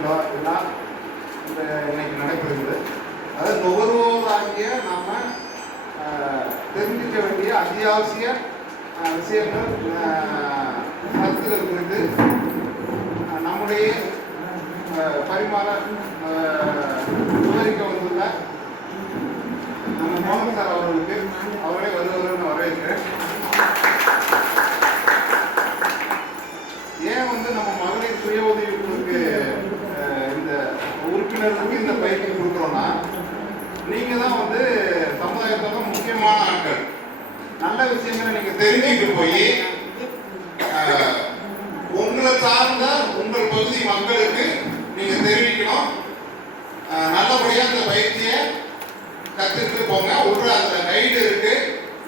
விழா எல்லாம் இன்னைக்கு நடைபெறுகிறது. அதாவது நுகர்வோராகிய நாம் தெரிஞ்சிக்க வேண்டிய அத்தியாவசிய விஷயங்கள் கருத்துக்கள் குறித்து நம்முடைய பரிமாற விவரிக்க வந்துள்ள நம்ம மோகன் சார் அவர்களுக்கு அவர்களே வருவதற்கு வரவேற்கிறேன். ஏன் நம்ம மகளிர் சுய உதவி குழுக்கு இந்த உறுப்பினர்களுக்கு இந்த பயிற்சி கொடுக்குறோம்னா, நீங்க தான் சமுதாயத்தோட முக்கியமான ஆட்கள். நல்ல விஷயங்களை நீங்க தெரிஞ்சுட்டு போய் உங்களை சார்ந்த உங்கள் பகுதி மக்களுக்கு நீங்க தெரிவிக்கணும். நல்லபடியா அந்த பயிற்சியை கத்துக்கிட்டு போங்க. உள்ள அந்த கைடு இருக்கு.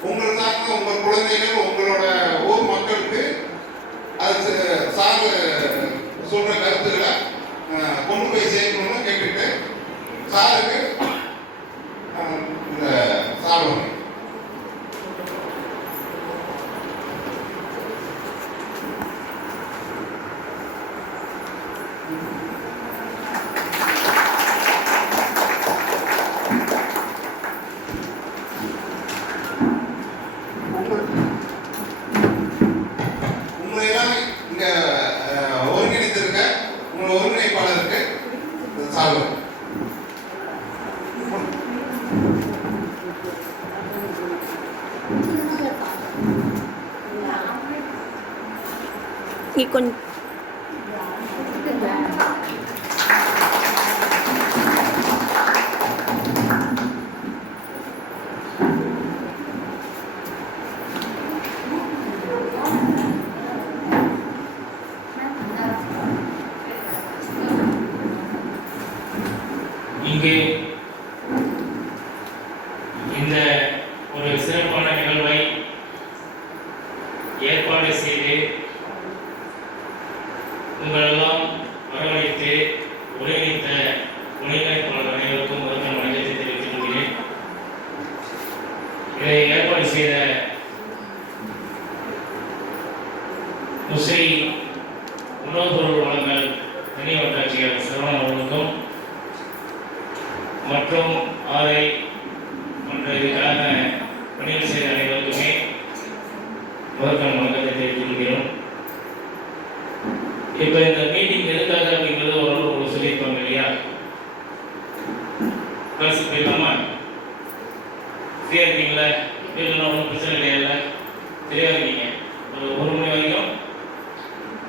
உங்களை சார்ந்த உங்கள் குழந்தைகள் உங்களோட ஊர் மக்களுக்கு அது சார்ந்த சொல்ற கருத்துக்களை கொண்டு போய் சேர்க்கணும்னு கேட்டுட்டு சாருக்கு இந்த சார்பு உங்களையெல்லாம் இங்க ஒருங்கிணைத்திருக்க உங்களை ஒருங்கிணைப்பாளருக்கு சார்பு கொஞ்சம் இங்கே இந்த ஒரு சிறப்பான நிகழ்வை ஏற்பாடு செய்து உங்களெல்லாம் வரவழைத்து ஒருங்கிணைத்த ஒருங்கிணைப்பாளர் அனைவருக்கும் முதல் வணக்கத்தை தெரிவித்துக் கொள்கிறேன். இதை ஏற்பாடு செய்த முசிறி உணவுப் பொருள் வழங்கல் தனி வட்டாட்சியர் சரவணன் அவர்களுக்கும் மற்றும் ஆரை மற்ற இதுக்காக பணிகள் செய்த அனைவருக்குமே முதற்கான வணக்கத்தை தெரிவித்துக் கொள்கிறோம். இப்போ இந்த மீட்டிங் எதுக்காக அப்படிங்கிறது ஓரளவு உங்களுக்கு சொல்லியிருப்பாங்க இல்லையா? கிளாஸுக்கு போயிடலாமா? ஃப்ரீயாக இருக்கீங்களா? வீட்டில் ஒன்றும் பிரச்சனை இல்லையா? தெளிவாக இருக்கீங்க? ஒரு மணி வரைக்கும்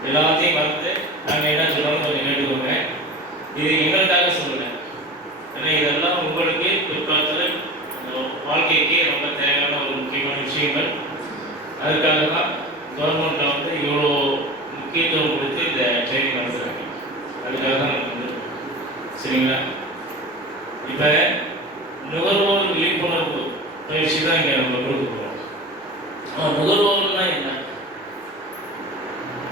எல்லாத்தையும் மறந்து நாங்கள் என்ன சொல்கிறோம்னு கொஞ்சம் கேட்டுக்கோங்க. இது எங்களுக்காக சொல்லலை, ஏன்னா இதெல்லாம் உங்களுக்கு பிற்காலத்தில் வாழ்க்கைக்கு ரொம்ப தேவையான ஒரு முக்கியமான விஷயங்கள். அதுக்காக தான் கவர்மெண்ட்டில் இவ்வளோ முக்கியத்துவம் கொடுத்து இந்த ட்ரைனிங் நடத்துகிறாங்க. அதுக்காக தான் நமக்கு சரிங்களா? இப்போ நுகர்வோர் விழிப்புணர்வு பயிற்சி தான் இங்கே நம்ம கொடுக்க போகிறோம். நுகர்வோர்னா என்ன?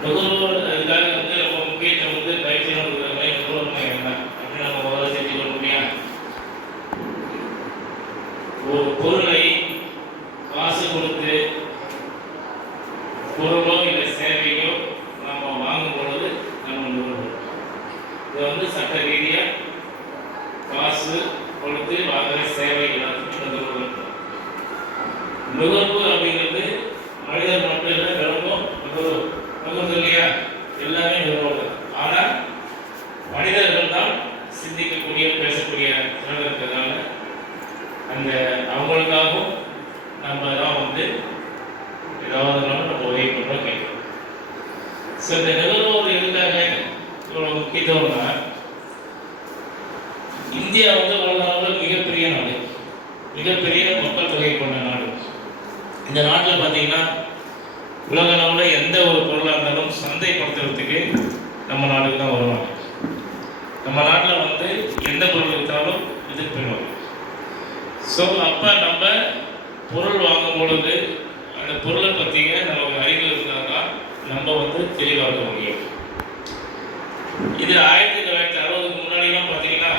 நுகர்வோர் அதுக்காக ரொம்ப முக்கியத்துவம் பயிற்சியெல்லாம் கொடுக்குற மாதிரி நுகர்வோர்னா என்ன அப்படின்னு நம்ம முதல்ல தெரிஞ்சுக்க முடியும். ஒரு பொருளை காசு கொடுத்து பொருளோ இல்லை சேவையோ நம்ம வாங்கும் பொழுது நம்ம நுகர்வோர். இது சட்ட ரீதியாக காசு கொடுத்து வாங்குற சேவை எல்லாத்துக்கும் நுகர்வோர். நுகர்வு அப்படிங்கிறது மனிதர் மட்டும் இல்லை, விரும்பும் நுகர்வு இல்லையா? எல்லாமே நுகர்வோர். ஆனால் மனிதர்கள் தான் சிந்திக்கக்கூடிய பேசக்கூடிய திறன் இருக்கிறதுனால அந்த அவங்களுக்காகவும் நம்ம தான் ஏதாவது நம்ம உதவி பண்ணுறோம் கேட்குறோம். ஸோ இந்த நுகர்வோர் எதுக்காக இவ்வளோ முக்கியத்துவம்னா, இந்தியா உலகளவில் மிகப்பெரிய நாடு, மிகப்பெரிய மக்கள் தொகை கொண்ட நாடு. இந்த நாட்டில் பார்த்தீங்கன்னா உலகளவில் எந்த ஒரு பொருளாக இருந்தாலும் சந்தைப்படுத்துறதுக்கு நம்ம நாட்டுக்கு தான் வருவாங்க. நம்ம நாட்டில் எந்த பொருள் விற்றாலும் இதுக்கு போயிடுவாங்க. ஸோ அப்போ நம்ம பொருள் வாங்கும் பொழுது அந்த பொருளை பற்றிய நமக்கு அறிவு இருந்தால் தான் நம்ம தெளிவாக இருக்க முடியும். இது 1960க்கு முன்னாடிலாம் பார்த்தீங்கன்னா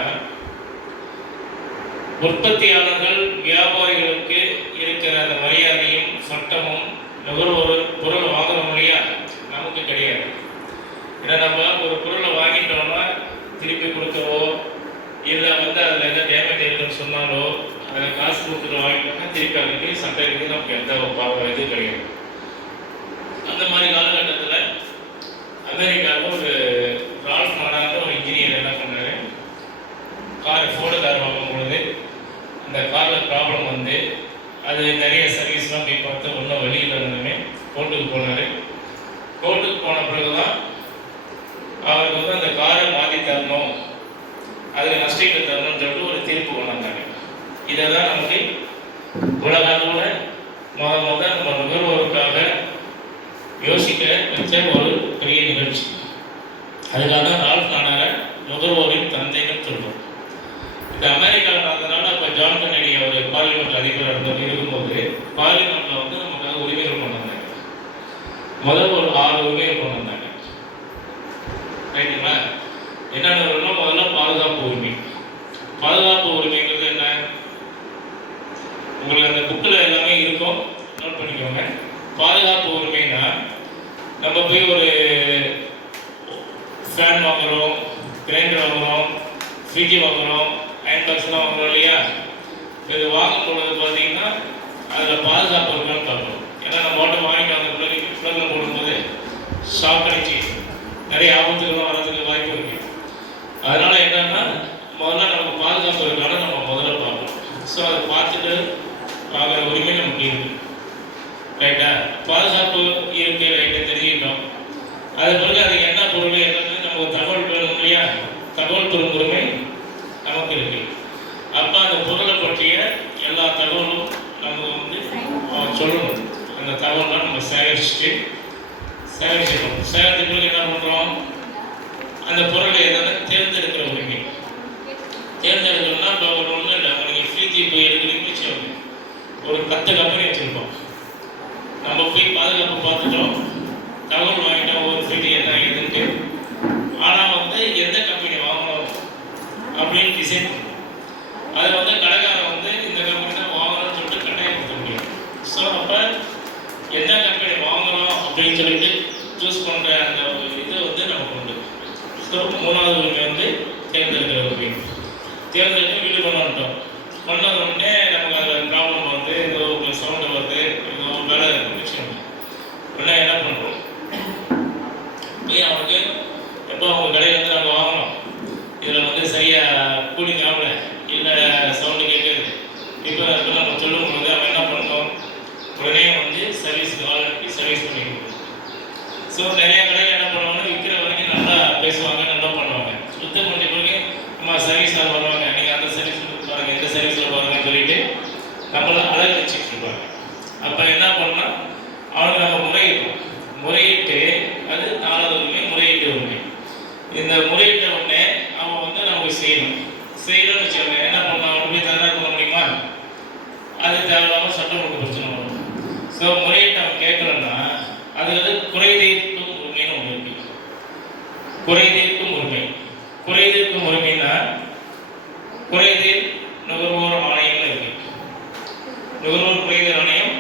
உற்பத்தியாளர்கள் வியாபாரிகளுக்கு இருக்கிற அந்த மரியாதையும் சட்டமும் நுகர்வோர் பொருளை வாங்குற முடியா நமக்கு கிடையாது. ஏன்னா நம்ம ஒரு பொருளை வாங்கிட்டோம்னா திருப்பி கொடுக்கவோ இல்லை வந்து அதில் எந்த டேமேஜ் இருக்குன்னு சொன்னாலோ அதில் காசு கொடுத்துட்டு வாங்கிட்டோம்னா திருப்பி அதுக்கு சட்டைக்கு நமக்கு எந்த இது கிடையாது. அந்த மாதிரி காலகட்டத்தில் அமெரிக்காவில் ஒரு ரால்ஃப் நாடான்ற ஒரு இன்ஜினியர் என்ன பண்ணாரு, ஃபோர்டு கார் வாங்கும் பொழுது அந்த காரில் ப்ராப்ளம் வந்து அது நிறைய சர்வீஸ்லாம் போய் பார்த்து ஒன்றும் வெளியில் இருந்துமே கோர்ட்டுக்கு போனார். கோர்ட்டுக்கு போன பிறகு தான் அவருக்கு வந்து அந்த காரை மாற்றி தரணும், அதுக்கு நஷ்டீடு தரணும்னு சொல்லிட்டு ஒரு தீர்ப்பு கொண்டாந்தாங்க. இதை தான் நமக்கு உலக அளவில் நம்ம நுகர்வோருக்காக யோசிக்க வச்ச ஒரு பெரிய நிகழ்ச்சி. அதுக்காக தான் ரால்ஃப் நாடாரை நுகர்வோரின் தந்தைன்னு சொல்கிறோம். இந்த அமெரிக்காவில் நடந்ததுனால இப்போ ஜான் கென்னடி அவர் பார்லிமெண்ட் அதிபராக இருக்கும்போது பார்லிமெண்ட்டில் வந்து நமக்காக உரிமைகள் கொண்டு வந்தாங்க. முதல் ஒரு 6 உரிமைகள் கொண்டு வந்தாங்க. ரைட்டுங்களா? என்னென்ன வரும்னா முதல்ல பாதுகாப்பு உரிமை. பாதுகாப்பு உரிமைங்கிறது என்ன? உங்களுக்கு அந்த புக்கில் எல்லாமே இருக்கும், நோட் பண்ணிக்கோங்க. பாதுகாப்பு உரிமைனா நம்ம போய் ஒரு ஃபேன் வாங்குகிறோம், கிரைண்டர் வாங்குகிறோம், ஃப்ரிட்ஜ் வாங்குகிறோம், அயன் பாக்ஸ்லாம் வாங்குகிறோம் இல்லையா? இது வாங்கும் பொழுது பார்த்தீங்கன்னா அதில் பாதுகாப்பு இருக்கான்னு பார்க்கணும். ஏன்னா நம்ம மட்டும் வாங்கிட்டு அந்த பிள்ளைங்க போடும்போது ஷாக் அடிச்சு நிறைய ஆபத்துகள்லாம் வர்றதுக்கு வாய்ப்பு இருக்கு. அதனால என்னன்னா முதல்ல நமக்கு பாதுகாப்பு இருக்கான்னு நம்ம முதல்ல பார்க்கணும். ஸோ அதை பார்த்துட்டு வாங்குற உரிமை நமக்கு இருக்கு. ரைட்டா? பாதுகாப்பு இருக்கு, ரைட்டை தெரிஞ்சுக்கிட்டோம். அது பிறகு அது என்ன பொருள் என்னன்னு நமக்கு தகவல் வேணும் இல்லையா? தகவல் பெறும் உரிமை நமக்கு இருக்கு. அப்போ அந்த பொருளை பற்றிய எல்லா தகவலும் நம்ம வந்து சொல்லணும். அந்த தகவலாம் நம்ம சேகரிச்சுக்கணும். சேகரித்த பிறகு என்ன பண்ணுறோம்? அந்த பொருளை எதாவது தேர்ந்தெடுக்கிற உரிமை. தேர்ந்தெடுக்கணும்னா இப்போ ஒரு ஒன்றும் இல்லை, நீங்கள் ஃப்ரிட்ஜ் போய் எடுக்கிறீங்கன்னு வச்சுக்கோங்க. ஒரு 10 கம்பெனி வச்சுருக்கோம். நம்ம போய் பாதுகாப்பு பார்த்துட்டோம், தகவல் வாங்கிட்டோம் ஒரு ஃப்ரிட்ஜ் என்ன ஏதுன்ட்டு. ஆனால் வந்து எந்த கம்பெனி வாங்கணும் அப்படின்னு டிசைட் பண்ணணும். அதை வந்து கடைக்காரன் வந்து இந்த கம்பெனி தான் வாங்கணும்னு சொல்லிட்டு கட்டாயப்படுத்த முடியும். ஸோ அப்போ எந்த கம்பெனி வாங்கணும் அப்படின்னு சொல்லிட்டு சூஸ் பண்ணுற அந்த இது வந்து நமக்கு உண்டு. ஸோ 3வது உரிமை வந்து தேர்ந்தெடுக்கிற உரிமை. தேர்ந்தெடுத்து வீடு கொண்டாண்டோம். கொண்டாந்தோடனே நமக்கு அதில் ப்ராப்ளம் வருது, ஏதோ ஒரு சவுண்டு வருது, ஏதோ வேலை விஷயம். உடனே என்ன பண்ணுறோம்? ஏன் அவனுக்கு எப்போ அவங்க கடையில் வந்து நாங்கள் வாங்கணும், இதில் வந்து சரியாக கூலிங் ஆகல, இல்லை சவுண்டு கேட்குது, இப்போ நம்ம சொல்லும் பொழுது அவன் என்ன பண்ணணும்? உடனே வந்து சர்வீஸ்க்கு ஆள் அனுப்பி சர்வீஸ் பண்ணி கொடுக்கணும். ஸோ நிறைய கடையில் என்ன பண்ணுவாங்க, விற்கிற வரைக்கும் நல்லா பேசுவாங்க, நல்லா பண்ணுவாங்க. சுத்தம் பண்ணி பிறகு நம்ம சர்வீஸில் வருவாங்க, நீங்கள் அந்த சர்வீஸில் பாருங்கள், இந்த சர்வீஸில் பாருங்கன்னு சொல்லிட்டு நம்மளை அழகு வச்சுட்டு இருப்பாங்க. அப்போ என்ன பண்ணால் அவனுக்கு நம்ம முறையிட்டு அது 4வது உரிமை, முறையீட்டு உரிமை. இந்த முறையிட்ட உடனே அவன் வந்து நமக்கு செய்யணும்னு வச்சுக்கோங்க. என்ன பண்ணால் அவனுக்கு போய் தகராறு பண்ண முடியுமா? அது தேவையில்லாமல் சட்டம் ஒழுங்கு பிரச்சனை வரும். ஸோ முறையிட்டு அவன் கேட்கலன்னா அது வந்து குறை தீர்க்கும் உரிமைன்னு ஒன்று இருக்கு. குறை தீர்க்கும் உரிமைன்னா குறைதீர் நுகர்வோர் ஆணையம்னு இருக்கு. நுகர்வோர் குறைதீர் ஆணையம்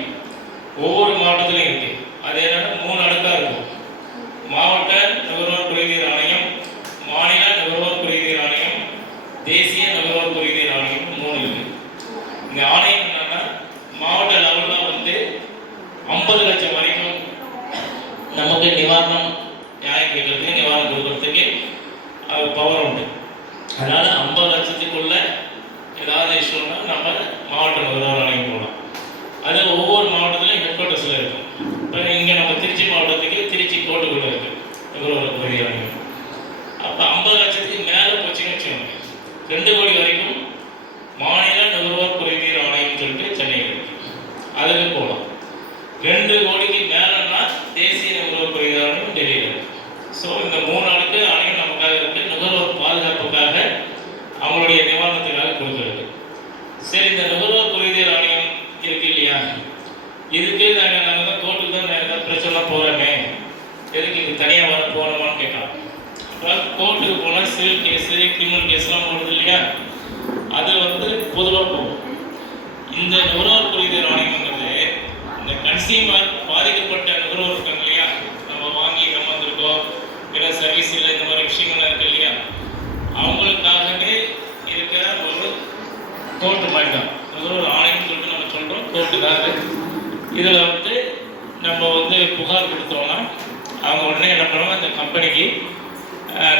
ஒவ்வொரு மாவட்டத்திலையும் இருக்கு. அது என்னன்னா 3 அடுக்காக இருக்கும். மாவட்ட நுகர்வோர் குறைதீர் ஆணையம், மாநில நுகர்வோர் குறைதீர் ஆணையம், தேசிய நுகர்வோர் குறைதீர் ஆணையம் 3 இருக்கு. இந்த ஆணையம் என்னன்னா மாவட்ட லெவலில் வந்து 50 லட்சம் வரைக்கும் நமக்கு நிவாரணம் நியாயம் கேட்கறதுக்கு, நிவாரணம் கொடுக்கறதுக்கு பவர் உண்டு. அதனால 50 லட்சத்துக்குள்ள ஏதாவது இஷ்யூன்னா நம்ம மாவட்ட நுகர்வோர் ஆணையம் போகலாம். அது ஒவ்வொரு மாவட்டத்திலையும் ஹெட் குவார்ட்டர்ஸில் இருக்கும். இப்போ இங்கே நம்ம திருச்சி மாவட்டத்துக்கு திருச்சி கோட்டுக்குள்ளே இருக்குது நுகர்வோர் குறைதீர் ஆணையம். அப்போ 50 லட்சத்துக்கு மேலே போச்சுன்னு வச்சுக்கோங்க, 2 கோடி வரைக்கும் மாநில நுகர்வோர் குறைதீர் ஆணையம் சொல்லிட்டு சென்னையில் இருக்கு, அதுக்கு போகலாம். 2 கோடிக்கு மேலேன்னா தேசிய நுகர்வோர் குறைதீர் ஆணையம் டெல்லியில் இருக்கு. ஸோ இந்த 3 அடுக்கு ஆணையம் நமக்காக இருக்கு, நுகர்வோர் பாதுகாப்புக்காக, அவங்களுடைய நிவாரணத்துக்காக கொடுக்குறது. சரி, இந்த நுகர்வோர் குறைதீர் ஆணையம் இருக்கு இல்லையா, இதுக்கு நாங்கள் தான் கோர்ட்டுக்கு தான் ஏதாவது பிரச்சனைலாம் போகிறோமே, எதுக்கு இது தனியாக வர போகணுமான்னு கேட்கலாம். அப்போ கோர்ட்டுக்கு போனால் சிவில் கேஸு, கிரிமினல் கேஸ்லாம் போடுறது இல்லையா, அது வந்து பொதுவாக போகும். இந்த நுகர்வோர் குறைதீர் ஆணையங்கிறது இந்த கன்சியூமர் பாதிக்கப்பட்ட நுகர்வோர் இருக்காங்க இல்லையா, நம்ம வாங்கி ஏமாந்துருக்கோம், இல்லை சர்வீஸ் இல்லை, இந்த மாதிரி விஷயங்கள்லாம் இருக்கு இல்லையா, இதில் வந்து நம்ம வந்து புகார் கொடுத்தோம்னா அவங்க உடனே என்ன பண்ணுவாங்க, அந்த கம்பெனிக்கு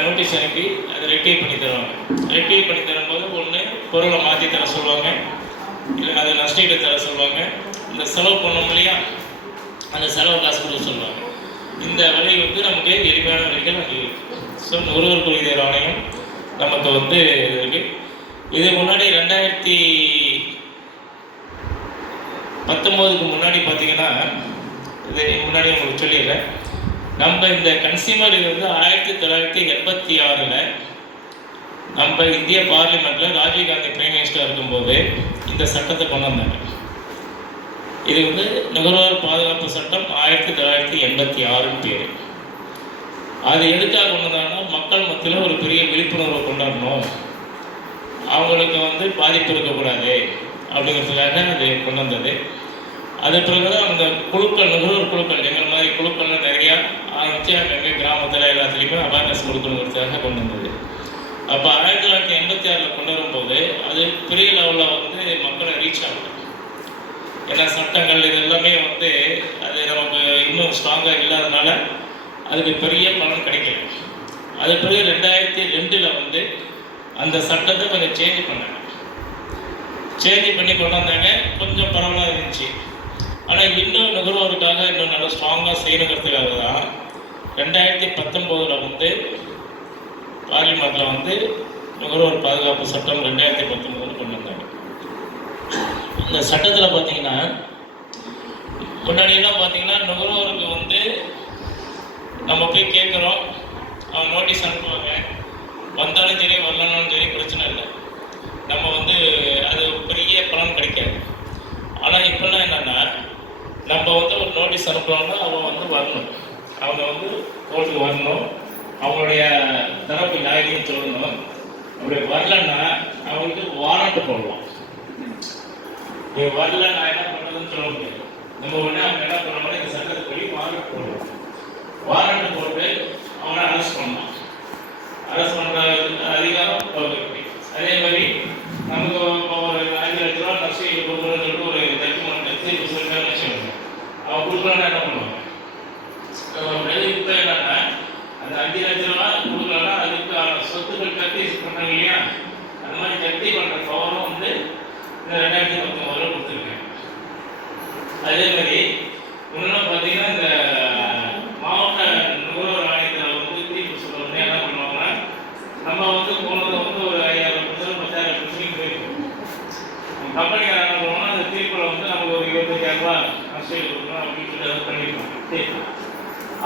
நோட்டீஸ் அனுப்பி அதை ரெக்டிஃபை பண்ணி தருவாங்க. ரெக்டிஃபை பண்ணி தரும்போது ஒன்று பொருளை மாற்றி தர சொல்லுவாங்க, இல்லை அதை நஷ்டீடு தர சொல்லுவாங்க, இந்த செலவு பண்ணோம் இல்லையா அந்த செலவு காசு கொடுக்க சொல்லுவாங்க. இந்த வழி வந்து நமக்கு எளிமையான வழிகள் நமக்கு இருக்குது. ஸோ நுகர்வோர் கொள்கை ஆணையம் நமக்கு வந்து இருக்குது. இது முன்னாடி 2019க்கு முன்னாடி பார்த்தீங்கன்னா, இது முன்னாடி உங்களுக்கு சொல்லிடுறேன், நம்ம இந்த கன்சியூமர் இது வந்து 1986 நம்ம இந்திய பார்லிமெண்ட்டில் ராஜீவ்காந்தி பிரைம் மினிஸ்டராக இருக்கும்போது இந்த சட்டத்தை கொண்டு வந்தாங்க. இது வந்து நுகர்வோர் பாதுகாப்பு சட்டம் 1986 பேர். அது எதுக்காக கொண்டு வந்தாங்கன்னா, மக்கள் மத்தியில் ஒரு பெரிய விழிப்புணர்வை கொண்டாடணும், அவங்களுக்கு வந்து பாதிப்பு இருக்கக்கூடாது அப்படிங்கிறதுக்காக அது கொண்டு வந்தது. அது பிறகுதான் அந்த குழுக்கள், நுகர்வோர் குழுக்கள், எங்கள் மாதிரி குழுக்கள்லாம் நிறையா ஆரம்பித்து அங்கங்கே கிராமத்தில் எல்லாத்துலேயுமே அவேர்னஸ் கொடுக்கணுங்கிறதுக்காக கொண்டு வந்தது. அப்போ 1986 கொண்டு வரும்போது அது பெரிய லெவலில் வந்து மக்களை ரீச் ஆகல. ஏன்னா சட்டங்கள் இது எல்லாமே வந்து அது நமக்கு இன்னும் ஸ்ட்ராங்காக இல்லாதனால அதுக்கு பெரிய பலன் கிடைக்கல. அது பிறகு 2002 வந்து அந்த சட்டத்தை கொஞ்சம் சேஞ்ச் பண்ணாங்க. சேஞ்ச் பண்ணி கொண்டு வந்தாங்க, கொஞ்சம் பரவலாக இருந்துச்சு. ஆனால் இன்னும் நுகர்வோருக்காக இன்னும் நல்லா ஸ்ட்ராங்காக செய்யணுங்கிறதுக்காக தான் 2019 வந்து பார்லிமெண்ட்டில் வந்து நுகர்வோர் பாதுகாப்பு சட்டம் 2019 கொண்டு வந்தாங்க. இந்த சட்டத்தில் பார்த்தீங்கன்னா, முன்னாடியெல்லாம் பார்த்தீங்கன்னா நுகர்வோருக்கு வந்து நம்ம போய் கேட்குறோம், அவங்க நோட்டீஸ் அனுப்புவாங்க, வந்தாலும் சரி வரலனாலும் சரி பிரச்சனை இல்லை, நம்ம வந்து அது பெரிய பலன் கிடைக்காது. ஆனால் இப்போல்லாம் என்னென்னா, நம்ம வந்து ஒரு நோட்டீஸ் அனுப்புகிறோம்னா அவங்க வந்து வரணும், அவங்க வந்து கோர்ட்டுக்கு வரணும், அவங்களுடைய தரப்பு நியாயத்தையும் சொல்லணும். அப்படி வரலன்னா அவங்களுக்கு வாரண்ட் போடலாம். நீ வரல நான் என்ன பண்ணுறதுன்னு சொல்ல முடியாது. நம்ம உடனே அவங்க என்ன பண்ணோம்னா இந்த சட்டத்துப்படி வாரண்ட் போடணும். வாரண்ட் போட்டு அவனை அரெஸ்ட் பண்ணலாம். அரெஸ்ட் பண்ணுற அதிகாரம் அவருக்கு. அதே மாதிரி நமக்கு ஒரு 5 லட்ச ரூபா நஷ்டம் கொடுக்குறோன்னு சொல்லிட்டு ஒரு டாக்குமெண்ட் எடுத்து இப்போ சொல்லிட்டாங்க வச்சுக்கோங்க, அவன் கொடுக்கலன்னா என்ன பண்ணுவாங்க? இப்போ என்னன்னா அந்த 5 லட்ச ரூபா கொடுக்கலன்னா அதுக்கு சொத்துக்கள் கட்டி பண்ணுறாங்க இல்லையா, அந்த மாதிரி கட்டி பண்ணுற பவரும் வந்து இந்த 2019 கொடுத்துருக்காங்க. அதே மாதிரி இன்னும் பார்த்தீங்கன்னா இந்த மாவட்ட நுகர்வோர் ஆணையத்தில் வந்து தீர்ப்பு சொல்லுறது என்ன பண்ணுவாங்கன்னா, நம்ம வந்து போனது வந்து ஒரு 5000 10,000 போயிருக்கோம். கம்பெனிக்கார என்ன பண்ணுவோம்னா அந்த தீர்ப்பில் வந்து நமக்கு ஒரு 25,000 ரூபா நஷ்டம் கொடுக்கணும் அப்படின்னு சொல்லி அதை பண்ணியிருப்பாங்க.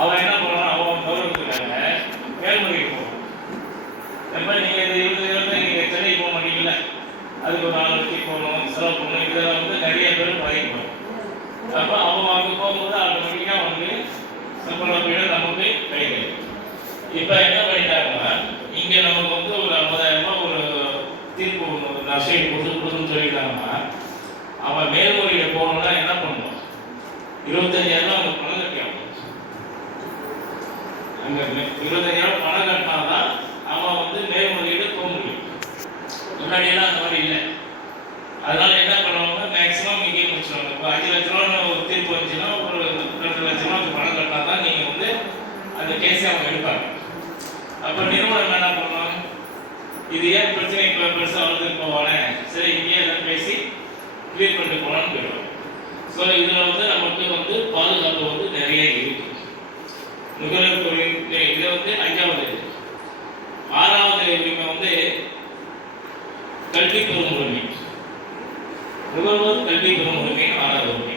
அவன் என்ன பண்ணுவான், அவன் கௌரவத்துக்காக மேல்முறைக்கு போவான். எப்போ நீங்கள் இந்த 20,000 நீங்கள் சென்னைக்கு போக மாட்டீங்கல்ல, அதுக்கு ஒரு 4 லட்சம் போகணும், செலவு பண்ணணும், இதெல்லாம் வந்து நிறைய பேர் பாதிப்பாங்க. அப்போ அவங்க அங்கே போகும்போது ஆட்டோமேட்டிக்காக வந்து சம்பளம் போயிட நமக்கு கிடைக்காது. இப்போ என்ன பண்ணிட்டாங்கன்னா, இங்கே நமக்கு வந்து ஒரு 50,000 ரூபா ஒரு தீர்ப்பு நஷ்டம் கொடுத்துன்னு சொல்லிட்டாங்கன்னா, அவன் மேல்முறையில் போகணும்னா என்ன பண்ணுவான், 25,000 ரூபா அவங்க பணம் கட்டி ஆகும். அங்கே 25,000 பணம் கட்டினாதான் அவன் வந்து மேல்முறையீடு போக முடியும். முன்னாடியெல்லாம் அந்த மாதிரி இல்லை. அதனால என்ன பண்ணுவாங்க, மேக்ஸிமம் இங்கே முடிச்சிடுவாங்க. இப்போ 5 லட்ச ரூபான்னு ஒரு தீர்ப்பு வந்துச்சுன்னா ஒரு 2 லட்ச ரூபாய்க்கு பணம் கட்டினா தான் நீங்கள் வந்து அந்த கேஸை அவங்க எடுப்பாங்க. அப்போ நிறுவனம் என்ன பண்ணுவாங்க, இது ஏன் பிரச்சனை இப்போ பெருசாக வளர்த்துட்டு போவானே, சரி இங்கேயே எதாவது பேசி கிளியர் பண்ணிட்டு போகலான்னு போயிடுவாங்க. ஸோ இதில் வந்து நமக்கு வந்து பாதுகாப்பு வந்து நிறைய இருக்கு. நுகர்வோர் இதை வந்து 5வது. 6வது உரிமை வந்து கல்வி பெறும் உரிமை. நுகர்வோர் கல்வி பெறும் உரிமை 6வது உரிமை.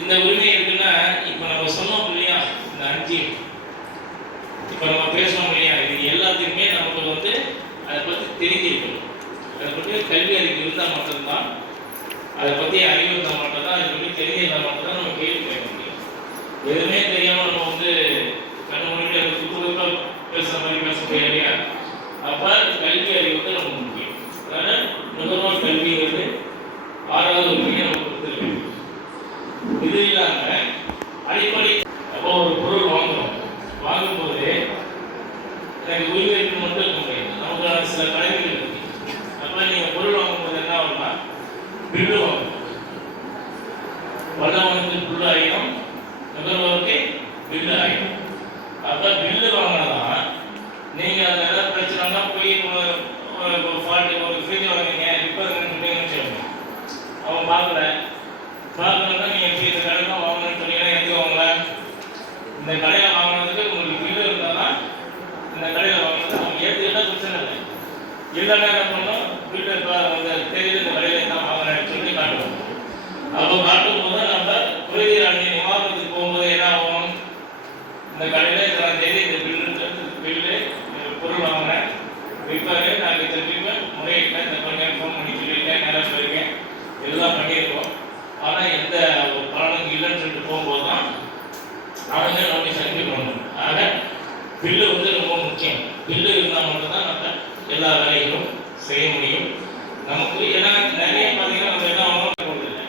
இந்த உரிமை இருக்குன்னா, இப்போ நம்ம சொன்னோம் இல்லையா, இந்த 5 இப்போ நம்ம பேசணும் இல்லையா, இது எல்லாத்துக்குமே நமக்கு வந்து அதை பற்றி தெரிஞ்சிருக்கணும். அதை பற்றி கல்வி அறிவு இருந்தால் மட்டும்தான், அதை பற்றி அறிவு இருந்தால் மட்டும்தான், அதை பற்றி தெரிஞ்சிருந்தால் மட்டும்தான் நம்ம கேள்வி கேட்க முடியும். எதுவுமே தெரியாமல் நம்ம வந்து கண்ணு மொழியில் அதை சுற்றுலா பேசுகிற மாதிரி பேச முடியாது இல்லையா. அப்போ கல்வி அறிவு வந்து ரொம்ப முக்கியம். அதனால் நுகர்வோர் கல்விங்கிறது 6வது உரிமையை நம்ம கொடுத்துருக்கோம். இது இல்லாமல் அடிப்படை அப்போ ஒரு பொருள் வாங்கும்போது எனக்கு உரிமை மட்டும் இருக்க முடியாது, நமக்கு சில கடமைகள் இருக்கு. அப்போ நீங்கள் பொருள் வாங்கும்போது என்ன ஆகும்னா பில்லு வாங்கணும். நீங்கள் அதில் ஏதாவது பிரச்சனைனா போய் ஃபால்ட்டு ஒரு ஃப்ரிட்ஜ் வாங்குறீங்க இப்போ சொன்னீங்கன்னு வச்சுக்கோங்க, அவன் பார்க்கலன்னா நீங்கள் இந்த கடையில் தான் வாங்கணும்னு சொன்னீங்கன்னா எதுக்கு வாங்கல? இந்த கடையில் வாங்கினதுக்கு உங்களுக்கு பில்லு இருந்தால் தான் இந்த கடையில் வாங்கினது அவங்க ஏற்றுக்கிட்டால் பிரச்சனை இல்லை. இல்லைன்னா என்ன பண்ணணும், பில்லு தெரியுது இந்த கடையில் தான் வாங்கினேன்னு சொல்லி காட்டுவோம். அப்போ காட்டும் போது நம்ம குறைதீர் அணி நிவாரணத்துக்கு போகும்போது என்ன ஆகும், இந்த கடையில் இதெல்லாம் தெரியுது, இந்த பில்லு பொருள் வாங்கினேன் விற்பாரு, நாங்கள் திருப்பி முறையிட்டேன், இந்த பண்ணி ஃபோன் பண்ணி சொல்லியிருக்கேன், நேரம் சொல்லியிருக்கேன், எல்லாம் பண்ணியிருக்கோம். ஆனால் எந்த ஒரு பலனும் இல்லைன்னு சொல்லிட்டு போகும்போது தான் அவங்க நோட்டீஸ் அனுப்பி பண்ணணும். ஆக பில்லு ரொம்ப முக்கியம். பில்லு இருந்தால் மட்டும்தான் நம்ம எல்லா வேலைகளும் செய்ய முடியும். நமக்கு ஏன்னா நிறைய பார்த்தீங்கன்னா நம்ம எல்லாம் அமௌண்ட் போடுறதில்லை,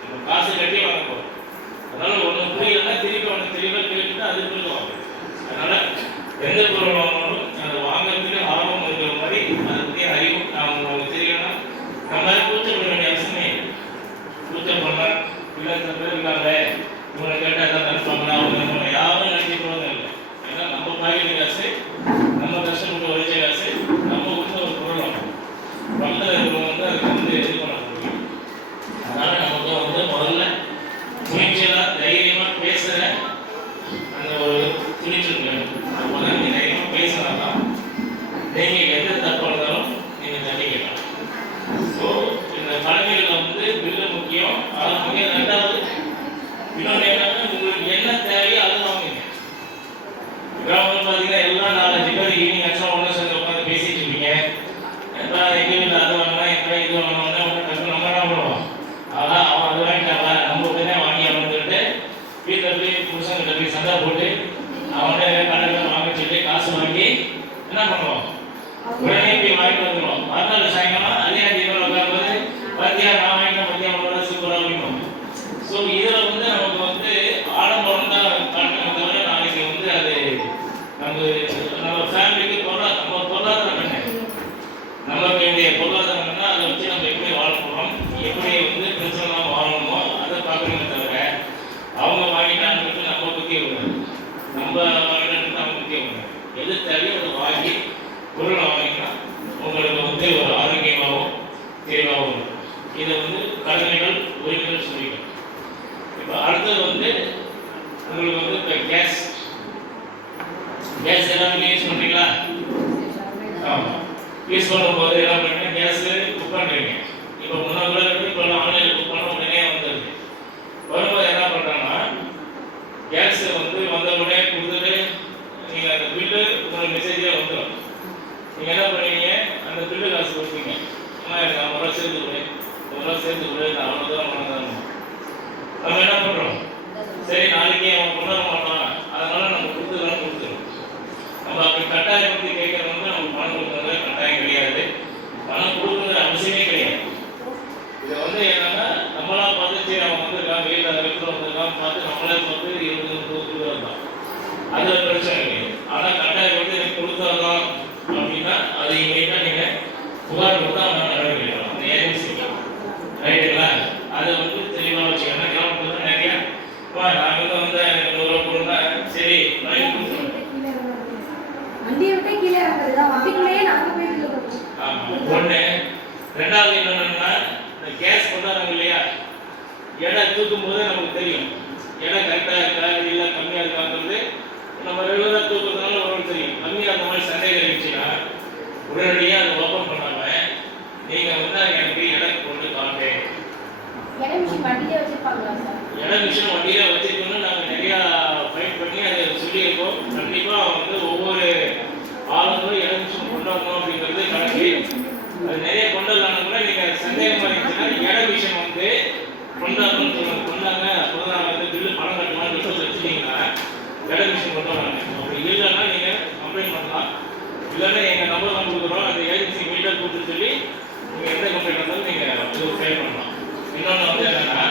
நம்ம காசு கட்டி வாங்க போகிறோம். அதனால் ஒன்று புரியலைன்னா திருப்பி அவங்க தெளிவாக கேட்டுட்டு அது புரிஞ்சுவாங்க. அதனால் எந்த பொருள் வாங்கினாலும் அதை வாங்குறதுக்கு ஆர்வம் இருக்கிற மாதிரி அதை பற்றி அறிவும் அவங்க தெரியணும்னா நம்ம கூச்சப்பட வேண்டிய அவசியமே இல்லை. கூச்சப்படலாம் இல்லை, சில பேர் இருக்காங்க இவங்களை கேட்டால் எதாவது நினைப்பாங்களா, அவங்க யாரும் நினைக்க போகிறது இல்லை. ஏன்னா நம்ம பாக்கெட்டு காசு, நம்ம கஷ்டப்பட்டு உழைச்ச காசு, நம்ம கொடுத்த ஒரு பொருள் வாங்கணும். பக்கத்தில் இருக்கிறவங்க அதுக்கு இது பண்ண முடியும். அதனால நமக்கு முதல்ல துணிச்சலாக தைரியமாக பேசுகிற அந்த ஒரு துணிச்சல் வேணும். அப்போதான் நீங்கள் தைரியமாக பேசுனாதான் நீங்கள் எந்த தப்பு இருந்தாலும் நீங்கள் தண்டிக்கலாம். ஸோ இந்த பழமைகளில் பில்லு முக்கியம். அது முக்கியம். ரெண்டாவது இன்னொன்று என்னன்னா, உங்களுக்கு என்ன தேவையோ அது வாங்குங்க. கிராமத்தில் பார்த்தீங்கன்னா எல்லாம் 4-5 பேர் ஈவினிங் ஆச்சும் ஒன்று சேர்ந்து உட்காந்து பேசிட்டு இருப்பீங்க. எங்கள் வீட்டில் அது வாங்கினா இப்போ இது வாங்கினோன்னா ஒன்று டக்கு நம்ம என்ன பண்ணுவோம், அதான் அவன் அது வாங்கிட்டாங்களா நம்ம உடனே வாங்கி வந்துட்டு வீட்டில் போய் புருஷன்கிட்ட போய் சண்டை போட்டு அவன்கிட்ட கடையில் வாங்க சொல்லி காசு வாங்கி என்ன பண்ணுவோம், உடனே போய் வாங்கிட்டு வந்துடுவோம். மறுநாள் சாயங்காலம் அதே 5 பேர் உட்காரும்போது பத்தியா நான் வாங்கிட்டேன், பத்தியா உங்களோட சூப்பராக வாங்கினோம். ஸோ இதில் நமக்கு ஆடம்பரம் தான் காட்டணும் தவிர நாளைக்கு அது நம்ம ஃபேமிலிக்கு நம்ம பொருளாதாரம் என்ன, நமக்கு வேண்டிய பொருளாதாரம் என்ன, அதை வச்சு நம்ம எப்படி வாழ போகிறோம், எப்படி பிரச்சனை வாழணுமோ அதை பார்க்கணுமே தவிர அவங்க வாங்கிட்டான்னு நம்ம பற்றி விடாது, நம்ம வாங்கிட்டு நம்ம பற்றி விடாது. எது தேவையோ அதை வாங்கி பொருளை வாங்கினா உங்களுக்கு ஒரு ஆரோக்கியமாகவும் தெளிவாகவும் இருக்கும். இதை கடமைகள் உரிமைகள் சொல்லிக்கணும். இப்போ அடுத்தது உங்களுக்கு இப்போ கேஸ் எல்லாமே யூஸ் பண்ணுறீங்களா? ஆமாம், யூஸ் பண்ணும்போது என்ன பண்ணுறீங்க, கேஸ் புக் பண்ணுறீங்க. இப்போ முன்னாடி இப்போ ஆன்லைனில் புக் பண்ண உடனே வந்துடுது. வரும்போது என்ன பண்ணுறாங்கன்னா, கேஸ் வந்த உடனே கொடுத்துட்டு நீங்கள் அந்த பில்லு உங்களுக்கு மெசேஜே வந்துடும். நீங்கள் என்ன பண்ணுவீங்க, அந்த பில்லு காசு கொடுப்பீங்க. ஆனால் எனக்கு 50 ரூபா சேர்த்து கொடு, 100 ரூபா சேர்த்து கொடு, நான் அவ்வளோ தூரம் பண்ண நம்ம என்ன பண்ணுறோம், சரி நாளைக்கு அவன் கொண்டாட மாட்டான் அதனால நம்ம கொடுத்துருவோம். நம்ம அப்படி கட்டாயப்படுத்தி கேட்கறது நமக்கு பணம் கொடுக்குறது கட்டாயம் கிடையாது, பணம் கொடுக்குறது அவசியமே கிடையாது. இதை என்னன்னா நம்மளா பார்த்து அவன் வந்திருக்கான், வீட்டில் இருக்கிற வந்திருக்கான் பார்த்து நம்மளே பார்த்து 20-30 தான், அது பிரச்சனை கிடையாது. ஆனால் கட்டாயப்படுத்தி எனக்கு கொடுத்துருக்கோம் அப்படின்னா அது இமீடியட்டாக நீங்கள் புகார் கொடுத்தா அவன் நடவடிக்கை எடுக்கலாம், அந்த ஏஜென்சிக்கு. ரைட்டுங்களா? அது தெளிவாக வச்சுக்கணும். கிராமத்தில் நிறையா நாங்கள் எனக்கு 100 ரூபா கொடுத்தா சரி ஒன்று. ரெண்டாவது என்னன்னா, இந்த கேஸ் கொண்டாடுறாங்க இல்லையா, எடை தூக்கும் போது நமக்கு தெரியும் எடை கரெக்டாக இருக்கா இல்லை கம்மியாக இருக்காங்கிறது. நம்ம ரெகுலராக தூக்குறதுனால ஒரு தெரியும். கம்மியாக அந்த மாதிரி சந்தேகம் இருந்துச்சுன்னா உடனடியாக அதை ஓப்பன் பண்ணாமல் நீங்கள் எனக்கு எடை கொண்டு காட்டு. எடை மிஷின் வண்டியில வச்சிருக்கோம்னு நாங்கள் நிறையா ஃபைட் பண்ணி அதை சொல்லியிருக்கோம். கண்டிப்பாக ஒவ்வொரு ஆளுங்களும் எடை மிஷின் கொண்டாடணும் அப்படிங்கிறது கணக்கு. அது நிறைய கொண்டாடலாம் கூட நீங்கள் சந்தேகமாக இருந்துச்சுன்னா எடை மிஷின் கொண்டாடணும்னு சொல்லுவாங்க. கொண்டாங்க அப்போ தான் பில்லு பணம் கட்டலாம்னு வச்சுட்டீங்கன்னா எடை மிஷின் கொண்டாடுறாங்க. அப்படி இல்லைன்னா நீங்கள் கம்ப்ளைண்ட் பண்ணலாம். இல்லைன்னா எங்கள் நம்பர் தான் கொடுக்குறோம், அந்த ஏஜென்சி மீட்டர் கொடுத்து சொல்லி நீங்கள் எந்த கம்ப்ளைண்ட் இருந்தாலும் நீங்கள் ஃபேர் பண்ணலாம். இன்னொன்று என்னன்னா,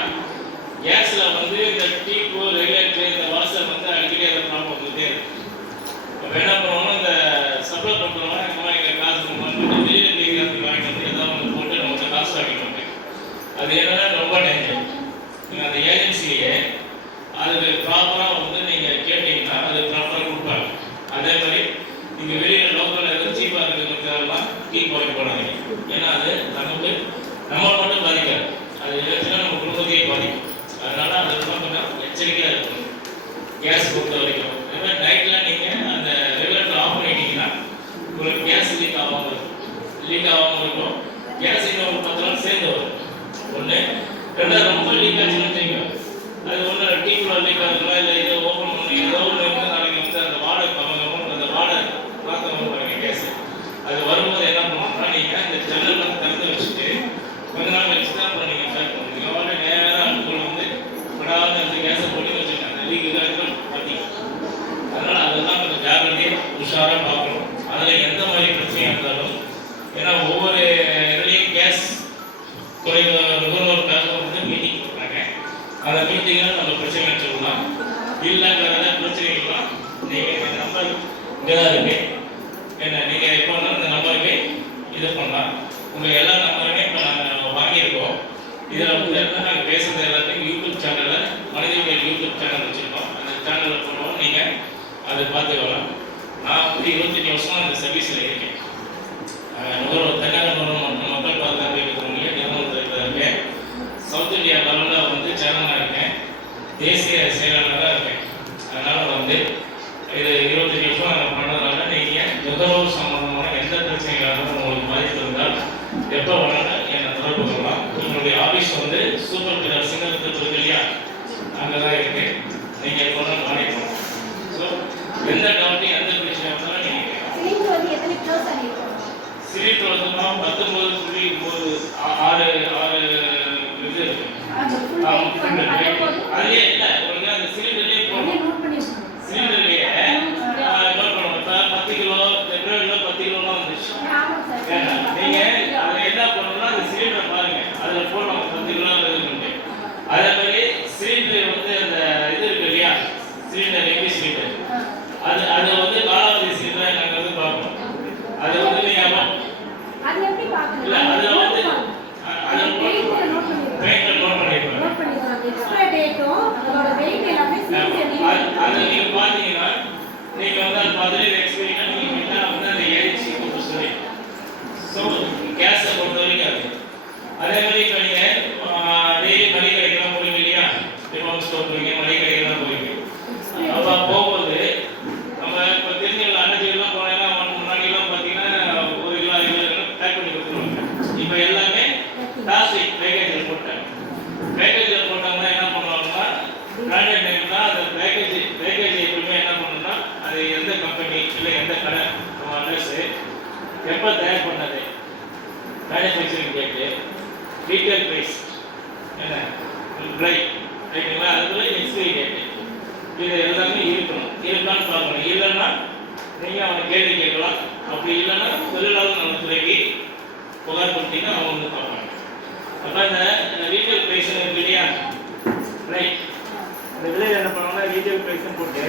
கேஸில் இந்த டீப்பு ரெகுலேட்டர் இந்த வாசல் அடிக்கடி அதை ப்ராப்ளம் வந்துட்டே இருக்கும். இப்போ என்ன பண்ணுவோம்னா, இந்த சப்ளை பண்ணுறோம்னா இந்த மாதிரி எங்கள் காசு வெளியில் கேட்கறதுக்கு வாங்கிட்டு ஏதாவது போட்டு நம்மகிட்ட காசு வாங்கிட்டு அது என்னன்னா ரொம்ப டேஞ்சர். நீங்கள் அந்த ஏஜென்சியே அதுக்கு ப்ராப்பராக நீங்கள் கேட்டீங்கன்னா அது ப்ராப்பராக கொடுப்பாங்க. அதே மாதிரி நீங்கள் வெளியில் லோக்கல் கீப் போய் போடாதீங்க. ஏன்னா அது நமக்கு நம்மளை மட்டும் பாதிக்காது, அது எதாச்சும் நம்ம குடும்பத்தையே பாதிக்கும். அதனால அதெல்லாம் கொஞ்சம் எச்சரிக்கையாக இருக்கணும். கேஸ் பொறுத்த வரைக்கும் அதே மாதிரி நைட்டில் நீங்கள் அந்த ரெகுலேட்டர் ஆஃப் பண்ணிட்டீங்கன்னா உங்களுக்கு கேஸ் லீக் ஆகாமல் இருக்கும். கேஸ் இன்னும் ஒரு 10 நாள் சேர்ந்து வரும். ஒன்று ரெண்டாவது ரொம்ப லீக் ஆச்சுன்னு வச்சுங்க, அது ஒன்று டீக்குள்ள லீக் ஆகுதுங்களா இல்லை இதை ஓப்பன் பண்ணி ஏதோ ஒன்று வந்து நாளைக்கு வந்து அந்த வாடகை அந்த வாடகை பார்க்க பாருங்க கேஸ். அது வரும்போது என்ன பண்ணணும்னா நீங்கள் அந்த ஜன்னல் திறந்து வச்சுட்டு கொஞ்ச நாள் கழிச்சு தான் அப்புறம் நீங்கள் ஸ்டார்ட் பண்ணுவீங்க. அவ்வளோ நேரம் அடுப்புக்குள்ள வந்து படாத அந்த கேஸை போட்டு வச்சுருங்க, அந்த லீக் இதாச்சும் பார்த்தீங்க. அதனால் அதெல்லாம் கொஞ்சம் ஜாக்கிரதையாக உஷாராக பார்க்கணும். அதில் எந்த மாதிரி பிரச்சனையாக இருந்தாலும், ஏன்னா ஒவ்வொரு இதுலேயும் கேஸ் குறைவு நுகர்வோருக்காக வந்து மீட்டிங் போடுறாங்க. அந்த மீட்டிங்கில் நம்ம பிரச்சனை சொல்லலாம். இல்லை வேறு ஏதாவது பிரச்சனைகள்லாம் நீங்கள் இந்த நம்பர் இங்கே தான் இருக்கு, என்ன நீங்கள் எப்போ வேணாலும் இந்த நம்பருக்கு இது பண்ணலாம். உங்கள் எல்லா நம்பருமே இப்போ நாங்கள் வாங்கியிருக்கோம். இதில் வந்து எல்லாம் நாங்கள் பேசுகிறது எல்லாத்தையும் யூடியூப் சேனலில் மனிதர்கள் யூடியூப் சேனல் வச்சுருக்கோம். அந்த சேனலில் போடுவோம், நீங்கள் அதை பார்த்துக்கலாம். நான் வந்து 25 வருஷமாக அந்த சர்வீஸில் இருக்கேன். நுகர்வோர் தனியார் நுகர்வோர் மற்றும் மக்கள் பாதுகாப்பு இயக்கத்தினுடைய நிறுவனத்தில் இருக்கேன். சவுத் இந்தியா லெவலில் வந்து சேனலாக இருக்கேன், தேசிய செயலாளராக இருக்கேன். அதனால் வந்து இது 25 வருஷம் நாங்கள் பண்ணுறதுனால நீங்கள் நுகர்வோர் சம்பந்தமான எந்த பிரச்சனைகளாக உங்களுக்கு பாதிப்பு இருந்தால் எப்போ வேணாலும் என்னை தொடர்பு கொள்ளலாம். உங்களுடைய ஆஃபீஸ் வந்து சூப்பர் பில்லர் சிங்கத்தில் இருக்கு இல்லையா, அங்கே தான் இருக்குது. நீங்கள் எப்போ வேணாலும் கான்டெக்ட் பண்ணலாம். ஸோ எந்த டவுட்டும் எந்த பிரச்சனை இருந்தாலும் நீங்கள் சிலிண்டர் வந்து 19.6 இது இருக்கு. அதுலேயே இல்லை உங்களுக்கு அந்த சிலிண்டர்லேயே போடணும். சிலிண்டர்லேயே நோட் பண்ணணும். இப்போ 10 கிலோ பிப்ரவரியில் 10 கிலோலாம் வந்துச்சு. ஏன்னா நீங்கள் அதில் என்ன பண்ணணும்னா அந்த சிலிண்டரை பாருங்கள், அதில் போடணும் 10 கிலோ இருக்குன்ட்டு. அதே மாதிரி சிலிண்டர் வந்து அந்த இது இருக்கு இல்லையா, சிலிண்டர் எப்படி சிலிண்டர் அது வந்து காலாவதி சிலிண்டரை நாங்கள் வந்து பார்க்கணும். அது வந்து நீங்கள் இல்லை அதில் வந்து அதை நீங்கள் பார்த்தீங்கன்னா நீங்கள் வந்து அது பதில் எக்ஸ்பீரியனா நீங்கள் வந்து அந்த ஏடிசி கொடுத்து சொல்லி. ஸோ கேஸை பொறுத்த வரைக்கும் அது அதே மாதிரி இப்போ நீங்கள் டெய்லி மளிகை கடைக்கெல்லாம் போவீங்க இல்லையா, டிபார்ட்மெண்ட் ஸ்டோர் போவீங்க, மளிகை கடைக்கெல்லாம் போவீங்க. அப்போ போகும்போது நம்ம இப்போ தெரிஞ்சவங்க அன்னஜிலாம் போனீங்கன்னா முன்னாடிலாம் பார்த்தீங்கன்னா 1 கிலோ 2 கிலோ பேக் பண்ணி கொடுத்துருவாங்க. இப்போ எல்லாமே பிளாஸ்டிக் பேக்கேஜில் போட்டாங்க. பேக்கேஜில் போட்டாங்கன்னா என்ன பண்ணுவாங்கன்னா பிராண்டட் நேம் தான் அந்த பேக்கேஜ் எப்பவுமே என்ன பண்ணணும்னா அது எந்த கம்பெனி இல்லை எந்த கடை அட்ரஸு, எப்போ தயார் பண்ணது, மேனுஃபேக்சரிங் டேட்டு, ரீட்டெயில் ப்ரைஸ் என்ன ப்ரை ரைட்டுங்களா, அதுக்குள்ள எக்ஸ்பைரி டேட்டு, இது எல்லாமே இருக்கான்னு பார்க்கணும். இல்லைன்னா நீங்கள் அவனை கேள்வி கேட்கலாம். அப்படி இல்லைன்னா தொழிலாளர் நலத்துறைக்கு புகார் கொடுத்தீங்கன்னா அவங்க வந்து பார்ப்பாங்க. அப்போ இந்த ரீட்டெயில் ப்ரைஸ் இருக்கு இல்லையா, ரைட், இந்த விலையில் என்ன பண்ணுவாங்கன்னா ரீட்டெயில் ப்ரைஸ்ன்னு போட்டு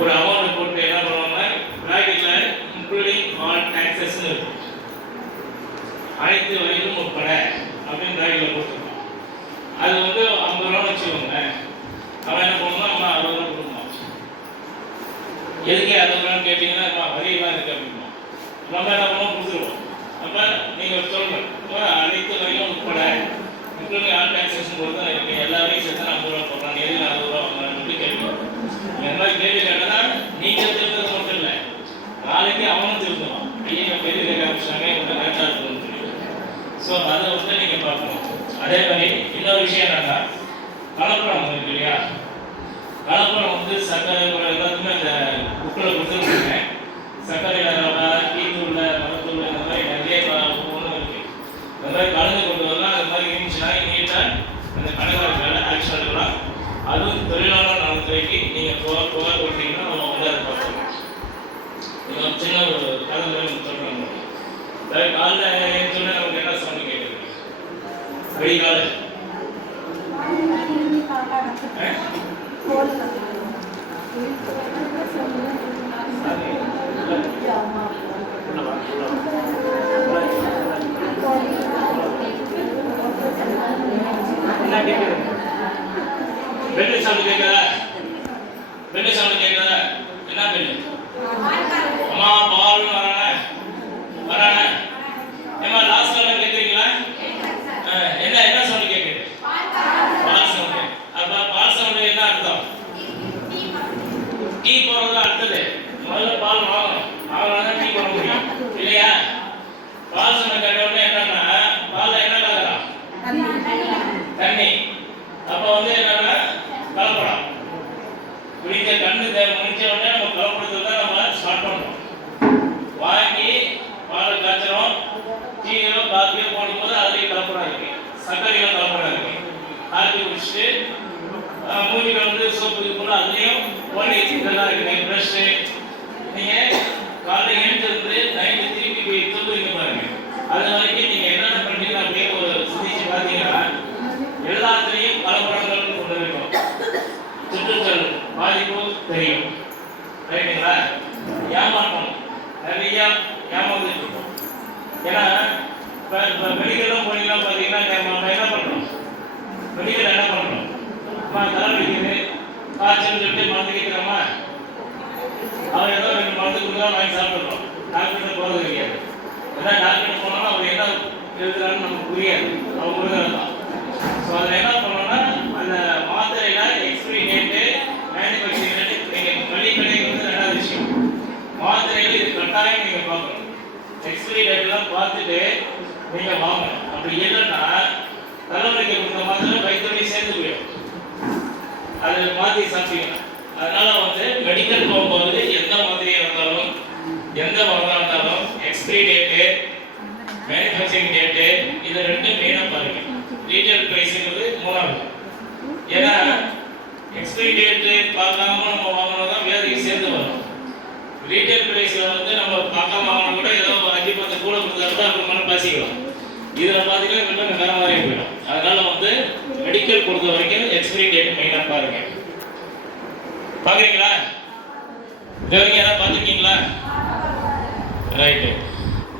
ஒரு அமௌண்ட் போட்டு என்ன பண்ணுவாங்கன்னா ப்ராக்கெட்டில் இன்க்ளூடிங் ஆல் டாக்ஸஸ்ன்னு இருக்கும், அனைத்து வரிகளும் உட்பட அப்படின்னு ப்ராக்கெட்டில் போட்டுருக்கோம். அது வந்து 50 ரூபான்னு வச்சுக்கோங்க. அவன் என்ன பண்ணணும்னா அம்மா 60 ரூபா கொடுக்கணும். எதுக்கு 60 ரூபான்னு கேட்டிங்கன்னா வரியெல்லாம் இருக்குது அப்படின்னா நம்ம என்ன பண்ணோம் கொடுத்துருவோம். அப்போ நீங்கள் சொல்லணும் அனைத்து வரிகளும் உட்பட இன்க்ளூடிங் ஆல் டாக்ஸஸ்ன்னு போட்டு தான் இருக்குது, எல்லாரையும் சேர்த்து 50 ரூபா போடுறாங்க, எதுக்கு 60 ரூபா வாங்கலாம்னு கேட்கணும். இந்த மாதிரி கேள்வி கேட்டால் நீங்கள் திருந்தது மட்டும் இல்லை, நாளைக்கு அவனும் திருந்துவான். ஐயா பெரிய கேட்க ஆரம்பிச்சாங்க இவங்க கரெக்டாக இருக்கணும்னு சொல்லி. ஸோ அதை வந்து நீங்கள் பார்க்கணும். அதே மாதிரி இன்னொரு விஷயம் என்னன்னா கலப்படம் இருக்கு இல்லையா, கலப்படம் வந்து சர்க்கரை எல்லாத்துக்குமே அந்த புக்கில் கொடுத்துருக்காங்க. சர்க்கரையில் ரவை, டீத்தூள், மரத்தூள், இந்த மாதிரி நிறைய ஒன்று இருக்குது. இந்த மாதிரி கலந்து கொண்டு வரலாம். அந்த மாதிரி இருந்துச்சுன்னா நீட்டாக அந்த கடைக்காரர்கள் ஆக்ஷன் எடுக்கலாம். அதுவும் தொழிலாளர் நலத்துறைக்கு நீங்கள் புகார் கொடுத்தீங்கன்னா நம்ம வந்து அதை பார்க்கலாம். நீங்கள் சின்ன ஒரு கதை சொல்கிறாங்க. காலையில் சொன்ன நமக்கு என்ன சவுண்டு கேட்குது, வெடிகால பெண்ணு சவுண்டு கேட்குதா, பெண்ணு சவுண்டு கேட்குதா, என்ன பெண்ணு அம்மா பால் நிறையா ஏமாந்துட்டு இருக்கோம். ஏன்னா இப்போ மெடிக்கல்லாம் போனீங்கன்னா பார்த்தீங்கன்னா நம்ம என்ன பண்ணுறோம், மெடிக்கல் என்ன பண்ணுறோம், தலை வலிக்குது காய்ச்சல் சொல்லிட்டு மருந்து கேட்குறோமா, அவர் ஏதோ 2 மருந்து கொடுத்தா வாங்கி சாப்பிட்றோம், டாக்டர்கிட்ட போகிறது கிடையாது. ஏன்னா டாக்டர் போனாலும் அவர் என்ன எழுதுறான்னு நமக்கு புரியாது, அவங்க கொடுக்குறது தான். ஸோ அதில் என்ன பண்ணோம்னா அந்த மாத்திரையில் எக்ஸ்பிரி டேட்டு மேனுஃபேக்சரிங் டேட்டு நீங்கள் வெளிக்கடைக்கு வந்து 2வது விஷயம், மாத்திரையில் இது கட்டாயம் நீங்கள் பார்க்கணும். எக்ஸ்பிரி டேட்லாம் பார்த்துட்டு நீங்கள் வாங்கணும். அப்படி இல்லைன்னா தலைவலிக்கு கொடுத்த மாத்திரை வயிற்றுலையும் சேர்ந்து போயிடும், அது மாற்றி சாப்பிட்டீங்கன்னா. அதனால வந்து மெடிக்கல் போகும்போது எந்த மாத்திரையாக இருந்தாலும் எந்த மருந்தாக இருந்தாலும் எக்ஸ்பிரி டேட்டு மேனுஃபேக்சரிங் டேட்டு இது 2 மெயினாக பாருங்க. ரீட்டைல் ப்ரைஸுங்கிறது 3வது. ஏன்னா எக்ஸ்பிரி டேட்டு பார்க்காம நம்ம வாங்கினா தான் வியாதிக்கு சேர்ந்து வரும். ரீட்டைல் ப்ரைஸில் வந்து நம்ம பார்க்காம வாங்கினா கூட ஏதோ 5-10 கூட கொடுத்தா கூட அப்புறமா பேசிக்கலாம். இதில் பார்த்தீங்கன்னா இன்னும் வேற மாதிரி போயிடும். அதனால வந்து மெடிக்கல் பொறுத்த வரைக்கும் எக்ஸ்பிரி டேட் மெயினாக பாருங்க. பார்க்குறீங்களா? இது வரைக்கும் யாராவது பார்த்துருக்கீங்களா? ரைட்டு.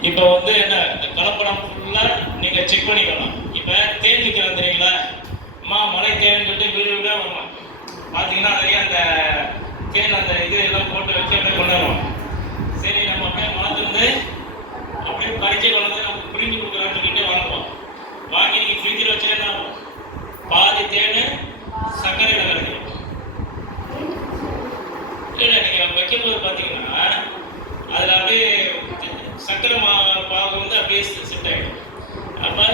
இப்போ வந்து என்ன, இந்த கலப்படம் ஃபுல்லாக நீங்கள் செக் பண்ணிக்கலாம். இப்போ தேன் விற்கிறோம் தெரியுங்களா, மலை தேன் சொல்லிட்டு வீடு வீடாக வரலாம். பார்த்தீங்கன்னா நிறைய அந்த தேன் அந்த இது எல்லாம் போட்டு வச்சு அப்படியே கொண்டாடுவோம். சரி நம்ம அப்படியே மலத்துலேருந்து அப்படியே கடிச்சு கொண்டு நம்ம பிரிஞ்சு கொடுக்குறான்னு சொல்லிட்டு வாங்குவோம். வாங்கி நீங்கள் ஃப்ரிட்ஜில் வச்சு என்ன ஆகும், பாதி தேன் சர்க்கரையில் கிடைக்கும். இல்லை நீங்கள் வைக்கும்போது பார்த்தீங்கன்னா அதில் அப்படியே சர்க்கரை பாகம் வந்து அப்படியே செட் ஆகிடும். அப்போ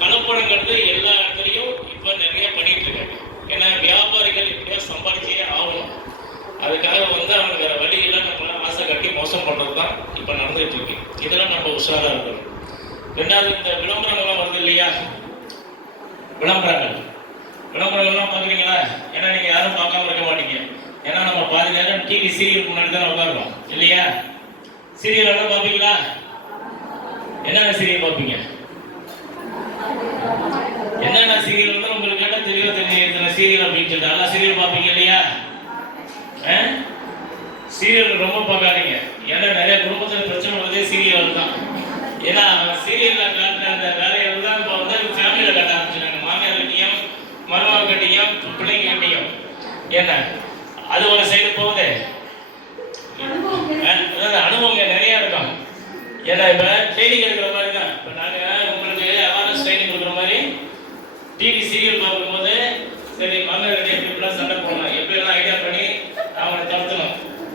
கலப்படங்கிறது எல்லா இடத்துலையும் இப்போ நிறைய பண்ணிட்டு இருக்காங்க. ஏன்னா வியாபாரிகள் எப்படியோ சம்பாதிச்சே ஆகணும். அதுக்காக வந்து அவங்க வேற வழியெல்லாம் நம்மளால ஆசை கட்டி மோசம் பண்ணுறது தான் இப்போ நடந்துகிட்டு இருக்கு. இதெல்லாம் நம்ம உஷாராக இருக்கணும். 2வது இந்த விளம்பரங்கள்லாம் வருது இல்லையா, விளம்பரங்கள்லாம் பார்க்குறீங்களா? ஏன்னா நீங்கள் யாரும் பார்க்காம இருக்க மாட்டீங்க. ஏன்னா நம்ம பாதி நேரம் டிவி சீரியல் முன்னாடி தான் உட்காருவோம் இல்லையா? சீரியல் எல்லாம் பார்ப்பீங்களா? என்னென்ன சீரியல் பார்ப்பீங்க? என்னென்ன சீரியல் வந்து உங்களுக்கு கேட்டால் தெரியும் சீரியல் அப்படின்னு சொல்லிட்டு எல்லா சீரியல் பார்ப்பீங்க இல்லையா? சீரியல் ரொம்ப பார்க்காதீங்க. ஏன்னா நிறைய குடும்பத்தில் பிரச்சனை வருதே சீரியல் தான். ஏன்னா சீரியலில் காட்டுற அந்த வேலைகள் தான் இப்போ வந்து ஃபேமிலியில் காட்ட ஆரம்பிச்சுட்டாங்க. மாமியார் கட்டியும் மருமக கட்டியும் பிள்ளைங்க கட்டியும். ஏன்னா அது ஒரு சைடு போகுது. அனுபவங்க நிறைய இருக்கும். ஏன்னா இப்போ ட்ரைனிங் எடுக்கிற மாதிரி தான். இப்போ நாங்கள் உங்களுக்கு அவேர்னஸ் ட்ரைனிங் கொடுக்குற மாதிரி டிவி சீரியல் பார்க்கும்போது சரி மருமக கட்டி எப்படிலாம் சண்டை போடணும், எப்படிலாம் ஐடியா பண்ணி அவங்களை தடுத்தணும்,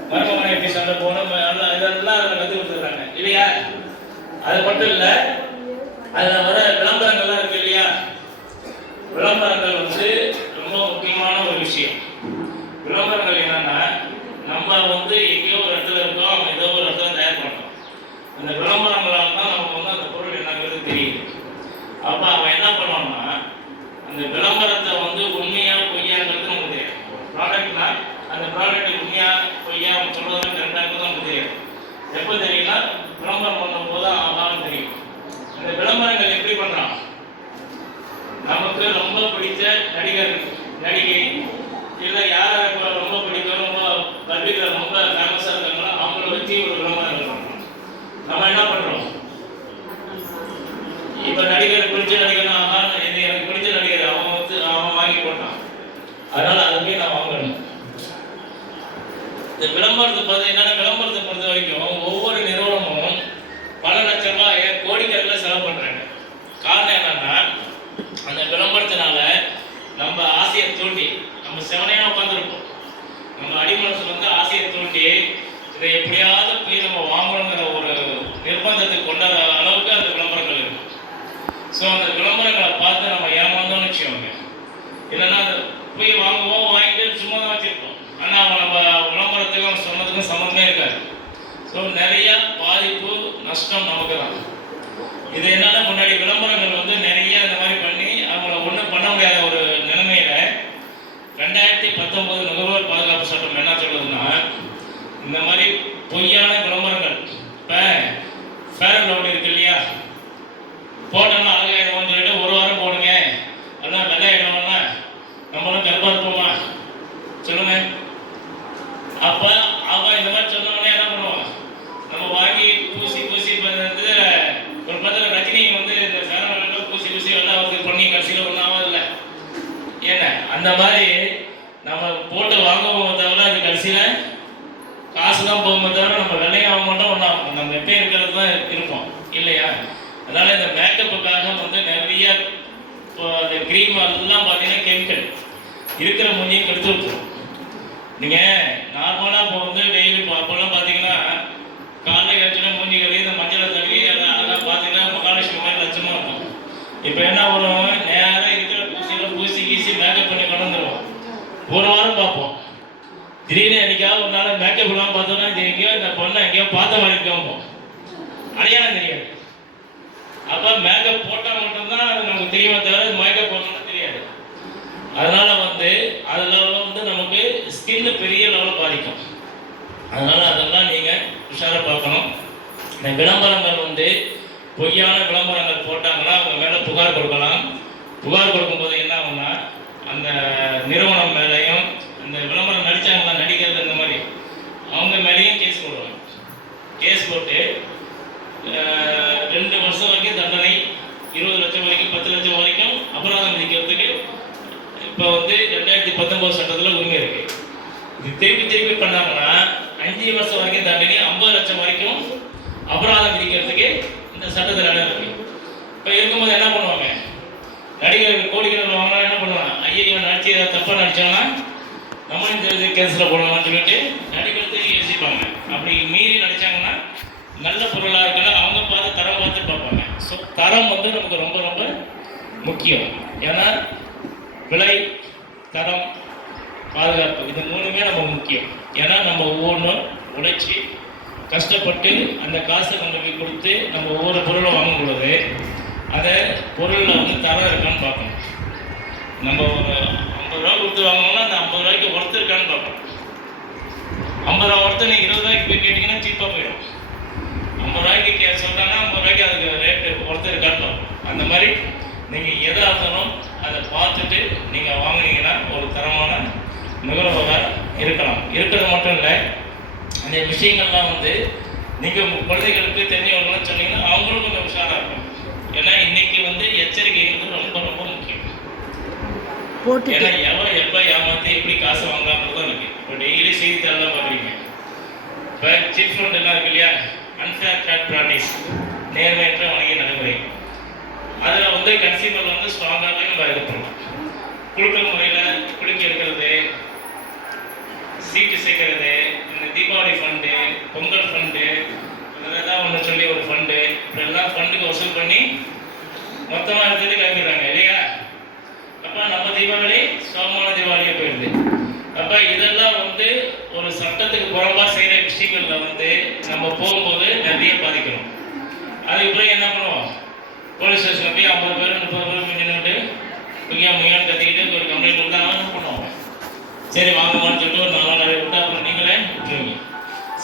மருமகனை எப்படி சண்டை போகணும், இதெல்லாம் அதில் கற்றுக் கொடுத்துருக்காங்க இல்லையா? அது மட்டும் இல்லை, அதில் வர விளம்பரங்கள்லாம் இருக்கு இல்லையா? விளம்பரங்கள் வந்து ரொம்ப முக்கியமான ஒரு விஷயம். விளம்பரங்கள் என்னன்னா, நம்ம வந்து எங்கேயோ ஒரு இடத்துல இருக்கோம், அவங்க ஏதோ ஒரு இடத்துல தயார் பண்ணோம். அந்த விளம்பரங்களால் தான் நம்ம வந்து அந்த பொருள் என்னங்கிறது தெரியுது. அப்போ அவன் என்ன பண்ணுவான்னா, அந்த விளம்பரத்தை வந்து உண்மையா பொய்யாங்கிறது நமக்கு தெரியும். ப்ராடக்ட்னா அந்த ப்ராடக்ட் உண்மையா பொய்யா அவன் சொல்றதுலாம் கரெக்டாக நமக்கு தெரியும். எப்போ தெரியும்னா விளம்பரம் பண்ணும் போது அவன் தெரியும். இந்த விளம்பரங்கள் எப்படி பண்றான், நமக்கு ரொம்ப பிடிச்ச நடிகர் நடிகை இல்லை யாரை ரொம்ப பிடிக்கும், ரொம்ப பப்ளிக்ல ரொம்ப ஃபேமஸாக இருக்காங்களோ அவங்கள வச்சு ஒரு விளம்பரம் பண்ணுறோம். நம்ம என்ன பண்ணுறோம், இப்போ நடிகர் பிடிச்ச நடிகர்னா இது எனக்கு பிடிச்ச நடிகர் அவன் வந்து அவன் வாங்கி போட்டான், அதனால அதை போய் நான் வாங்கணும். இந்த விளம்பரத்தை பார்த்தீங்கன்னா விளம்பரத்தை பொறுத்த வரைக்கும் ஒவ்வொரு நிறுவனமும் பல லட்சம் ரூபாய் கோடிக்கணக்கில் செலவு பண்ணுறாங்க. காரணம் என்னன்னா, அந்த விளம்பரத்தினால நம்ம ஆசையை தூண்டி நம்ம செவனையாக உட்காந்துருப்போம். நம்ம அடிமனசுல வந்து ஆசையை தூண்டி இதை எப்படியாவது போய் நம்ம வாங்கணுங்கிற ஒரு நிர்பந்தத்தை கொண்டாட அளவுக்கு அந்த விளம்பரங்கள் இருக்கும். ஸோ அந்த விளம்பரங்களை பார்த்து நம்ம ஏமாந்தோம்னு வச்சுக்கோங்க. இல்லைன்னா அதை போய் வாங்குவோம், வாங்கிட்டு சும்மா தான் வச்சுருப்போம். ஆனால் அவன் நம்ம விளம்பரத்துக்கும் அவன் சொன்னதுக்கும் சம்மந்தமே இருக்காது. ஸோ நிறைய பாதிப்பு நஷ்டம் நமக்கு தான். இது என்னன்னா, முன்னாடி விளம்பரங்கள் வந்து நிறைய இந்த மாதிரி பண்ணி அவங்கள ஒன்றும் பண்ண முடியாத ஒரு நிலைமையில 2019 நுகர்வோர் பாதுகாப்பு சட்டம் என்ன சொல்லுதுன்னா, இந்த மாதிரி பொய்யான விளம்பரங்கள் இப்போ ஃபேர் அண்ட் லவ்லி இருக்கு இல்லையா, போட்டோம்னா அழகாயிடுவோம்னு சொல்லிட்டு ஒரு வாரம் போடுங்க, அதெல்லாம் வெள்ளையிடுவோம்னா நம்மளும் கருப்பா இருப்போமா சொல்லுங்க. அப்போ அவன் இந்த மாதிரி சொன்னோடனே என்ன பண்ணுவான், நம்ம வாங்கி எப்பயும் இருக்கிறது தான் இருப்போம் இல்லையா? அதனால் இந்த மேக்கப்புக்காக வந்து நிறைய இந்த க்ரீம் எல்லாம் பார்த்தீங்கன்னா கெமிக்கல் இருக்கிற மூஞ்சியும் கெடுத்து விட்டுரும். நீங்கள் நார்மலாக இப்போ வந்து டெய்லி அப்போல்லாம் பார்த்தீங்கன்னா காலைல கழிச்சுனா மூஞ்சி கழுவி இந்த மஞ்சளை தடவி அதெல்லாம் பார்த்தீங்கன்னா மகாலட்சுமி மாதிரி லட்சமாக இருக்கும். இப்போ என்ன பண்ணுவோம், நேராக இருக்கிற பூசியில் பூசி கீசி மேக்கப் பண்ணி கொண்டு வந்துடுவோம். ஒரு வாரம் பார்ப்போம், திடீர்னு என்னைக்காவது ஒரு நாள் மேக்கப் எல்லாம் பார்த்தோன்னா இது எங்கேயோ இந்த பொண்ணை எங்கேயோ பார்த்த மாதிரி இருக்கோம், அடையாளம் தெரியாது. அப்போ மேக்கப் போட்டால் மட்டும்தான் அது நமக்கு தெரியுமே தவிர மேக்கப் போடணும்னு தெரியாது. அதனால வந்து அதில் வந்து நமக்கு ஸ்கின்னு பெரிய லெவலில் பாதிக்கும். அதனால அதெல்லாம் நீங்கள் உஷாராக பார்க்கணும். இந்த விளம்பரங்கள் வந்து பொய்யான விளம்பரங்கள் போட்டாங்கன்னா அவங்க மேலே புகார் கொடுக்கலாம். புகார் கொடுக்கும்போது என்ன ஆகும்னா அந்த நிறுவனம் மேலேயும் அந்த விளம்பரம் நடித்தாங்களா நடிக்கிறது இந்த மாதிரி அவங்க மேலேயும் கேஸ் போடுவாங்க. கேஸ் போட்டு 2 வருஷம் வரைக்கும் தண்டனை, 20 லட்சம் வரைக்கும் 10 லட்சம் வரைக்கும் அபராதம் விதிக்கிறதுக்கு இப்போ வந்து 2019 சட்டத்தில் உரிமை இருக்கு. இது திருப்பி பண்ணாங்கன்னா 5 வருஷம் வரைக்கும் தண்டனை, 50 லட்சம் வரைக்கும் அபராதம் விதிக்கிறதுக்கு இந்த சட்டத்தில் இடம் இருக்கு. இப்போ இருக்கும்போது என்ன பண்ணுவாங்க, நடிகர்கள் கோடிக்கணக்கில் வாங்கினா என்ன பண்ணுவாங்க, ஐயோ நடிச்சு ஏதாவது தப்பாக நடிச்சோன்னா நம்ம இந்த கேஸில் போடலாம்னு சொல்லிட்டு நடிக்கிறதுக்கு யோசிப்பாங்க. அப்படி மீறி நடித்தாங்கன்னா நல்ல பொருளாக இருக்குன்னா அவங்க தரம் பார்த்து பார்ப்பாங்க. ஸோ தரம் வந்து நமக்கு ரொம்ப ரொம்ப முக்கியம். ஏன்னா விலை, தரம், பாதுகாப்பு இது 3மே நமக்கு முக்கியம். ஏன்னா நம்ம ஒவ்வொன்றும் உழைச்சி கஷ்டப்பட்டு அந்த காசை கொண்டு போய் கொடுத்து நம்ம ஒவ்வொரு பொருளை வாங்கும் பொழுது அதை பொருளில் வந்து தரம் இருக்கான்னு பார்க்கணும். நம்ம ஒரு 50 ரூபா கொடுத்து வாங்கினோம்னா அந்த 50 ரூபாய்க்கு ஒர்த்து இருக்கான்னு பார்ப்போம். 50 ரூபா ஒர்த்து நீங்கள் 20 ரூபாய்க்கு போய் கேட்டிங்கன்னா சீப்பாக போயிடும். 50 ரூபாய்க்கு சொல்கிறாங்கன்னா 50 ரூபாய்க்கு அதுக்கு ரேட்டு ஒர்த்து இருக்கான்னு பார்ப்போம். அந்த மாதிரி நீங்கள் எதை ஆகணும் அதை பார்த்துட்டு நீங்கள் வாங்கினீங்கன்னா ஒரு தரமான நுகர்வோராக இருக்கலாம். இருக்கிறது மட்டும் இல்லை, அந்த விஷயங்கள்லாம் வந்து நீங்கள் உங்கள் குழந்தைகளுக்கு தெரிஞ்சவங்களாம் சொன்னீங்கன்னா அவங்களும் கொஞ்சம் உஷாராக இருக்கும். ஏன்னா இன்னைக்கு வந்து எச்சரிக்கைங்கிறது ரொம்ப ரொம்ப முக்கியம். ஏன்னா எவன் எப்போ ஏமாற்றி எப்படி காசு வாங்கலாம்ன்றது தான் இருக்குது. இப்போ டெய்லி செய்தித்தாள்லாம் பார்க்குறீங்க. இப்போ சிட் ஃபண்ட் எல்லாம் இருக்கு இல்லையா, அன்ஃபேர் ட்ரேட் ப்ராக்டிஸ், நேர்மையற்ற வணிக நடைமுறை, அதில் வந்து கன்சியூமர் வந்து ஸ்ட்ராங்காகவே நம்ம இது பண்ணலாம். குழுக்கள் முறையில் குளிக்க எடுக்கிறது, சீட்டு சேர்க்கறது, இந்த தீபாவளி ஃபண்டு, பொங்கல் ஃபண்டு, ஏதாவது ஒன்று சொல்லி ஒரு ஃபண்டு, இப்பெல்லாம் ஃபண்டுக்கு வசூல் பண்ணி மொத்தமாக எடுத்துட்டு கிளம்பிடுறாங்க இல்லையா? அப்போ நம்ம தீபாவளி சோமான தீபாவளியாக போயிடுது. அப்போ இதெல்லாம் வந்து ஒரு சட்டத்துக்கு புறம்பாக செய்கிற விஷயங்களில் வந்து நம்ம போகும்போது நிறைய பாதிக்கணும். அதுக்கப்புறம் என்ன பண்ணுவோம், போலீஸ் ஸ்டேஷனில் போய் 50 பேர் 30 பேர் நின்றுட்டு முக்கியம் கத்திக்கிட்டு ஒரு கம்ப்ளைண்ட் கொடுத்தா அவன் என்ன பண்ணுவாங்க, சரி வாங்கம்மான்னு சொல்லிட்டு ஒரு 4 நாள் விட்டு அப்புறம் நீங்களே விட்டுருவீங்க.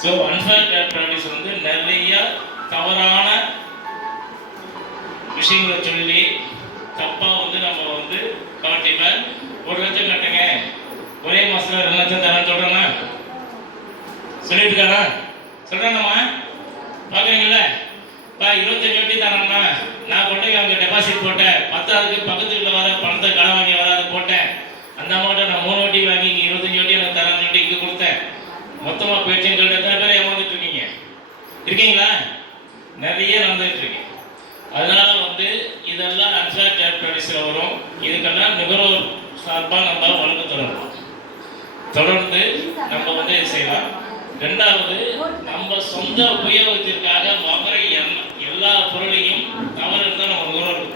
ஸோ அன்ஃபேர் ட்ரேட் ப்ராக்டிஸ் வந்து நிறைய தவறான விஷயங்களை சொல்லி தப்பாக வந்து நம்ம வந்து காட்டிப்பேன். 1 லட்சம் கட்டுங்க, ஒரே மாதத்தில் 2 லட்சம் தரேன்னு சொல்கிறேன்னா சொல்லிட்டு இருக்கானா, சொல்கிறேன்னம்மா பார்க்குறீங்கள, இப்போ 25 வட்டி தரேன்னா நான் கொண்டு அங்கே டெபாசிட் போட்டேன், 10ஆவதுக்கு பக்கத்து வீட்டில் வர பணத்தை கடன் வாங்கி வராது போட்டேன், அந்த அமௌண்ட்டை நான் 3 வட்டி வாங்கி 25 வட்டி எனக்கு தரேன்னு சொல்லிட்டு இங்கே கொடுத்தேன், மொத்தமாக போயிடுச்சுன்னு சொல்லிட்டு எத்தனை பேர் ஏமாந்துட்டு இருக்கீங்களா? நிறைய நடந்துட்டு இருக்கு. அதனால வந்து இதெல்லாம் அன்ஃபேர் ட்ரேட் ப்ராக்டிஸில் வரும். இதுக்கெல்லாம் நுகர்வோர் சார்பாக நம்ம வழக்கு தொடர்ந்து நம்ம வந்து இது செய்யலாம். 2வது, நம்ம சொந்த உபயோகத்திற்காக வாங்குற எல்லா பொருளையும் தவறு இருந்தால் நம்ம நுகர்வோர்.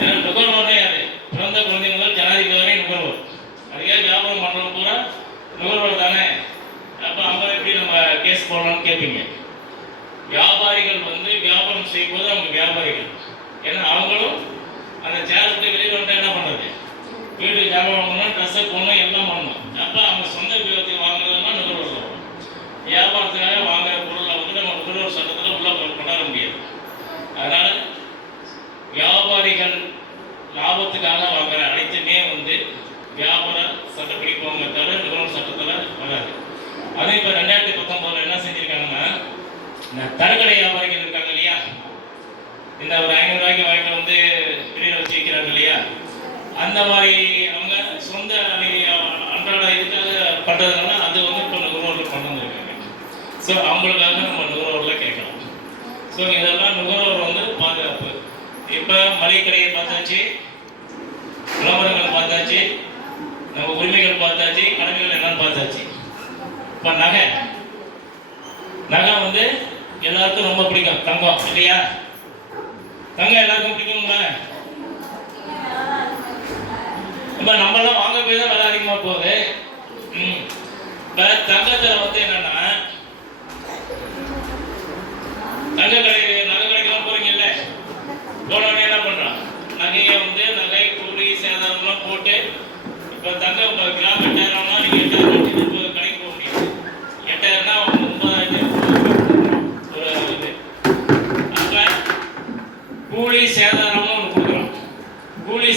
ஏன்னா நுகர்வோரே யாரு, பிறந்த குழந்தை முதல் ஜனாதிபதி வரை நுகர்வோர். அதுக்காக வியாபாரம் பண்ணுறது பூரா நுகர்வோர் தானே. அப்போ அவங்க எப்படி நம்ம கேஸ் போடலாம்னு கேட்பீங்க. வியாபாரிகள் வந்து வியாபாரம் செய்யும் போது அவங்க வியாபாரிகள், ஏன்னா அவங்களும் அந்த சேர் விட்டு வெளியே வந்துட்டு என்ன பண்ணுறது, வீட்டுக்கு வியாபாரம் வாங்கணும், ட்ரெஸ்ஸை போகணும், எல்லாம் பண்ணணும். அப்போ அவங்க சொந்த உபயோகத்துக்கு வாங்குறதுனா நுகர்வோர் சொல்லுவோம். வியாபாரத்துக்காக வாங்குற பொருளை வந்து நம்ம நுகர்வோர் சட்டத்தில் உள்ள கொண்டாட முடியாது. அதனால் வியாபாரிகள் லாபத்துக்காக வாங்குற அனைத்துமே வந்து வியாபார சட்டப்படி போங்க தவிர நுகர்வோர் சட்டத்தில் வராது. அதே இப்போ 2019 என்ன செஞ்சுருக்காங்கன்னா, தரக்கடை வியாபாரிகள் இருக்காங்க இல்லையா, இந்த ஒரு 500 ரூபாய்க்கு வாங்கிட்டு வந்து வெளியில் வச்சு விற்கிறாங்க இல்லையா, அந்த மாதிரி அவங்க சொந்த அன்றாட இதுக்காக பண்ணுறதுனால அது வந்து இப்போ நுகர்வோரில் கொண்டு வந்துருக்காங்க. ஸோ அவங்களுக்காக நம்ம நுகர்வோரில் கேட்கலாம். ஸோ இதெல்லாம் நுகர்வோர் வந்து பாதுகாப்பு. இப்போ மளிகை கடையை பார்த்தாச்சு, விளம்பரங்களை பார்த்தாச்சு, நம்ம உரிமைகள் பார்த்தாச்சு, கடமைகள் என்னன்னு பார்த்தாச்சு. இப்போ நகை வந்து எல்லாருக்கும் ரொம்ப பிடிக்கும். தங்கம் இல்லையா? தங்கம் எல்லாருக்கும் பிடிக்குங்களா? இப்போ நம்மளாம் வாங்க போய் தான் விலை அதிகமாக போகுது. இப்போ தங்கத்தில் வந்து என்னன்னா, நகை கடைக்கெல்லாம் போறீங்கல்ல, போனோடனே என்ன பண்றோம், நகையை வந்து நகை கூலி சேதாரம்லாம் போட்டு, இப்போ தங்கம் கிராம் 8000னா நீங்க 8000 இப்போ கடைக்கு போக முடியாது. 8000னா 9000 ஒரு இது. அப்ப கூலி சேதாரம்னு ஒன்று கொடுக்குறோம். கூலி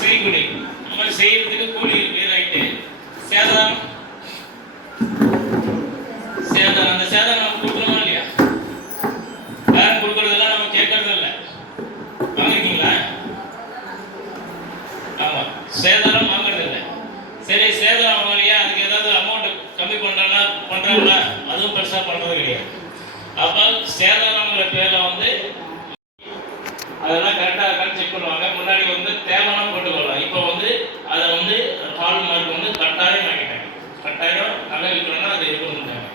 செய்கூலி நம்ம செய்யறதுக்கு கூலி வேறாயிட்டு, சேதாரம் அந்த சேதாரம் நம்ம கொடுக்குறோமா இல்லையா? யாரும் கொடுக்கறதெல்லாம் நம்ம கேட்கறது இல்லை. வாங்கிருக்கீங்களா? ஆமா, சேதாரம் வாங்குறது இல்லை. சரி, சேதாரம் வாங்கலையா, அதுக்கு ஏதாவது அமௌண்ட் கம்மி பண்றாங்களா? அதுவும் பெருசா பண்றது கிடையாது. அப்ப சேதாரங்கிற பேர்ல வந்து அதெல்லாம் கரெக்டா இருக்கான்னு செக் பண்ணுவாங்க. முன்னாடி வந்து தேவையான போட்டுக்கொள்ளலாம். இப்போ வந்து அதை வந்து ஹால் மார்க் வந்து கட்டாயம் ஆகிட்டாங்க. கட்டாயம் நகை விற்கணும்னா அதை இருக்கணும்ட்டாங்க.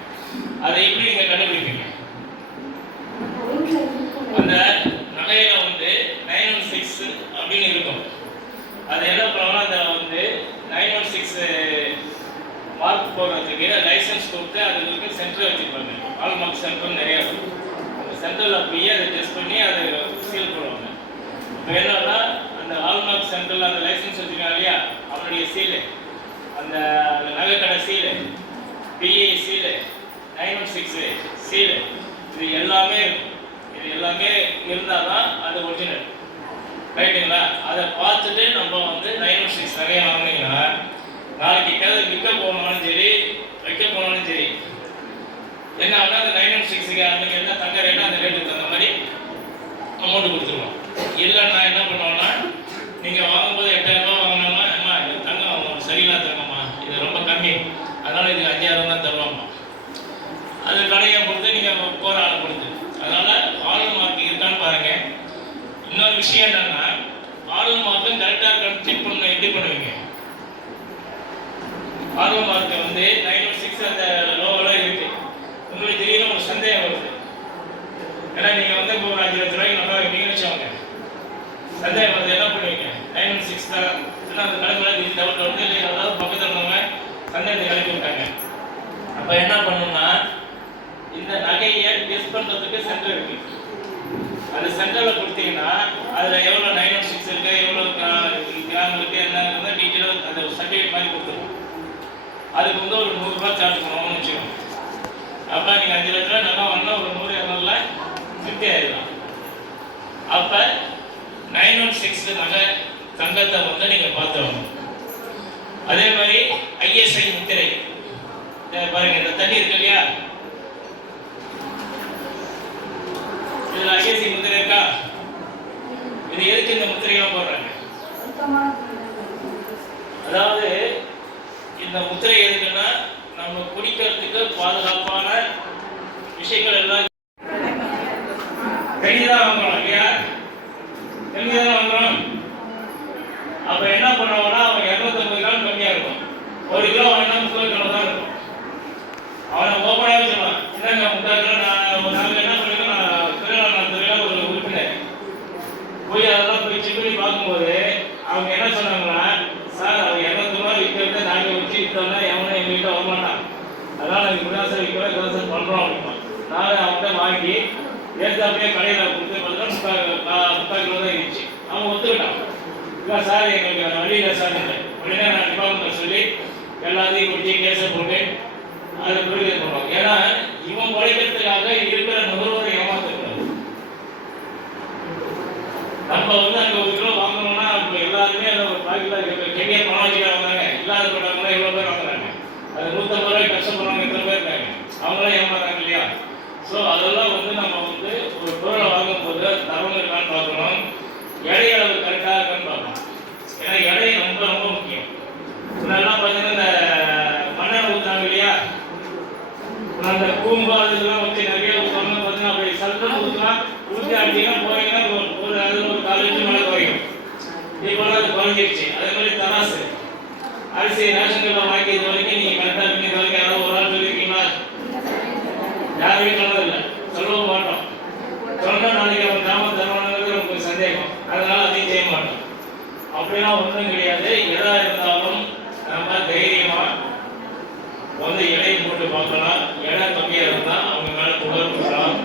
அதை எப்படி நீங்க கண்டுபிடிப்பீங்க? அந்த நகையில வந்து 916 அப்படின்னு இருக்கும். அது என்ன பண்ணுவோம்னா, அதை வந்து 916 மார்க் போடுறதுக்கு லைசன்ஸ் கொடுத்து அதுக்கு சென்டர் வச்சுருப்பாங்க. ஹால் மார்க் சென்டர் நிறையா இருக்கும். அந்த சென்டரில் போய் அதை டெஸ்ட் பண்ணி அதை சீல் பண்ணுவாங்க. இப்போ என்னன்னா, அந்த ஹால் மார்க் சென்டரில் அந்த லைசன்ஸ் வச்சுருக்காங்க இல்லையா, அவனுடைய சீலு, அந்த நகைக்கடை சீலு, பிஐ சீலு, 916 சீலு, இது எல்லாமே இருந்தால் தான் அது ஒரிஜினல். ரைட்டுங்களா? அதை பார்த்துட்டு நம்ம வந்து 916 நகையை வாங்கினீங்கன்னா, நாளைக்கு எங்கேயாவது விற்க போனாலும் சரி, வைக்க போனாலும் சரி, என்ன ஆனால் அந்த 916க்கு அன்றைக்கி என்ன தங்க ரேட்டோ அந்த ரேட்டுக்கு தகுந்த மாதிரி அமௌண்ட் கொடுத்துருவோம். இல்லைன்னா என்ன பண்ணுவோம்னா, நீங்கள் வாங்கும்போது 8000 ரூபா வாங்கினாமா, அம்மா இது தங்கம் சரியில்லாத தங்கம்மா, இது ரொம்ப கம்மி, அதனால் இதுக்கு 5000 தான் தருவாம்மா. அது கடையை பொறுத்து நீங்கள் போகிற ஆளை பொறுத்து. அதனால் ஹால் மார்க் இருக்கான்னு பாருங்கள். இன்னொரு விஷயம் என்னன்னா, ஹால் மார்க்கும் கரெக்டாக இருக்கான்னு செக் பண்ண எப்படி பண்ணுவீங்க? ஹால் மார்க்கை வந்து 916 அந்த லோவெல்லாம் இருக்கு. உங்களுக்கு திடீர்னு ஒரு சந்தேகம் வருது. ஏன்னா நீங்கள் வந்து இப்போ ஒரு 5 லட்ச ரூபாய்க்கு நல்லா வைப்பீங்கன்னு வச்சுக்கோங்க. சந்தேகம் வந்து என்ன பண்ணுவீங்க? 916 தான் இல்லை, அந்த கடைக்கு டவுட் வந்து இல்லை, அதாவது பக்கத்தில் இருந்தவங்க சந்தேகத்தை கிளப்பி விட்டாங்க. அப்போ என்ன பண்ணணும்னா, இந்த நகையை டெஸ்ட் பண்ணுறதுக்கு சென்டர் இருக்கு. அந்த சென்டரில் கொடுத்தீங்கன்னா அதில் எவ்வளோ 916 இருக்கு, எவ்வளோ கிராம் இருக்குது, என்ன டீட்டெயிலாக அந்த சர்டிஃபிகேட் மாதிரி கொடுத்துருவோம். அதுக்கு வந்து ஒரு 100 ரூபா சார்ஜ் பண்ணுவோம்னு வச்சுக்கோங்க. அப்போ நீங்கள் 5 லட்ச ரூபா நல்லா வாங்கினா ஒரு 100-200ல திருப்தி ஆயிடலாம். அப்போ 916 நகை தங்கத்தை வந்து நீங்கள் பார்த்துக்கணும். அதே மாதிரி ஐஎஸ்ஐ முத்திரை பாருங்க, இந்த தண்ணி இருக்கு இல்லையா, இதுல ஐஎஸ்ஐ முத்திரை இருக்கா? இது எதுக்கு இந்த முத்திரையெல்லாம் போடுறாங்க? அதாவது இந்த முத்திரை எதுக்குன்னா, நம்ம குடிக்கிறதுக்கு பாதுகாப்பான விஷயங்கள் எல்லாம் தண்ணிதான் வாங்குறோம் இல்லையா, தண்ணிதான் வாங்குறோம். அப்ப என்ன பண்ணுவாங்கன்னா, அவன் 250 கிராம் கம்மியா இருக்கும். 1 கிலோ வாங்கினா 30 கிலோ தான் இருக்கும். அவனை ஓப்பனாகவே சொல்லுவான், என்னங்க 30 கிலோ. நாங்கள் என்ன பண்ணிருக்கோம், நான் திருவிழா நடத்துறதுல ஒரு உறுப்பினர் போய் அதெல்லாம் போய் செக் பண்ணி பார்க்கும்போது அவங்க என்ன சொன்னாங்கன்னா, சார் அவர் 200 ரூபா விற்கிறத நாங்கள் வச்சு விற்றோம்னா எவனும் எங்ககிட்ட வரமாட்டான், அதனால் நாங்கள் விதாசம் விற்கிறோம், விதாசம் பண்ணுறோம் அப்படின்னா. நாங்கள் அவங்கள்ட்ட வாங்கி ஏற்றாப்பே கடையில் கொடுத்து பார்த்தா 30 கிலோ தான் இருந்துச்சு. அவங்க ஒத்துக்கிட்டான். இல்லை சார் எங்களுக்கு வழியில் சார் இல்லை, உடனே நான் டிபார்ட்மெண்ட் சொல்லி எல்லாத்தையும் முடிச்சு கேஸை போட்டு அதை புரிதல் பண்ணுவாங்க. ஏன்னா இவன் உழைக்கிறதுக்காக இருக்கிற நுகர்வோரை ஏமாத்தக்கூடாது. நம்ம வந்து அங்கே 1 கிலோ வாங்கணும்னா இப்போ எல்லாருமே அதை ஒரு பாக்கெட்டில் கெமியா பணம் வச்சுக்க வாங்குறாங்க. இல்லாத போட்டவங்களாம் எவ்வளோ பேர் வாங்குறாங்க. அது 150 ரூபாய்க்கு கஷ்டப்படுறவங்க எத்தனை பேர் இருக்காங்க, அவங்களாம் ஏமாறாங்க இல்லையா? ஸோ அதெல்லாம் வந்து நம்ம வந்து ஒரு பொருளை வாங்கும்போது தரம் இருக்கான்னு பார்க்கணும், எடை அளவு கரெக்டாக இருக்கான்னு பார்க்கணும். ஏன்னா எடை ரொம்ப ரொம்ப முக்கியம். முன்னெல்லாம் பார்த்தீங்கன்னா இந்த மண்ணெண்ணெய் ஊற்றுறாங்க இல்லையா, அந்த கூம்பு அதெல்லாம் வச்சு நிறைய ஊற்றணும், சுற்றி அடிச்சிங்கன்னா போனீங்கன்னா ஒரு அதில் ஒரு 4 லிட்டர் மேலே குறையும். இப்போலாம் அது குறைஞ்சிருச்சு. அதே மாதிரி தராசு அரிசி ரேஷன் கடையில் வாங்கி இது வரைக்கும் நீங்கள் கரெக்டாக இருக்கு. இது வரைக்கும் யாராவது ஒரு ஆள் சொல்லியிருக்கீங்களா? யாருமே சொன்னதில்லை, சொல்லவும் மாட்டோம். சொன்னால் நாளைக்கு அவன் கிராமம் தருவானுங்கிறது நமக்கு சந்தேகம். அதனால அதையும் செய்ய மாட்டோம். அப்படிலாம் ஒன்றும் கிடையாது. எதா இருந்தாலும் நம்ம தைரியமாக வந்து எடை போட்டு பார்க்கலாம். எடை கம்மியாக இருந்தால் அவங்க மேலே புகார் கொடுக்கலாம்.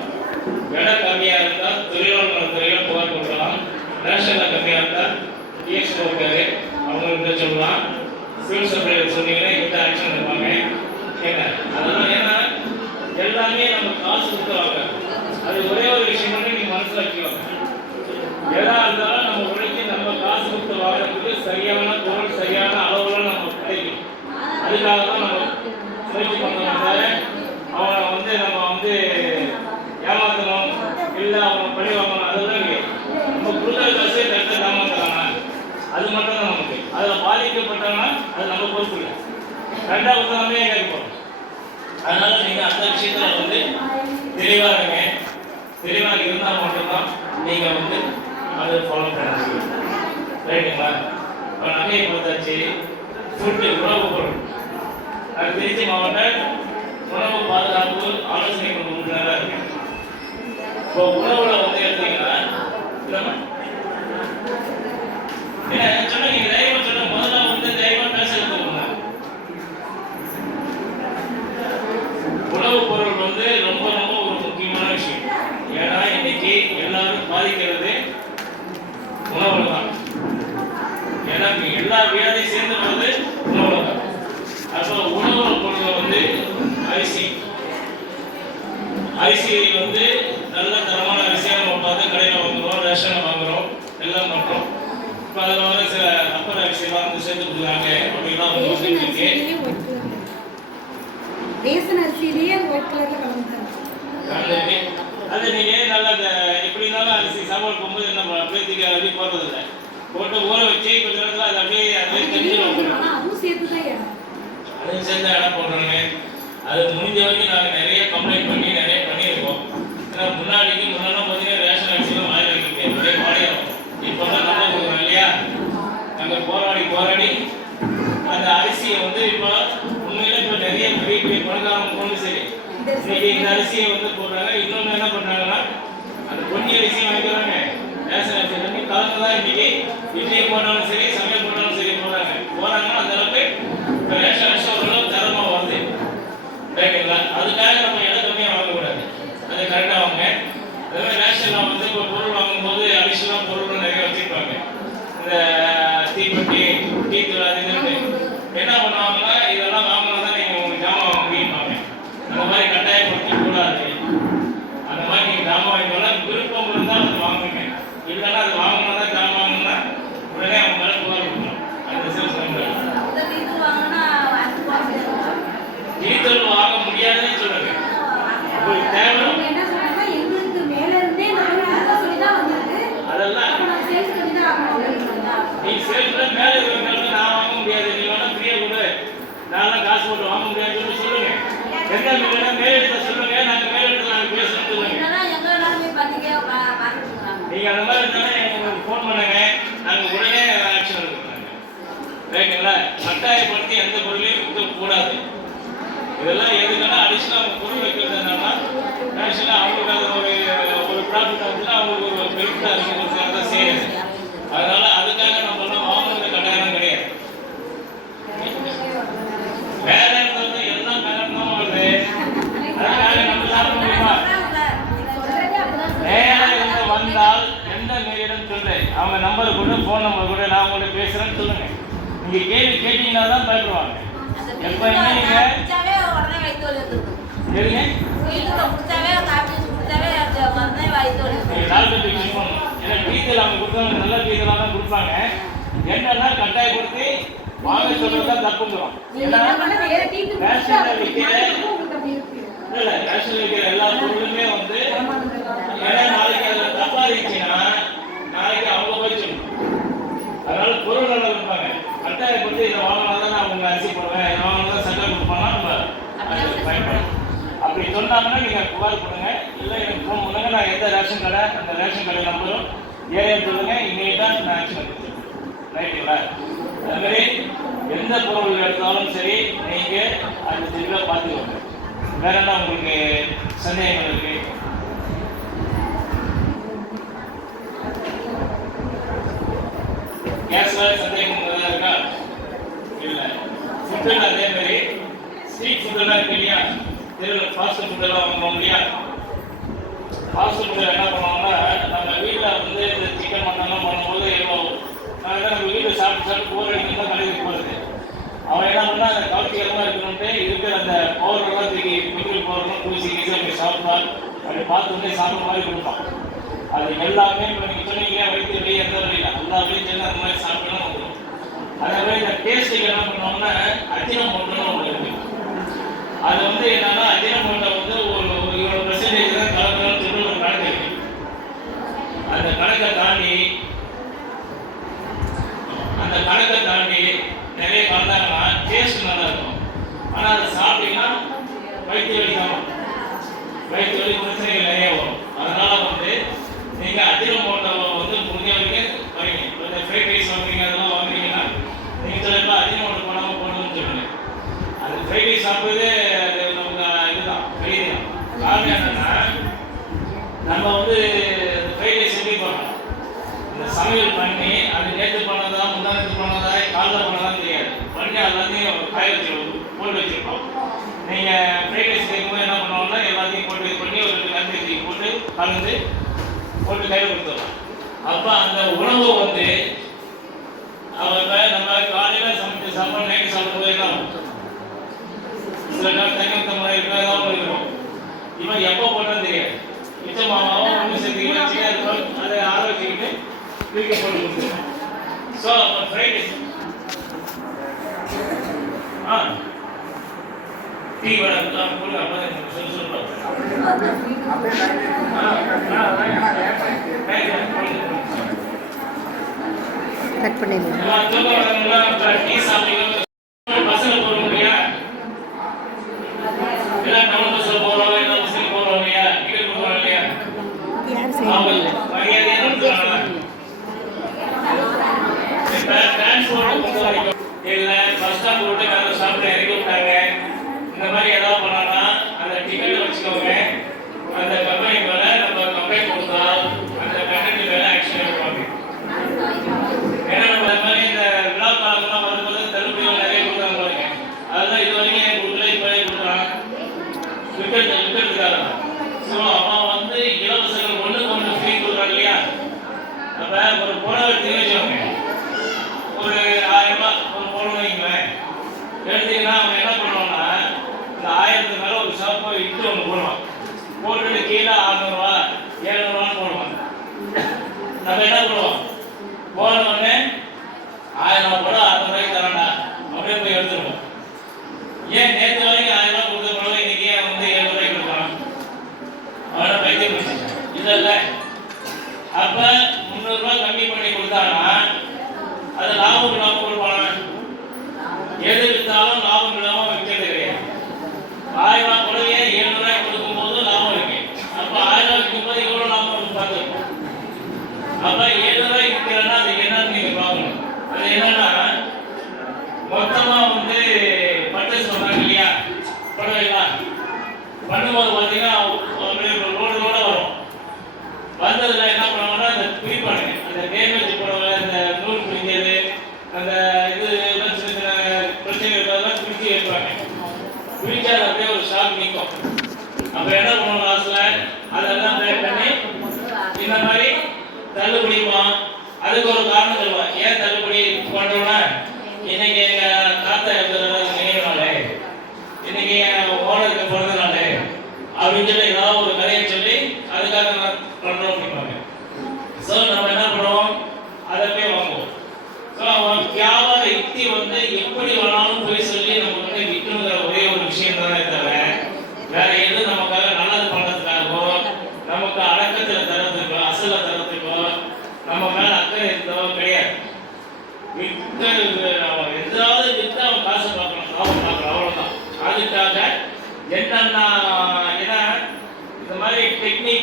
எடை கம்மியாக இருந்தால் தொழிலாளர் நலத்துறையில் புகார் கொடுக்கலாம். ரேஷனில் கம்மியாக இருந்தால் டிஎஸ்ஓ இருக்காரு, அவங்கள்ட்ட சொல்லலாம். சிவில் சப்ளையர் சொன்னீங்கன்னா எங்கிட்ட ஆக்ஷன் எடுப்பாங்க. ஏங்க அதெல்லாம் ஏன்னா எல்லாமே நம்ம காசு கொடுத்து வாங்க. அது ஒரே ஒரு விஷயம் மட்டும் நீங்கள் மனசில் வச்சுக்கோங்க. எதா இருந்தாலும் நம்ம உழைச்சி நம்ம காசு கொடுத்து வாங்குறதுக்கு சரியான பொருள் சரியான அளவுல நம்ம கிடைக்கும். அதுக்காக தான் நம்ம முயற்சி பண்ணணும். அவனை வந்து நம்ம வந்து ஏமாற்றணும் இல்லை அவனை பழி வாங்கணும் அதுதான் கிடையாது. நம்ம கொடுக்குற காசே கரெக்டாக ஏமாத்துறாங்க, அது மட்டும் தான் நமக்கு. அதில் பாதிக்கப்பட்டாங்கன்னா அது நம்ம பொறுப்பு இல்லை. ரெண்டாவது நம்ம ஏன் கேட்போம். அதனால நீங்கள் அந்த விஷயத்தில் வந்து தெளிவாக இருங்க. தெளிவாக இருந்தால் மட்டும்தான் நீங்கள் வந்து அதை ஃபாலோ பண்ண முடியும். ரைட்டுங்களா? இப்போ நகையை பார்த்தாச்சு. ஃபுட்டு உணவு பொருள் அது திருச்சி மாவட்ட உணவு பாதுகாப்பு ஆலோசனை குழு உறுப்பினராக இருக்கு. இப்போ உணவுல வந்து எடுத்தீங்கன்னா சொன்ன நீங்க தைரியமா சொன்ன முதல்ல வந்து தைரியமா பேசுறது உணவு பொருள் வந்து ரொம்ப ரொம்ப ஒரு முக்கியமான விஷயம். ஏன்னா இன்னைக்கு எல்லாரும் பாதிக்கிறது உணவுல தான். ஏன்னா எல்லா வியாதியும் சேர்ந்து போது உணவுல தான். அப்போ உணவு பொருள் வந்து அரிசி வந்து நல்ல தரமான அரிசியாக நம்ம பார்த்து கடையில் வாங்குகிறோம், ரேஷனில் வாங்குகிறோம், எல்லாம் பண்ணுறோம். இப்போ அதில் வந்து சில அப்பர் அரிசியெல்லாம் வந்து சேர்த்து கொடுக்குறாங்க அப்படின்னா வந்து இருக்கு. ரேஷன் அரிசியிலேயே ஒயிட் கலர்ல கலந்துருக்கு. அது நீங்கள் நல்லா எப்படி இருந்தாலும் அரிசி சாப்பாடு போகும்போது என்ன அப்படியே அள்ளி போடுறதில்லை. போட்டு ஊற வச்சு கொஞ்ச நேரத்தில் அது அப்படியே தெரிஞ்சிடும். அதுவும் சேர்த்து தான் அதையும் சேர்ந்து இடம் போடுறோங்க. அது முடிஞ்ச வரைக்கும் நாங்கள் நிறைய கம்ப்ளைண்ட் பண்ணி நிறைய பண்ணியிருக்கோம். ஏன்னா முன்னாடிலாம் பார்த்தீங்கன்னா ரேஷன் அரிசிலாம் வாங்கி வைக்க ஒரே பாடையும். இப்போ தான் நம்ம கொடுக்குறோம் இல்லையா? நாங்கள் போராடி அந்த அரிசியை வந்து இப்போ உண்மையில இப்போ நிறைய பெரிய பெரிய பணக்காரங்க கொண்டு சரி இன்னைக்கு இந்த அரிசியை வந்து போடுறாங்க. இன்னொன்று என்ன பண்ணுறாங்கன்னா அந்த பொன்னி அரிசியும் வாங்கிக்கிறாங்க. ரேஷன் அரிசி பண்ணி கலந்து தான் இன்னைக்கு இட்லி போட்டாலும் சரி சமையல் போட்டாலும் சரி போகிறாங்கன்னா அந்த அளவுக்கு இப்போ ரேஷன் அரிசி ஓரளவு தரமாக வருது. ரைட்டுங்களா? அதுக்காக நம்ம இடம் கம்மியாக வாங்கக்கூடாது. அது கரெக்டாக வாங்க. அதே மாதிரி ரேஷனில் வந்து இப்போ பொருள் வாங்கும்போது அடிஷனலாக பொருள் நிறைய வச்சுருப்பாங்க. இந்த தீப்பெட்டி டீத்தூள் அது இதுன்னு என்ன பண்ணுவாங்கன்னா இதெல்லாம் வாங்கினா தான் நீங்கள் உங்களுக்கு ஜாமான் வாங்க முடியுமாங்க. அந்த மாதிரி கட்டாயப்படுத்தி கூடாது. அந்த மாதிரி நீங்கள் ஜாமான் வாங்கினாலும் விருப்பம் இருந்தால் அது வாங்குங்க. இல்லைன்னா அது வாங்கினா தான் ஜாமான் வாங்கினா உடனே அவங்க மேலே புகார் கொடுக்கணும். அந்த சேல்ஸ் பண்ணுறாங்க. டீத்தூள் வாங்க முடியாதுன்னு சொல்லுங்க. உங்களுக்கு தேவை என்ன சொல்றாங்க எங்களுக்கு மேல இருந்தே நான் சொல்லி தான் வந்தாங்க. அதெல்லாம் நான் சேல்ஸ் பண்ணி தான் ஆகணும். நீ சேல்ஸ்ல மேல இருக்கறனால நான் வாங்க முடியாது. நீ வேணா ஃப்ரீயா கொடு. நான்லாம் காசு போட்டு வாங்க முடியாதுன்னு சொல்லுங்க. எந்த மேல மேலிடத்தை சொல்லுங்க. நாங்க மேலிடத்துல நாங்க பேசணும் சொல்லுங்க. நீங்க அந்த மாதிரி இருந்தாலும் எங்களுக்கு ஃபோன் பண்ணுங்க. நாங்க உடனே ஆக்ஷன் எடுக்கிறோம். ரைட்டுங்களா? கட்டாயப்படுத்தி எந்த பொருளையும் விற்க கூடாது. இதெல்லாம் எதுக்குன்னா அடிஷனலாக பொருள் வைக்கிறதுனால ஆக்சுவலாக அவங்களுக்கு அது ஒரு ப்ராஃபிட் ஆகுதுன்னா அவங்களுக்கு ஒரு பெனிஃபிட்டாக இருக்கிறதுக்காக தான் செய்யுது. அதனால அதுக்காக நம்ம வாங்குறது கட்டாயம் கிடையாது. வேற இடத்துல எல்லாம் கரெக்டாக வருது. அதுக்காக நம்ம சாப்பிட முடியுமா? நேரம் இருந்து வந்தால் எந்த மேலிடம் சொல்லு அவங்க நம்பர் கூட ஃபோன் நம்பர் கூட நான் உங்கள்கிட்ட பேசுகிறேன்னு சொல்லுங்க. நீங்கள் கேள்வி கேட்டீங்கன்னா தான் பயப்படுவாங்க. எப்பயுமே நீங்கள் நல்ல டீத்தலாக தான் கொடுப்பாங்க. என்னன்னா கட்டாயப்படுத்தி வாங்க சொல்றதுதான் தப்புங்கிறோம். ரேஷன் விற்கிற எல்லா பொருளுமே வந்து நாளைக்கு அதில் தப்பா இருந்துச்சுன்னா நாளைக்கு அவங்க போய் சொல்லணும். அதனால பொருள் நல்லா இருப்பாங்க. கட்டாயப்படுத்தி இதை வாங்கினா தான் நான் உங்க அரிசி போடுவேன், இதை வாங்கினா தான் சட்டை கொடுப்பாங்கன்னா நம்ம பயன்படும். அப்படி சொன்னா பண்ணாங்கன்னா நீங்கள் புகார் பண்ணுங்க, இல்லை எனக்கு ஃபோன் பண்ணுங்க. நான் எந்த ரேஷன் கடை அந்த ரேஷன் கடை நம்பரும் ஏரியான்னு சொல்லுங்க, இமீடியட்டாக நான் ஆக்ஷன் எடுத்துருக்கேன். ரைட்டுங்களா? அதுமாரி எந்த பொருள் எடுத்தாலும் சரி நீங்கள் அது தெளிவாக பார்த்துக்கோங்க. வேற என்ன உங்களுக்கு சந்தேகங்கள் இருக்கு? கேஸ்ல சந்தேகம் இருக்கா? இல்லை. ஃபுட்டில் அதே மாதிரி ஸ்ட்ரீட் ஃபுட்டெல்லாம் இருக்கு இல்லையா, தெருவில் ஃபாஸ்ட் ஃபுட்டெல்லாம் வாங்குவோம் இல்லையா. ஃபாஸ்ட் ஃபுட்டில் என்ன பண்ணுவாங்கன்னா, நம்ம வீட்டில் வந்து இந்த சிக்கன் மட்டன்லாம் பண்ணும்போது எவ்வளோ நம்ம வீட்டில் சாப்பிட்டு போர் அடிக்கிறது தான் கடைக்கு போகிறது. அவன் என்ன பண்ணால் அந்த கவர்ச்சிகரமாக இருக்கணும்ட்டு இருக்கிற அந்த பவுடர்லாம் தூக்கி மிக்கில் பவுடர்லாம் பூசி கீசி அப்படி சாப்பிடுவான். அப்படி பார்த்து வந்து சாப்பிட்ற மாதிரி கொடுப்பான். அது எல்லாமே இப்போ நீங்கள் சொன்னீங்க வயிற்று வலி எந்த வழி இல்லை, எல்லா வழியும் சேர்ந்து அந்த மாதிரி சாப்பிட்டோம்னா வந்துடும். அதே மாதிரி இந்த டேஸ்ட்டுக்கு என்ன பண்ணுவாங்கன்னா அஜினமோட்டோன்னு ஒன்று இருக்குது. அது வந்து என்னன்னா அஜினமோட்டோ வந்து ஒரு 20% தான் கலக்கணும்னு சொல்லி ஒரு கணக்கு இருக்கு. அந்த கணக்கை தாண்டி நிறைய கலந்தாங்கன்னா டேஸ்ட் நல்லா இருக்கும். ஆனால் அதை சாப்பிட்டீங்கன்னா வயிற்று வலி தான், வயிற்று வலி பிரச்சனைகள் நிறைய வரும். அதனால வந்து நீங்கள் அஜினமோட்டோவை வந்து முடிஞ்ச வரைக்கும் வரீங்க. இந்த ஃப்ரைட் ரைஸ் வாங்குறீங்க, அதெல்லாம் வாங்குறீங்கன்னா நீங்கள் சொல்லலாம் அஜினமோட்டோ போடாமல் போடணும்னு சொல்லுங்கள். அது ஃப்ரைட் ரைஸ் சாப்பிட்றதே நமக்கு இதுதான் வெளியே தான். காரணம் என்னன்னா நம்ம வந்து ஃப்ரைட் ரைஸ் எப்படி பண்ணலாம், இந்த சமையல் பண்ணி அது நேற்று பண்ணதா முந்தானத்து பண்ணதா காலைல பண்ணதான் தெரியாது, பண்ணி எல்லாத்தையும் காய போட்டு வச்சுருப்போம். நீங்கள் ஃப்ரைட் ரைஸ் கேட்கும்போது என்ன பண்ணுவோம்னா எல்லாத்தையும் போட்டு இது பண்ணி ஒரு கருத்து போட்டு கலந்து போட்டு கையில் கொடுத்துடலாம். அப்போ அந்த உணவு வந்து அவங்க நம்ம காலையில் சமைச்சு சாப்பிட நைட்டு சாப்பிடும்போது என்ன சில நேரம் தங்கத்த மாதிரி இருக்காதான் இருக்கும். இவன் எப்போ போட்டான்னு தெரியாது, மிச்சமாகவும் ஒன்று சேர்த்து வச்சு அதை ஆற வச்சுக்கிட்டு தூக்கி போட்டு கொடுத்துருவேன். ஸோ அப்போ ஃப்ரைட் ரைஸ் டீ வடை கொடுங்க. அப்போ சொல்லுவாங்க கட் பண்ணிடலாம். டீ சாப்பிட்டீங்க பஸ்ஸில் போகிறோம் இல்லையா, எல்லாம் டவுன் பஸ்ஸில் போகிறோம், எல்லாம் பஸ்ஸில் போகிறோம் இல்லையா, டிக்கெட் கொடுக்குறோம் இல்லையா, மரியாதையாக நடத்துவாங்க. இப்போ டிரான்ஸ்போர்ட் பொறுத்த வரைக்கும் இல்லை பஸ் ஸ்டாப் விட்டு வேறு சாப்பிட்டு இறக்கி விட்டாங்க, இந்த மாதிரி ஏதாவது பண்ணாங்கன்னா அந்த டிக்கெட்டை வச்சுக்கோங்க. அந்த கம்பெனி மேலே நம்ம கம்ப்ளைண்ட் கொடுத்தா அந்த கம்பெனி மேலே ஆக்ஷன் எடுப்பாங்க. ஏன்னா நம்ம இந்த மாதிரி இந்த விழா காலங்கள்லாம் வரும்போது தள்ளுபடிகள் நிறைய கொடுக்குறாங்க பாருங்க. அதுதான் இது வரைக்கும் என் கொடுக்கல, இப்போ கொடுக்குறான் விற்கிறதுக்காக. ஸோ அவன் வந்து இலவசங்கள் ஒன்று ஃப்ரீ கொடுக்குறான் இல்லையா. அப்போ ஒரு புடவை எடுத்து வச்சவங்க ஒரு 1000 ரூபாய் ஒரு புடவை வைங்களேன் எடுத்தீங்கன்னா அவன் என்ன பண்ணுவான்னா இந்த 1000க்கு மேலே ஒரு ஷாப்பை இட்டு ஒன்று போடுவான். போட்டுட்டு கீழே 600 ரூபா 700 ரூபான்னு போடுவான். நம்ம என்ன பண்ணுவோம், போன உடனே 1000 ரூபா கூட 600 ரூபாய்க்கு தரான்டா அப்படியே போய் எடுத்துருவோம். ஏன் நேற்று வரைக்கும் 1000 ரூபா கொடுத்த பிறகு இன்னைக்கு வந்து 700 ரூபாய்க்கு கொடுக்கலாம், அவனை பைத்தியம் பிடிச்சிருக்கேன் இல்லை இல்லை. அப்போ 300 ரூபா கம்மி பண்ணி கொடுத்தாங்கன்னா அது லாபம் இல்லாமல் கொடுப்பாங்க. எது விற்றாலும் லாபம் இல்லாமல் விற்கிறது கிடையாது. 1000 ரூபா கூடவே 700 ரூபாய் கொடுக்கும்போது லாபம் இருக்கு. அப்போ 1000 ரூபாய் விற்கும்போது எவ்வளோ லாபம் பார்த்துருக்கோம். அப்போ 700 ரூபாய் விற்கிறேன்னா அது என்னன்னு நீங்கள் பார்க்கணும். அது என்னன்னா மொத்தமாக வந்து பர்ச்சேஸ் பண்ணுறாங்க இல்லையா புடவைலாம் பண்ணும்போது பார்த்தீங்கன்னா லோடு வரும். வந்ததில் என்ன பண்ணுவாங்கன்னா அந்த பிரிப்பானுங்க, அந்த டேமேஜ் புடவை, அந்த நூல் பிரிஞ்சது, அந்த இது சின்ன சின்ன பிரச்சனை இருக்கிறதெல்லாம் பிரித்து வைப்பாங்க. பிரிஞ்சா அது அப்படியே ஒரு ஷாப் நிற்கும். அப்போ என்ன பண்ணுவோம் லாஸ்ட்டில் அதெல்லாம் பேக் பண்ணி இந்த மாதிரி தள்ளுபடிப்பான். அதுக்கு ஒரு காரணம் சொல்லுவான், ஏன் தள்ளுபடி பண்ணுறோன்னா இன்னைக்கு எங்கள் தாத்தா இருக்கிறது நினைவு நாள், இன்னைக்கு என் ஓனருக்கு பிறந்த நாள் அப்படின்னு சொல்லி ஏதாவது ஒரு கதையை சொல்லி அதுக்காக நான் பண்ணுறோம் அப்படிம்பாங்க. ஸோ நம்ம என்ன பண்ணுவோம், அதை போய் வாங்குவோம். ஸோ அவன் வியாபார யுக்தி வந்து எப்படி வேணாலும் போய் சொல்லி நம்ம வந்து விற்கணுங்கிற ஒரே ஒரு விஷயம் தானே தவிர வேற எதுவும் நமக்காக நல்லது பண்ணுறதுக்காகவோ நமக்கு அடக்கத்தில் தரத்துக்கோ அசலை தரத்துக்கோ நம்ம மேலே அக்கறை இருந்தவோ கிடையாது. எதாவது விற்று அவன் காசு பார்க்கணும், லாபம் பார்க்கணும், அவ்வளோதான். அதுக்காக என்னென்ன ஏன்னா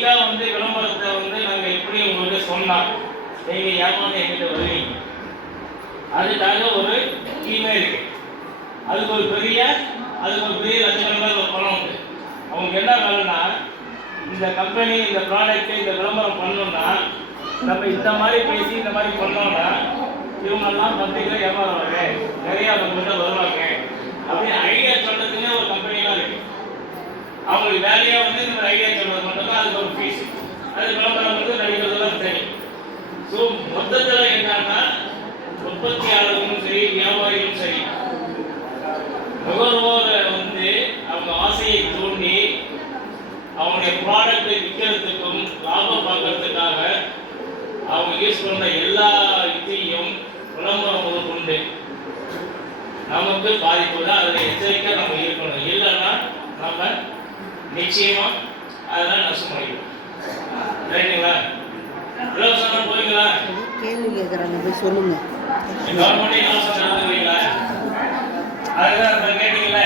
ஒழுங்கா வந்து விளம்பரத்தை வந்து நாங்க எப்படி உங்களுக்கு சொன்னா நீங்க ஏமாந்து எங்கிட்ட வருவீங்க. அதுக்காக ஒரு ஸ்கீமே இருக்கு. அதுக்கு ஒரு பெரிய லட்சக்கணக்கான ஒரு பணம் உண்டு. அவங்க என்ன வேணும்னா இந்த கம்பெனி இந்த ப்ராடக்ட் இந்த விளம்பரம் பண்ணணும்னா நம்ம இந்த மாதிரி பேசி இந்த மாதிரி பண்ணோம்னா இவங்கெல்லாம் பத்திரிக்கை ஏமாறுவாங்க, நிறைய நம்மகிட்ட வருவாங்க அப்படின்னு ஐடியா சொல்றதுன்னே ஒரு கம்பெனிலாம் இருக்கு. அவங்களுக்கு வேலையா வந்து இந்த ஐடியா சொல்றது மட்டும்தான் அதுக்கு ஒரு ஃபீஸ். அது விளம்பரம் வந்து நடிக்கிறதுலாம் சரி. ஸோ மொத்தத்தில் என்னன்னா உற்பத்தியாளர்களும் சரி வியாபாரிகளும் சரி நுகர்வோரை வந்து அவங்க ஆசையை தூண்டி அவங்களுடைய ப்ராடக்டை விற்கிறதுக்கும் லாபம் பார்க்கறதுக்காக அவங்க யூஸ் பண்ணுற எல்லா இதையும் விளம்பரம் முதற்கொண்டு நமக்கு பாதிப்பு தான். அதில் எச்சரிக்கை நம்ம இருக்கணும். இல்லைன்னா நம்ம நிச்சயமா அதெல்லாம் நஷ்டம் பண்ணிடுவோம். ரைட்டுங்களா? இலவசம் போவீங்களா? கேள்வி கேட்குறாங்க, போய் சொல்லுங்க. கவர்மெண்ட் இலவசம் நடத்துவீங்களா? அதுதான் இப்போ கேட்டீங்கல்ல,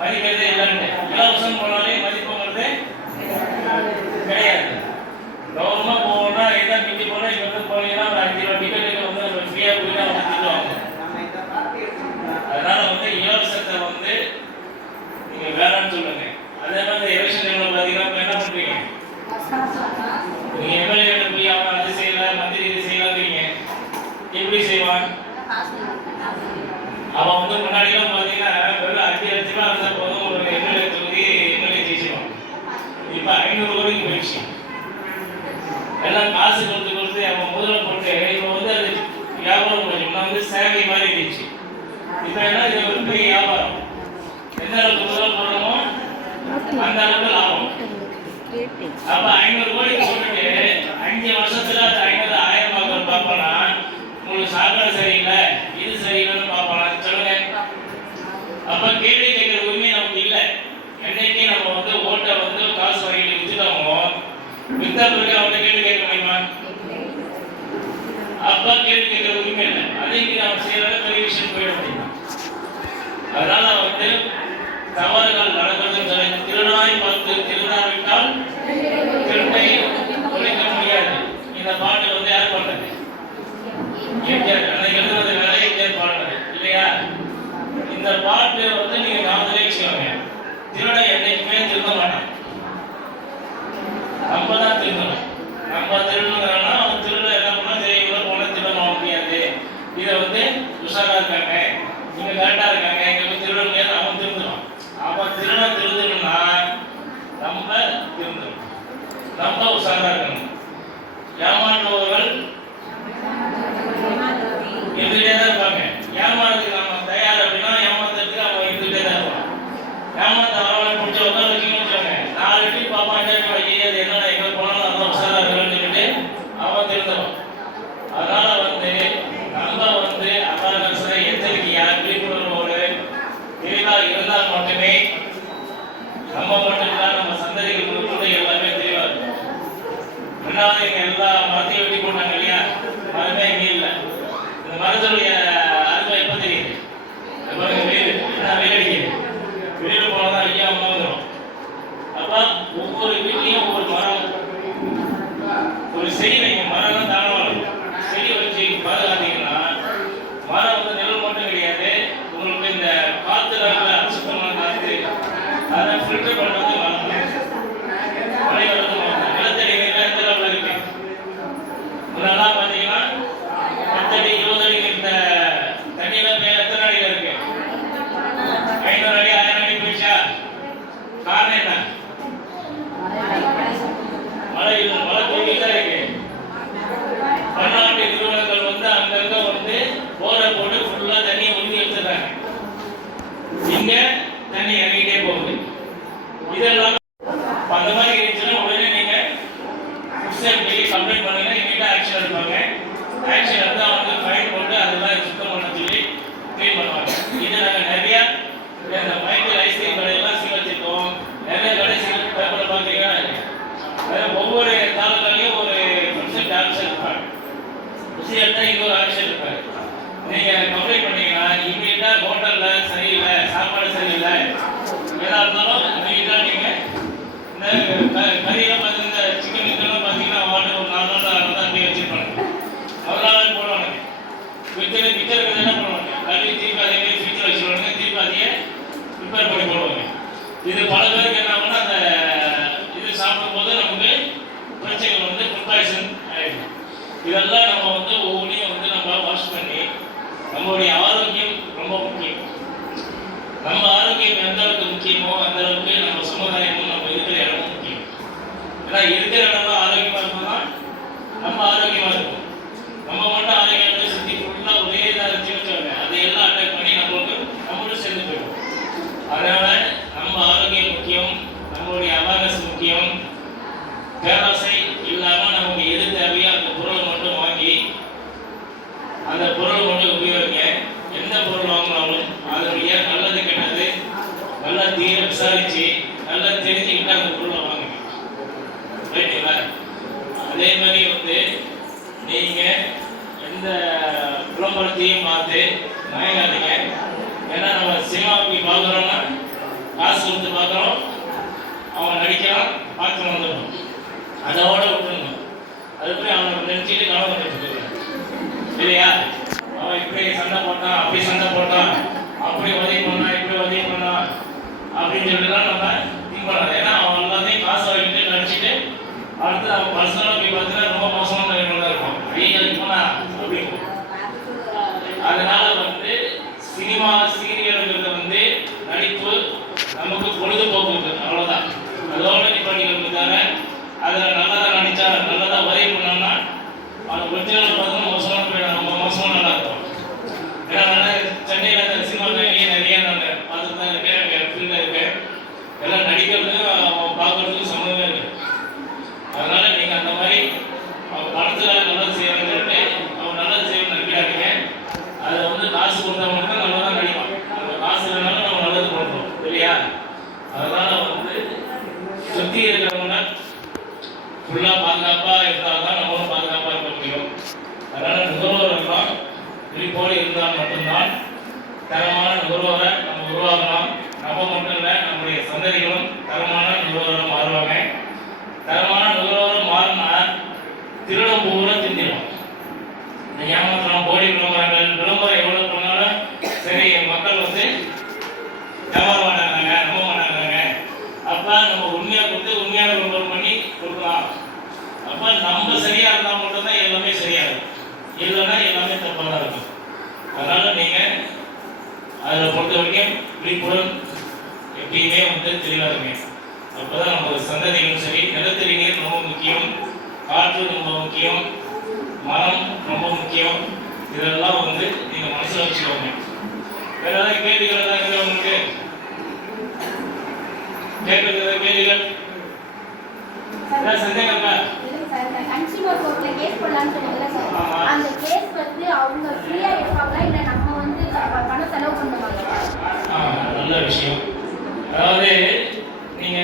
மதிக்கிறதே இல்லைன்னு. இலவசம் போனாலே மதிப்புங்கிறது கிடையாது. கவர்மெண்ட் போகணும்னா எதா மிஞ்சி போனால் இங்கே வந்து போனீங்கன்னா ஒரு 5 ரூபா டிக்கெட்டுக்கு வந்து நம்ம ஃப்ரீயாக போயிட்டு வந்து திட்டுவாங்க. அதனால வந்து இலவசத்தை வந்து நீங்கள் வேணாம்னு சொல்லுங்க. அதே மாதிரி எலெக்ஷன் டைமில் பார்த்தீங்கன்னா இப்போ என்ன பண்ணுறீங்க? நீங்கள் எம்எல்ஏ போய் அவன் அது செய்யல மந்திரி இது செய்யலாங்கிறீங்க. எப்படி செய்வான்? அவன் வந்து முன்னாடிலாம் பார்த்தீங்கன்னா வெறும் 5 லட்ச ரூபா இருந்தால் போதும் ஒரு எம்எல்ஏ தொகுதி எம்எல்ஏ ஜெயிச்சிருவான். இப்போ 500 கோடிக்கு போயிடுச்சு. எல்லாம் காசு கொடுத்து அவன் முதல்ல போட்டு இப்போ வந்து அது வியாபாரம் பண்ணோம்னா வந்து சேவை மாதிரி இருந்துச்சு. இப்போ என்ன இது ஒரு பெரிய வியாபாரம். எந்த அளவுக்கு முதல் போடணுமோ அந்த அளவுக்கு லாபம். அப்ப 500 கோடி போட்டுட்டு 5 வருஷத்துல அது 500 1000 ஆகும் பார்ப்போம்னா உங்களுக்கு சாப்பாடு சரியில்லை இது சரியில்லைன்னு பார்ப்போம். சொல்லுங்க. அப்ப கேள்வி கேட்கிற உரிமை நமக்கு இல்லை. என்னைக்கு நம்ம வந்து ஓட்டை வந்து காசு வாங்கி வித்துட்டோமோ வித்த பிறகு அவங்க கேள்வி கேட்க முடியுமா? அப்ப கேள்வி கேட்கிற உரிமை இல்லை. அன்னைக்கு நம்ம செய்யறத பெரிய விஷயம் போயிட முடியும். அதனால வந்து தவறுகள் நடக்கிறது. திருநாய் பார்த்து திருநாவிட்டால் திருட்டை ஒழிக்க முடியாது. இந்த பாட்டு வந்து யார் பாடுறது? எம்ஜிஆர். அன்னைக்கு எழுதுறது வேற, எம்ஜிஆர் பாடுறது இல்லையா? இந்த பாட்டு வந்து நீங்க ஞாபகத்திலே வச்சுக்கோங்க. திருடை என்னைக்குமே திருந்த மாட்டான். நம்ம தான் திருந்தணும். நம்ம திருடணுங்கிறோம்னா அவன் திருட என்ன பண்ணா தெரியுங்களா போன திருடணும் முடியாது. இதை வந்து உஷாரா இருக்காங்க, நீங்க கரெக்டா இருக்காங்க, இங்க போய் திருட முடியாது. அவன் திருந்துடும். அவன் திருந்தணும்னா நம்ம திருந்தணும். நம்ம உஷாரா இருக்கணும். ஏமாற்றுபவர்கள் இருந்துகிட்டே தான் இருப்பாங்க. ஏமாறதுக்கு நம்ம தயார் அப்படின்னா ஏமாத்துறதுக்கு அவன் இருந்துகிட்டே தான் இருப்பான். ஏமாத்த அவனை பிடிச்ச உட்கார வச்சுக்கணும்னு வச்சுக்கோங்க. 4 டி பாப்பா அது என்னடா எங்க போனாலும் அதான் உஷாரா இருக்கணும்னு சொல்லிட்டு அவன் திருந்தணும். அதனால வந்து நம்ம வந்து அவேர்னஸ் எச்சரிக்கையா விழிப்புணர்வோடு தெளிவா இருந்தால் மட்டுமே நம்ம மட்டும்தான் நம்ம சந்ததிகள் முழுக்க எல்லாமே தெளிவா இருக்கும். ரெண்டாவது இங்க எல்லா மரத்தையும் வெட்டி போட்டாங்க இல்லையா? மரமே இங்கே இல்லை. இந்த மரத்துடைய அருமை எப்ப தெரியுது? வெயில் அடிக்குது. வெளியில் போனதான் ஐயா வந்துடும். அப்ப ஒவ்வொரு வீட்லையும் ஒவ்வொரு மரம் ஒரு செடி வைங்க. மரம் தான் தானே வரும். செடி வச்சு பாதுகாத்தீங்கன்னா மரம் வந்து நிழல் மட்டும் கிடையாது, உங்களுக்கு இந்த காத்துல அசுத்தமான காத்து அதை ஃபில்டர் பண்றது மரம். மழை வர்றது மரம். நிலத்தடி நீர் எந்த அளவுல இருக்கு? முன்னெல்லாம் பார்த்தீங்கன்னா 10 அடி 20 அடி இந்த தண்ணியில மேல எத்தனை அடியில இருக்கு? 500 அடி 1000 அடி போயிடுச்சா? காரணம் என்ன? மழை பெய்யுதா இருக்கு. பன்னாட்டு நிறுவனங்கள் வந்து அங்கங்க வந்து போரை போட்டு ஃபுல்லா தண்ணியை உறிஞ்சி எடுத்துறாங்க. இங்க தண்ணி இறங்கிட்டே போகுது. இதெல்லாம் அந்த மாதிரி இருந்துச்சுன்னா உடனே நீங்க கம்ப்ளைண்ட் பண்ணுங்க. இமீடியட்டா ஆக்ஷன் எடுப்பாங்க. ஆக்ஷன் எடுத்தா வந்து ஃபைன் போட்டு அதெல்லாம் சுத்தம் பண்ண சொல்லி க்ளீன் பண்ணுவாங்க. இதை நாங்கள் நிறைய இந்த மைக்கேல் ஐஸ்கிரீம் கடையெல்லாம் சீக்கிரம் நிறைய கடை சீக்கிரம் பேப்பரை பார்த்தீங்கன்னா ஒவ்வொரு தாலுக்காலையும் ஒரு ப்ரின்சிபல் ஆஃபீஸர் இருப்பாங்க. ருசி எடுத்தால் இங்கே ஒரு ஆஃபீஸர் இருப்பார். நீங்கள் கம்ப்ளைண்ட் பண்ணீங்கன்னா இமீடியட்டாக ஹோட்டலில் சரியில்லை, சாப்பாடு சரியில்லை, எதாக இருந்தாலும் இமீடியட்டாக நீங்கள் இந்த கறியெல்லாம் பார்த்தீங்கன்னா இதெல்லாம் நம்ம வந்து ஒவ்வொன்றையும் வந்து நம்ம வாஷ் பண்ணி நம்மளுடைய ஆரோக்கியம் ரொம்ப முக்கியம். நம்ம ஆரோக்கியம் எந்த அளவுக்கு முக்கியமோ அந்த அளவுக்கு நம்ம சமுதாயமும் நம்ம இருக்கிற இடமும் முக்கியம். ஏன்னா இருக்கிற இடம்லாம் ஆரோக்கியமா இருந்தால் நம்ம ஆரோக்கியமா இருக்கும். நம்ம மட்டும் ஆரோக்கியத்தை சுற்றி ஃபுல்லாக ஒரே இதாக வச்சுருக்காங்க, அதையெல்லாம் அட்டாக் பண்ணி நம்மளும் சேர்ந்து போயிடும். அதனால நம்ம ஆரோக்கியம் முக்கியம், நம்மளுடைய அவேர்னஸ் முக்கியம். பேராசை இல்லாமல் நமக்கு எது தேவையோ அந்த பொருளை மட்டும் வாங்கி அந்த பொருளை மட்டும் உபயோகிங்க. எந்த பொருள் வாங்கினாலும் அதனுடைய நல்லது கெட்டது நல்லா தீர விசாரிச்சு நல்லா தெரிஞ்சுக்கிட்டு அந்த பொருளை வாங்குங்க. ரைட்டுங்களா? அதே மாதிரி வந்து நீங்க எந்த விளம்பரத்தையும் பார்த்து மயங்காதீங்க. ஏன்னா நம்ம சினிமாவுக்கு பார்க்குறோம்னா காசு கொடுத்து பார்க்குறோம், அவன் நடிக்கிறான், பார்த்து வந்துடும், அதோட விட்டுருங்க. அதுக்குள்ளே அவனை நினச்சிட்டு கவனம் பண்ணிட்டு போயிருங்க இல்லையா? அவன் இப்படி சண்டை போட்டான், அப்படி சண்டை போட்டான், அப்படி உதவி பண்ணான், இப்படி உதவி பண்ணான் அப்படின்னு சொல்லிட்டுலாம் நம்ம திங்க் பண்ணலாம். ஏன்னா அவன் எல்லாத்தையும் காசு வாங்கிட்டு நடிச்சுட்டு அடுத்து அவன் பர்சனலாக போய் பார்த்தீங்கன்னா ரொம்ப மோசமான நிலைமையில தான் இருக்கும். ஐயோ போனா அப்படின்னு. அதனால வந்து சினிமா சீரியல்கள் வந்து நடிப்பு நமக்கு பொழுதுபோக்கு, அவ்வளோதான். அதோட நிப்பாட்டிகள் தவிர அதில் நல்லதாக நடித்தா நல்லதாக உதவி பண்ணோம்னா அவன் கொஞ்ச நாள் பார்த்தோம்னா மோசமான போயிடும், ரொம்ப மோசமாக நல்லா இருக்கும். ஏன்னா நான் சென்னையில் அந்த சினிமா நிறைய நான் பார்த்துட்டு தான் இருக்கேன், எங்கள் ஃபீல்டில் இருக்கேன். எல்லாம் நடிக்கிறதுக்கும் அவன் பார்க்குறதுக்கும் சம்மந்தமே இருக்கு. அதனால நீங்கள் அந்த மாதிரி அவன் படத்தில் நல்லது செய்யணும்னு சொல்லிட்டு அவன் நல்லது செய்யணும்னு நினைக்கிறாங்க. அதை வந்து காசு கொடுத்தா மட்டும் நல்லா தான் நடிப்பான். அந்த காசு இல்லைனாலும் நம்ம நல்லது கொடுப்போம் இல்லையா? அதனால வந்து சுற்றி இருக்கிறவங்க ஃபுல்லாக பாதுகாப்பாக இருந்தால் தான் நம்மளும் பாதுகாப்பாக இருக்க முடியும். அதனால் நுகர்வோரெல்லாம் விழிப்போடு இருந்தால் மட்டும்தான் தரமான நுகர்வோரை நம்ம உருவாகலாம். நம்ம மட்டும் இல்லை, நம்முடைய சந்ததிகளும் தரமான நுகர்வோரை மாறுவாங்க. தரமான நுகர்வோரை மாறினா திருடம் பூரா திண்டிடும். இந்த ஏமாத்திரம் போடி விளம்பரங்கள், விளம்பரம் எவ்வளோ பண்ணாலும் சரி மக்கள் வந்து ஏமாற மாட்டாங்க, நம்ப மாட்டாங்க. அப்போ நம்ம உண்மையாக கொடுத்து உண்மையான விளம்பரம் பண்ணி கொடுக்கலாம். அப்போ நம்ம சரியாக இருந்தால் மட்டும்தான் எல்லாமே சரியாகும், இல்லைன்னா எல்லாமே தப்பாக தான் இருக்கும். அதனால் நீங்கள் அதில் பொறுத்த வரைக்கும் விழிப்புடன் எப்பயுமே வந்து தெளிவாக இருங்க. அப்போ தான் நம்ம சந்ததிகளும் சரி. நிலத்தடி நீர் ரொம்ப முக்கியம், காற்று ரொம்ப முக்கியம், மரம் ரொம்ப முக்கியம். இதெல்லாம் வந்து நீங்கள் மனசில் வச்சுக்கோங்க. வேறு ஏதாவது கேள்விகள் ஏதாவது இருக்குது உங்களுக்கு? கேட்கறது கேள்விகள் சந்தேகம் இருக்கா? கன்சியூமர் கோர்ட்ல கேஸ் போடலாம்னு சொன்னீங்கல்ல சார், அந்த கேஸ் வந்து அவங்க ஃப்ரீயா எடுப்பாங்களா இல்ல நம்ம வந்து பணம் செலவு பண்ணுவாங்களா? நல்ல விஷயம். அதாவது நீங்க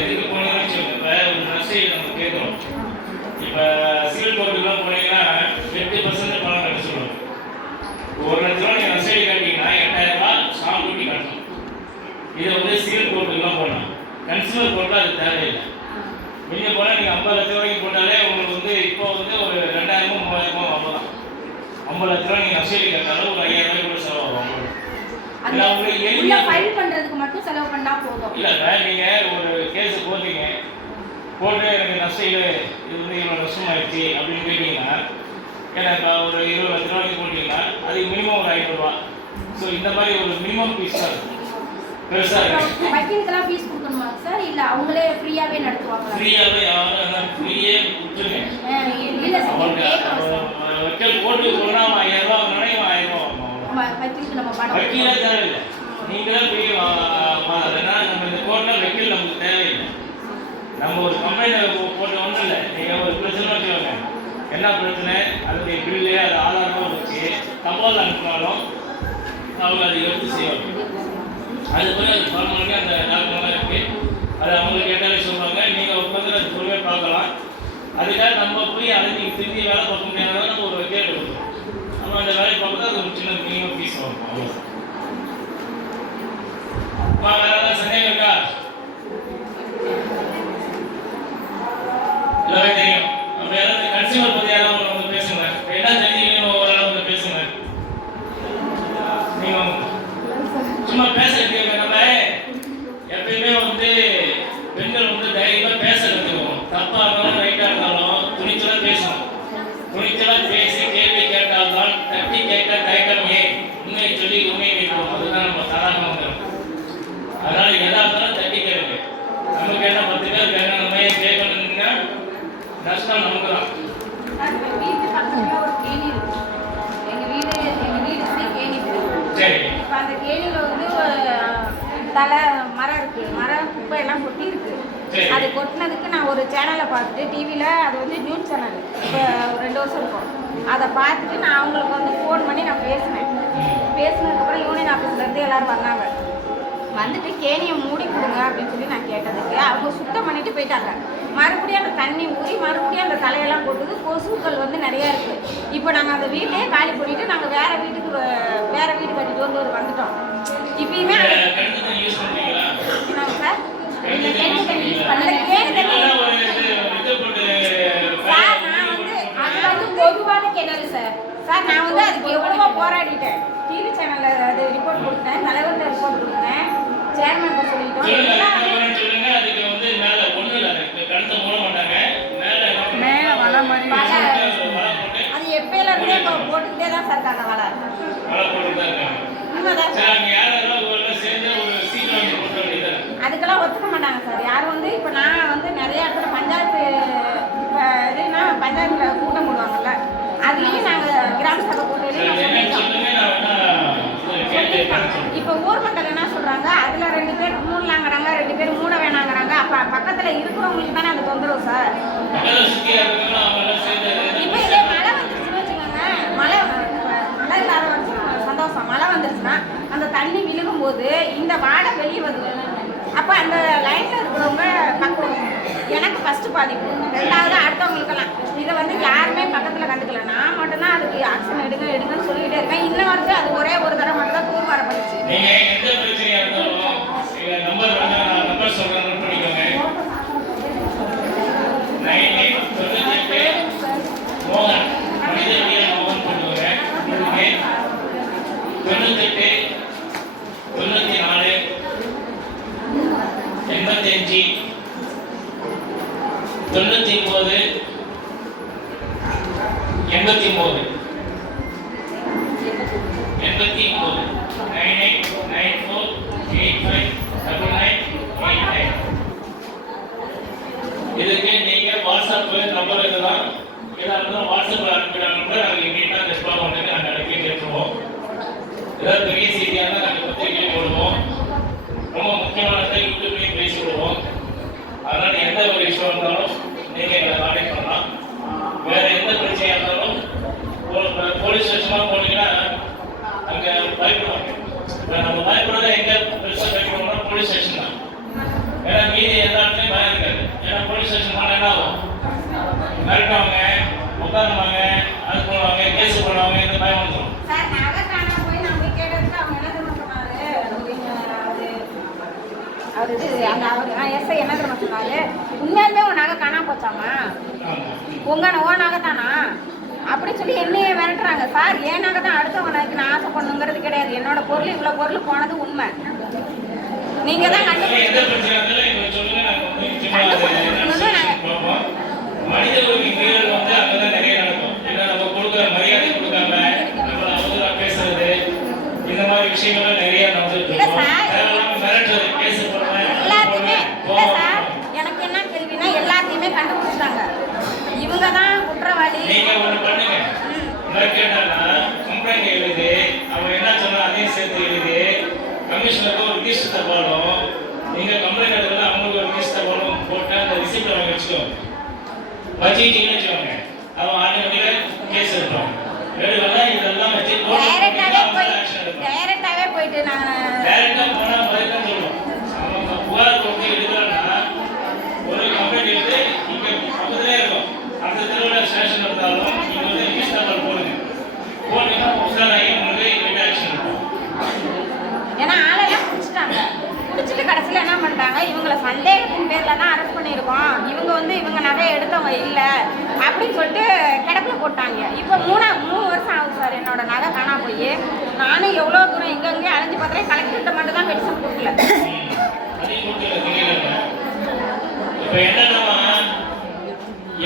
இதுக்கு போனீங்கன்னு சொல்லுங்க, ஒரு நஷ்டம் நம்ம கேட்குறோம். இப்போ சிவில் கோர்ட்டுக்குலாம் போனீங்கன்னா 8% பணம் கட்ட சொல்லுவாங்க. 1 லட்ச ரூபா நீங்கள் நஷ்டம் கட்டிங்கன்னா 8000 ரூபாய் ஸ்டாம்ப் டியூட்டி கட்டணும். இதை வந்து சிவில் கோர்ட்டுக்குலாம் போடலாம். கன்சியூமர் கோர்ட்டில் அது தேவையில்லை. வெளியே போனால் நீங்கள் 50 லட்ச ரூபாய்க்கு போட்டாலே உங்களுக்கு வந்து இப்போ வந்து ஒரு 2000 3000 அவ்வளோதான். 50 லட்ச ரூபா நீங்கள் நஷ்டம் கேட்டாலும் ஒரு 5000 ரூபாய் கூட செலவாகும். ஃபைல் பண்றதுக்கு மட்டும் செலவு பண்ணா போதும். இல்ல நீங்க ஒரு கேஸ் போட்டீங்க, போட்டு எனக்கு நஷ்டம் இது வந்து இவ்வளோ நஷ்டமாயிடுச்சு அப்படின்னு கேட்டீங்கன்னா, எனக்கு ஒரு 20 லட்ச ரூபாய்க்கு போட்டீங்கன்னா அதுக்கு மினிமம் ஒரு 500 ரூபா. ஸோ இந்த மாதிரி ஒரு மினிமம் ஃபீஸ் தான் இருக்கும். பெருசாக இருக்கு. வக்கீலுக்கெல்லாம் ஃபீஸ் கொடுக்கணுமா சார், இல்லை அவங்களே ஃப்ரீயாகவே நடத்துவாங்க? ஃப்ரீயாகவே யாரும் ஃப்ரீயே கொடுத்துருங்க. இல்லை சார், வக்கீல் போட்டு போனால் அவன் 1000 ரூபா வாங்கினா இவன் 1000 ரூபா வாங்குவான். வக்கீலுக்கு நம்ம பணம் வக்கீலே தேவையில்லை, நீங்களே போய் ஏன்னா நம்ம இந்த கோர்ட்டில் வக்கீல் நமக்கு தேவையில்லை. நம்ம ஒரு கம்ப்ளைண்ட் போட்ட ஒன்றும் இல்லை. நீங்கள் ஒரு பிரச்சனை வச்சுக்கோங்க, என்ன பிரச்சனை அதனுடைய பில்லு அது ஆதாரமாக வச்சு தபால் அனுப்பினாலும் அவங்க அதை எடுத்து செய்வாங்க. அது போய் அது ஃபார்மாலிட்டி அந்த டாக்குமெண்ட்லாம் இருக்குது, அது அவங்களுக்கு கேட்டாலே சொல்லுவாங்க. நீங்கள் உட்காந்து அது பொறுமையாக பார்க்கலாம். அதுக்காக நம்ம போய் அதை நீங்கள் திரும்பி வேலை பார்க்க முடியாதான் நம்ம ஒரு வக்கீல் கொடுக்குறோம். நம்ம அந்த வேலையை பார்க்குறது அது ஒரு சின்ன மினிமம் ஃபீஸ் வரும். அவ்வளோ வேறு ஏதாவது சந்தேகம் இருக்கா? எல்லாமே தெரியும். அப்போ யாராவது கன்சியூமர் பற்றி யாராவது வந்து பேசுங்க, என்ன தெரிஞ்சுக்கணும் ஓரளவுக்கு பேசுங்க. நீங்கள் சும்மா பேசுறதுக்கு நம்ம எப்பயுமே வந்து பெண்கள் வந்து தைரியமாக பேச கற்றுக்கணும். தப்பாக இருந்தாலும் ரைட்டாக இருந்தாலும் துணிச்சலாக பேசணும். துணிச்சல் நஷ்டம் நமக்கு தான். எங்க வீட்டு பக்கத்துல ஒரு கேணி இருக்கு. எங்க வீடு சுத்தி கேணி இருக்கு. சரி. இப்ப அந்த கேணியில வந்து ஒரு தலை மரம் இருக்கு. மரம் குப்பை எல்லாம் கொட்டி இருக்கு. சரி. அது கொட்டினதுக்கு நான் ஒரு சேனலை பார்த்துட்டு டிவியில அது வந்து நியூஸ் சேனல் இப்போ 2 வருஷம் இருக்கும். அதை பார்த்துட்டு நான் அவங்களுக்கு வந்து ஃபோன் பண்ணி நான் பேசினேன். பேசினதுக்கப்புறம் யூனியன் ஆஃபீஸ்லேருந்து எல்லோரும் வந்தாங்க. வந்துட்டு கேணியை மூடி கொடுங்க அப்படின்னு சொல்லி நான் கேட்டதுக்கு அவங்க சுத்தம் பண்ணிட்டு போயிட்டாங்க. மறுபடியும் அந்த தண்ணி ஊறி மறுபடியும் அந்த தலையெல்லாம் போட்டுது. கொசுக்கள் வந்து நிறையா இருக்குது. இப்போ நாங்கள் அந்த வீட்டையே காலி பண்ணிவிட்டு நாங்கள் வேறு வீடு கட்டிட்டு வந்து வந்துட்டோம். இப்பயுமே கண்டிப்பாக யூஸ் பண்ணுவீங்களா? என்னங்க சார் இந்த கேணி தண்ணி அந்த கேணி தண்ணி சார் நான் வந்து அது வந்து பொதுவான கிணறு சார். நான் வந்து அதுக்கு எவ்வளவோ போராடிட்டேன். டிவி சேனலில் அது ரிப்போர்ட் கொடுத்தேன், தலைவர்கிட்ட ரிப்போர்ட் கொடுத்தேன், சேர்மன்கிட்ட சொல்லிட்டோம். மேலே வலை மாதிரி அது எப்பயில இருந்தே இப்போ போட்டுக்கிட்டே தான் சார் இருக்காங்க வலை. உண்மைதான் சார். அதுக்கெல்லாம் ஒத்துக்க மாட்டாங்க சார் யாரும் வந்து. இப்போ நான் வந்து நிறைய இடத்துல பஞ்சாயத்து இதுனா பஞ்சாயத்தில் கூட்டம் போடுவாங்கல்ல, அதுலேயும் நாங்கள் கிராம சபை கூட்டம் இப்போ ஊர் மக்கள் என்ன சொல்கிறாங்க, அதில் 2 பேர் மூடலாங்கிறாங்க, 2 பேர் மூட வேணாங்கிறாங்க. அப்போ பக்கத்தில் இருக்கிறவங்களுக்கு தானே அது தொந்தரவு சார். இப்போ இதே மழை வந்துருச்சுன்னு வச்சுக்கோங்க, மழை இல்லாத வரைக்கும் சந்தோஷம். மழை வந்துருச்சுன்னா அந்த தண்ணி விழுகும்போது இந்த வாடை வெளியே வருது. அப்போ அந்த லைனில் இருக்கிறவங்க பக்கம் எனக்கு ஃபஸ்ட்டு பாதிப்பு, 2வது அடுத்தவங்களுக்கெல்லாம். இதை வந்து யாருமே பக்கத்தில் கண்டுக்கல. நான் மட்டும்தான் அதுக்கு ஆக்ஷன் எடுங்கன்னு சொல்லிக்கிட்டே இருக்கேன். இன்னும் வரைக்கும் அது ஒரே ஒரு தடவை மட்டும் தான் தூர் வரப்படுச்சு. இதுக்கு நீங்க வாட்ஸ்அப் நம்பர் இதுதான். ஏதாவது வாட்ஸ்அப்ல அனுப்பினாங்க நாங்கள் இமீடியட்டா ரெஸ்பாண்ட் பண்ணுங்க. நாங்கள் அனுப்பி கேட்டுருவோம். ஏதாவது பெரிய செய்தியாக இருந்தால் நாங்கள் பத்திரிகையில போடுவோம். ரொம்ப முக்கியமானதை யூடியூப்லேயும் பேசி விடுவோம். அதனால எந்த ஒரு இஷ்யூ இருந்தாலும் நீங்க எங்களை கான்டாக்ட் பண்ணலாம். வேற எந்த பிரச்சனையாக இருந்தாலும் போலீஸ் ஸ்டேஷனாக போனீங்கன்னா அங்கே பயப்படுவாங்க. நம்ம பயப்படுறத எங்க பெருசாக பயப்படுவோம்னா போலீஸ் ஸ்டேஷன் தான். ஏன்னா மீதி எல்லா இடத்துலையும் பயம் இருக்காது. ஏன்னா போலீஸ் ஸ்டேஷன் போனால் என்ன ஆகும், மிரட்டுவாங்க, உட்காருவாங்க, அது போடுவாங்க, கேஸ் போடுவாங்க, இந்த பயம் வந்துடும். சார் நகை போய் நான் போய் கேட்டதுக்கு அவங்க என்ன தெரியுமா சொன்னாரு, அவர் எஸ்ஐ என்ன தெரியுமா சொன்னாரு, உண்மையாலுமே உன் நகை காணாம போச்சாமா, ஓ நகை தானா அப்படின்னு சொல்லி என்னையே மிரட்டுறாங்க. சார் ஏன் நகை தான் அடுத்தவங்க நகைக்கு நான் ஆசை பண்ணுங்கிறது கிடையாது. என்னோட பொருள் இவ்வளோ பொருள் போனது உண்மை. நீங்க தான் மனித உரிமை மீறல் வந்து அங்கதான் நிறைய நடக்கும். ஏன்னா நம்ம கொடுக்குற மரியாதை கொடுக்காம நம்ம அவதூறா பேசுறது, இந்த மாதிரி விஷயங்கள்லாம் நிறைய நடந்துட்டு இருக்கும். மிரட்டுறது, கேஸ் எல்லாத்தையுமே எனக்கு என்ன கேள்வினா எல்லாத்தையுமே கண்டுபிடிச்சிட்டாங்க. இவங்க தான் குற்றவாளி. நீங்க ஒண்ணு பண்ணுங்க, கேட்டாங்கன்னா கம்ப்ளைண்ட் எழுதி அவன் என்ன சொன்னா அதையும் சேர்த்து எழுதி கமிஷனருக்கு ஒரு ரிஜிஸ்டர் போடும். நீங்க கம்ப்ளைண்ட் எடுக்கல அவங்களுக்கு ஒரு ரிஜிஸ்டர் போடும் போட்டு அந்த ரிசிப்ட் அவங்க வச்சுக்கோங்க. வச்சுக்கிட்டீங்கன்னு வச்சுக்கோங்க, அவன் ஆட்டோமேட்டிக்கா கேஸ் எடுப்பாங்க. இதெல்லாம் வச்சு டைரக்டாவே போயிட்டு நாங்க டைரக்டா போனா பதில் சொல்லுவோம். அவங்க புகார் கொடுத்து எடுக்கிறாங்கன்னா ஒரு கம்ப்ளைண்ட் எடுத்து இங்க பக்கத்துலேயே இருக்கும். அந்த திருவிழா ஸ்டேஷன் இருந்தாலும் நீங்க வந்து ரிஜிஸ்டர் போடுங்க. போனீங்கன்னா உஷாராகி உங்களுக்கு ஆக்ஷன் இருக்கும். ஏன்னா ஆளெல்லாம் பிடிச்சிட்டாங்க. பிடிச்சிட்டு கடைசியில் என்ன பண்ணிட்டாங்க, இவங்களை சந்தேகத்தின் பேரில் தான் அரெஸ்ட் பண்ணியிருக்கோம், இவங்க வந்து இவங்க நகையை எடுத்தவங்க இல்லை அப்படின்னு சொல்லிட்டு கிடப்பில் போட்டாங்க. இப்போ 3 வருஷம் ஆகுது சார் என்னோட நகை காணா போய். நானும் எவ்வளோ தூரம் எங்கெங்கே அலைஞ்சு பார்த்துறேன். கலெக்டர்கிட்ட மட்டும் தான் பெட்டிஷன் கொடுக்கல. இப்போ என்னன்னா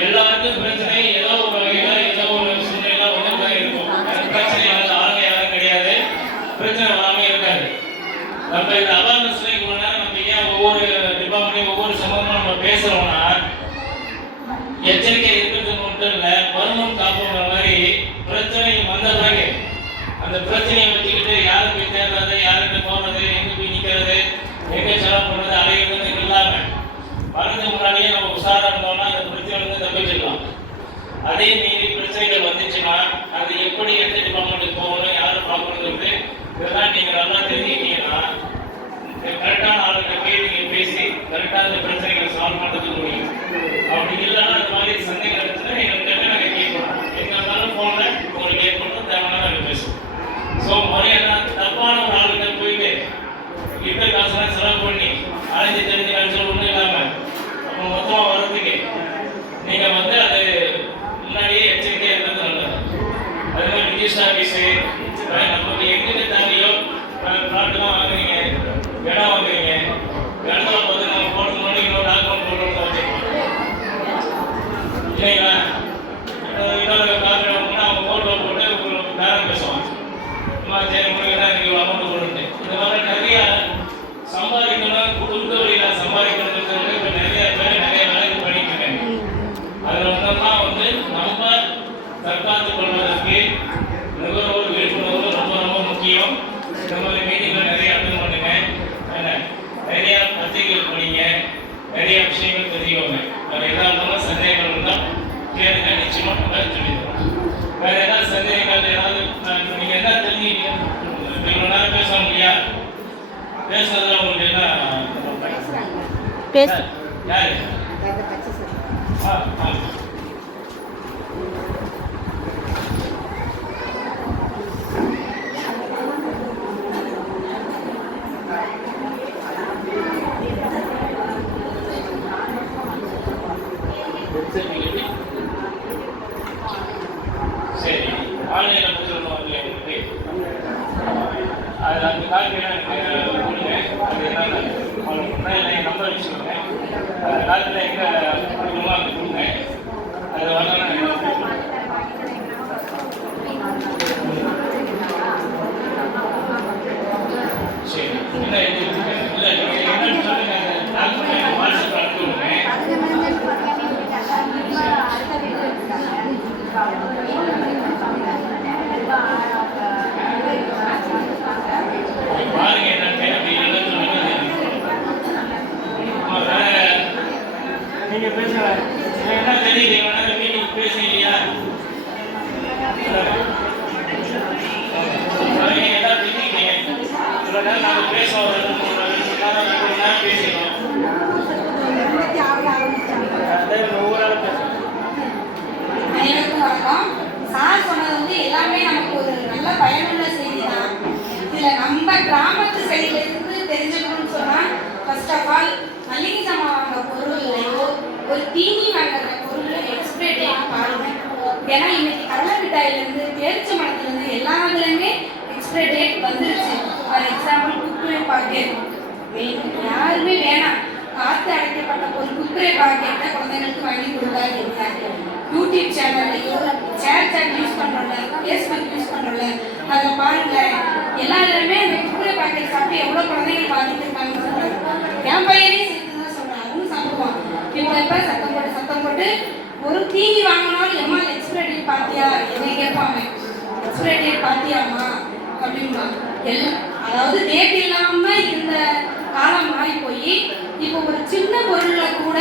எல்லாருக்கும் பிரச்சனை ஏதோ ஒரு வகையில ஏதோ ஒரு சூழ்நிலை ஒன்றுதான் இருக்கும். பிரச்சனை இல்லாத ஆளுங்க யாரும் கிடையாது, பிரச்சனை எல்லாமே இருக்காது. நம்ம இந்த அவேர்னஸ் நம்ம ஏன் ஒவ்வொரு டிபார்ட்மெண்ட்லையும் ஒவ்வொரு சம்பவமும் நம்ம பேசுறோம்னா எச்சரிக்கை அந்த பிரச்சனையை வச்சுக்கிட்டு யாரு போய் தேடுறது, யாருக்கு போகிறது, எங்கே போய் நிற்கிறது, எங்கே செலவு பண்ணுறது, அலையிறதுன்னு இல்லாமல் வரதுக்கு முன்னாடியே நம்ம உஷாராக இருந்தோம்னா அந்த பிரச்சனை தப்பிச்சிடலாம். அதே மீறி பிரச்சனைகள் வந்துச்சுன்னா அது எப்படி எந்த டிபார்ட்மெண்ட்டுக்கு போகணும், யாரும் பார்க்கணுங்கிறது இதெல்லாம் நீங்கள் நல்லா தெரிஞ்சுக்கிட்டீங்கன்னா கரெக்டான ஆளுகிட்ட போய் நீங்கள் பேசி கரெக்டாக அந்த பிரச்சனைகள் சால்வ் பண்ணுறதுக்கு முடியும். அப்படி இல்லைன்னா அந்த மாதிரி சந்தேகம் இருந்துச்சுன்னா எங்கள்கிட்ட நாங்கள் கேட்கணும். எங்கே இருந்தாலும் ஃபோனில் உங்களுக்கு ஏற்படும், தேவையான நாங்கள் பேசுவோம். ஸோ முறையான தப்பான ஒரு ஆளுகிட்ட போயிட்டு இருக்கிற காசுலாம் செலவு பண்ணி அலைஞ்சு தெரிஞ்சு கழிச்சு ஒன்றும் இல்லாமல் அப்போ மொத்தமாக வர்றதுக்கு நீங்கள் வந்து அது முன்னாடியே எச்சரிக்கையாக இருக்கிறது நல்லது. அதே மாதிரி ரிஜிஸ்டர் ஆஃபீஸு நமக்கு எங்கெங்க தேவையோ பிளாட்லாம் வாங்குறீங்க, இடம் வாங்குறீங்க, இடத்துல வந்து நம்ம போட்டு முன்னாடி இன்னொரு டாக்குமெண்ட் போட்டு வச்சுருக்கோம் இல்லைங்களா? இன்னொரு கார்டு வாங்கினா அவங்க ஃபோட்டோ போட்டு உங்களுக்கு பேரம் பேசுவாங்க. சரி உங்களுக்கு தான் நீங்கள் அமௌண்ட் கொடுத்து இந்த மாதிரி நிறைய சம்பாதிக்கணும், குடும்ப வழியில் சம்பாதிக்கணுங்கிறது இப்போ நிறைய பேர் நிறைய வேலைக்கு பண்ணிட்டு இருக்காங்க. அதில் ஒன்றெல்லாம் வந்து நம்ம தற்காத்து கொள்வதற்கு நுகர்வோர் விழிப்புணர்வு ரொம்ப ரொம்ப முக்கியம். இந்த மாதிரி மீட்டிங்கில் நிறைய அட்டன் பண்ணுங்க, நிறைய பத்திரிகைகள் படிங்க, நிறைய விஷயங்கள் தெரிஞ்சுக்கோங்க. வேறு எதாவது சந்தேகங்கள் இருந்தால் கேளுங்க, நிச்சயமாக நம்ம சொல்லித்தரோம். வேறு ஏதாவது சந்தேகங்கள் ஏதாவது நீங்கள் என்ன தெரிஞ்சுக்கிங்க இவ்வளோ நேரம் பேச முடியா? பேசுறதுல உங்களுக்கு என்ன யாரு? சரி, ஆன்லைனில் கொடுத்துருந்தோம் எங்களுக்கு. அது அந்த கால்குலாம் எனக்கு கொடுங்க. அது என்னென்ன ஃபாலோ பண்ணுறேன், இல்லை என் நம்பர் வச்சுக்கோங்க. அந்த காலத்தில் எங்கே கொடுக்கணுமோ அங்கே கொடுங்க. அது வரலாம். சரி, என்ன எழுதிருக்கேன்? இல்லை நீங்கள் என்னன்னு சொல்லுங்க. டாக்குமெண்ட் வாட்ஸ்அப் அனுப்பி விடுங்க. பாருங்க என்னன்னு அப்படி இல்லைன்னு சொல்லுங்க. நீங்க பேசுங்க, என்ன தெரியுது மீட்டிங் பேசுறீங்களா? எல்லாம் பேசிக்கிட்டீங்க. இவ்வளோ நேரம் நாங்கள் பேசுவோம், பேசிடுவோம். ஒவ்வொரு பேசுவோம். அனைவருக்கும் வணக்கம். சார் சொன்னது வந்து எல்லாமே நமக்கு ஒரு நல்ல பயனுள்ள செய்தி தான். இதில் நம்ம கிராமத்து சைடிலிருந்து தெரிஞ்சுக்கணும்னு சொன்னால் ஃபர்ஸ்ட் ஆஃப் ஆல் மளிகை சாமான் வாங்குற பொருள்லையோ ஒரு தீனி வாங்குற பொருள் எக்ஸ்பிரி டேட் பாருங்க. ஏன்னா இன்னைக்கு கடலமிட்டாயிலேருந்து பேரிச்சை மரத்துலேருந்து எல்லாத்துலேயுமே எக்ஸ்பிரி டேட் வந்துருச்சு. ஃபார் எக்ஸாம்பிள் குக்குரே பாக்கெட் யாருமே வேணாம், காற்று அடைக்கப்பட்ட ஒரு குக்குரே பாக்கெட்டை குழந்தைங்களுக்கு வாங்கி கொடுக்காதீங்க. யூடியூப் சேனல்லையோ சேட் யூஸ் பண்ணுறோம்ல, ஃபேஸ்புக் யூஸ் பண்ணுறோம்ல, அதில் பாருங்களேன் எல்லாருமே அந்த குக்குரே பாக்கெட் சாப்பிட்டு எவ்வளோ குழந்தைகள் பாதித்திருக்காங்கன்னு சொல்கிறாங்க. என் பையனே சேர்த்து தான் சொல்கிறேன், அவனும் சாப்பிடுவான். இப்போ சத்தம் போட்டு ஒரு தீனி வாங்கினாலும் எம்மா எக்ஸ்பிரி டேட் பார்த்தியா என்னை கேட்பாங்க. எக்ஸ்பிரி டேட் பார்த்தியாம்மா அப்படின்பா. அதாவது டேட் இல்லாமல் இருந்த காலம் மாறி போய் இப்போ ஒரு சின்ன பொருளில் கூட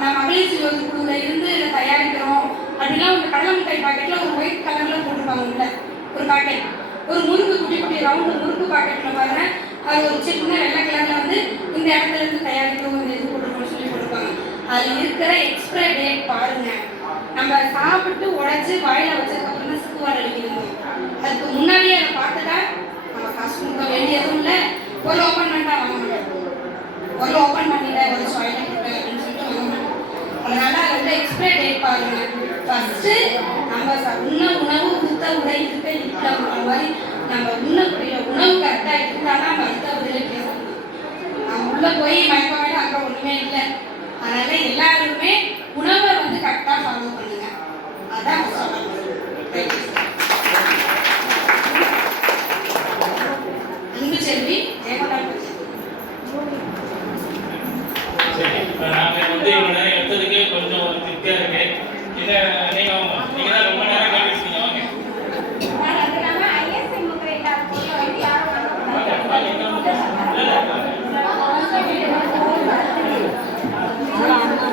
நான் மகளிர் சுய குழுவில் இருந்து இதை தயாரிக்கிறோம் அப்படிலாம் ஒரு கடலை மிட்டாய் பாக்கெட்டில் ஒரு ஒயிட் கலரில் போட்டுருப்பாங்க உள்ள ஒரு பாக்கெட். ஒரு முறுக்கு குட்டி குட்டி ரவுண்டு முறுக்கு பாக்கெட்டில் பாருங்க, அது ஒரு சின்ன வெள்ளை கலரில் வந்து இந்த இடத்துல இருந்து தயாரிக்கிறோம் இந்த இது போட்டுருக்கோம்னு சொல்லி போட்டுருப்பாங்க. அதில் இருக்கிற எக்ஸ்பிரி டேட் பாருங்க. நம்ம சாப்பிட்டு உடைச்சி வாயில வச்சதுக்கப்புறம் தான் சுக்குவாடு அடிக்கணும். அதுக்கு முன்னாடியே அதை பார்த்துட்டா நம்ம காசு கொடுக்க வேண்டியதும் இல்லை. ஒரு ஓப்பன் பண்ணிட்டா வாங்க மாட்டேன், ஒரு ஓப்பன் பண்ணிட்டேன் ஒரு சாயில போட்டேன் அப்படின்னு சொல்லிட்டு வாங்க மாட்டேன். அதனால அது வந்து எக்ஸ்பிரி டேட் பாருங்க. ஃபர்ஸ்ட்டு நம்ம உணவு உடுத்த உடை இருக்க இருக்கிற மாதிரி நம்ம உண்ணக்கூடிய உணவு கரெக்டாக இருந்தால் தான் மருத்துவ பதில் பேசணும். நம்ம உள்ளே போய் மயக்க வேண்டாம், அங்கே ஒன்றுமே இல்லை. அதனால எல்லாருமே உணவை வந்து கரெக்டாக ஃபாலோ பண்ணுங்க. அதான் அன்பு செல்வி ஜெயமகால். சரி, நாங்கள் வந்து இவ்வளோ நேரம் எடுத்ததுக்கு கொஞ்சம் ஒரு திருப்தியாக இருக்கு. இதை நீங்கள் தான் ரொம்ப நேரம் கேட்டுருக்கீங்க. வாங்க.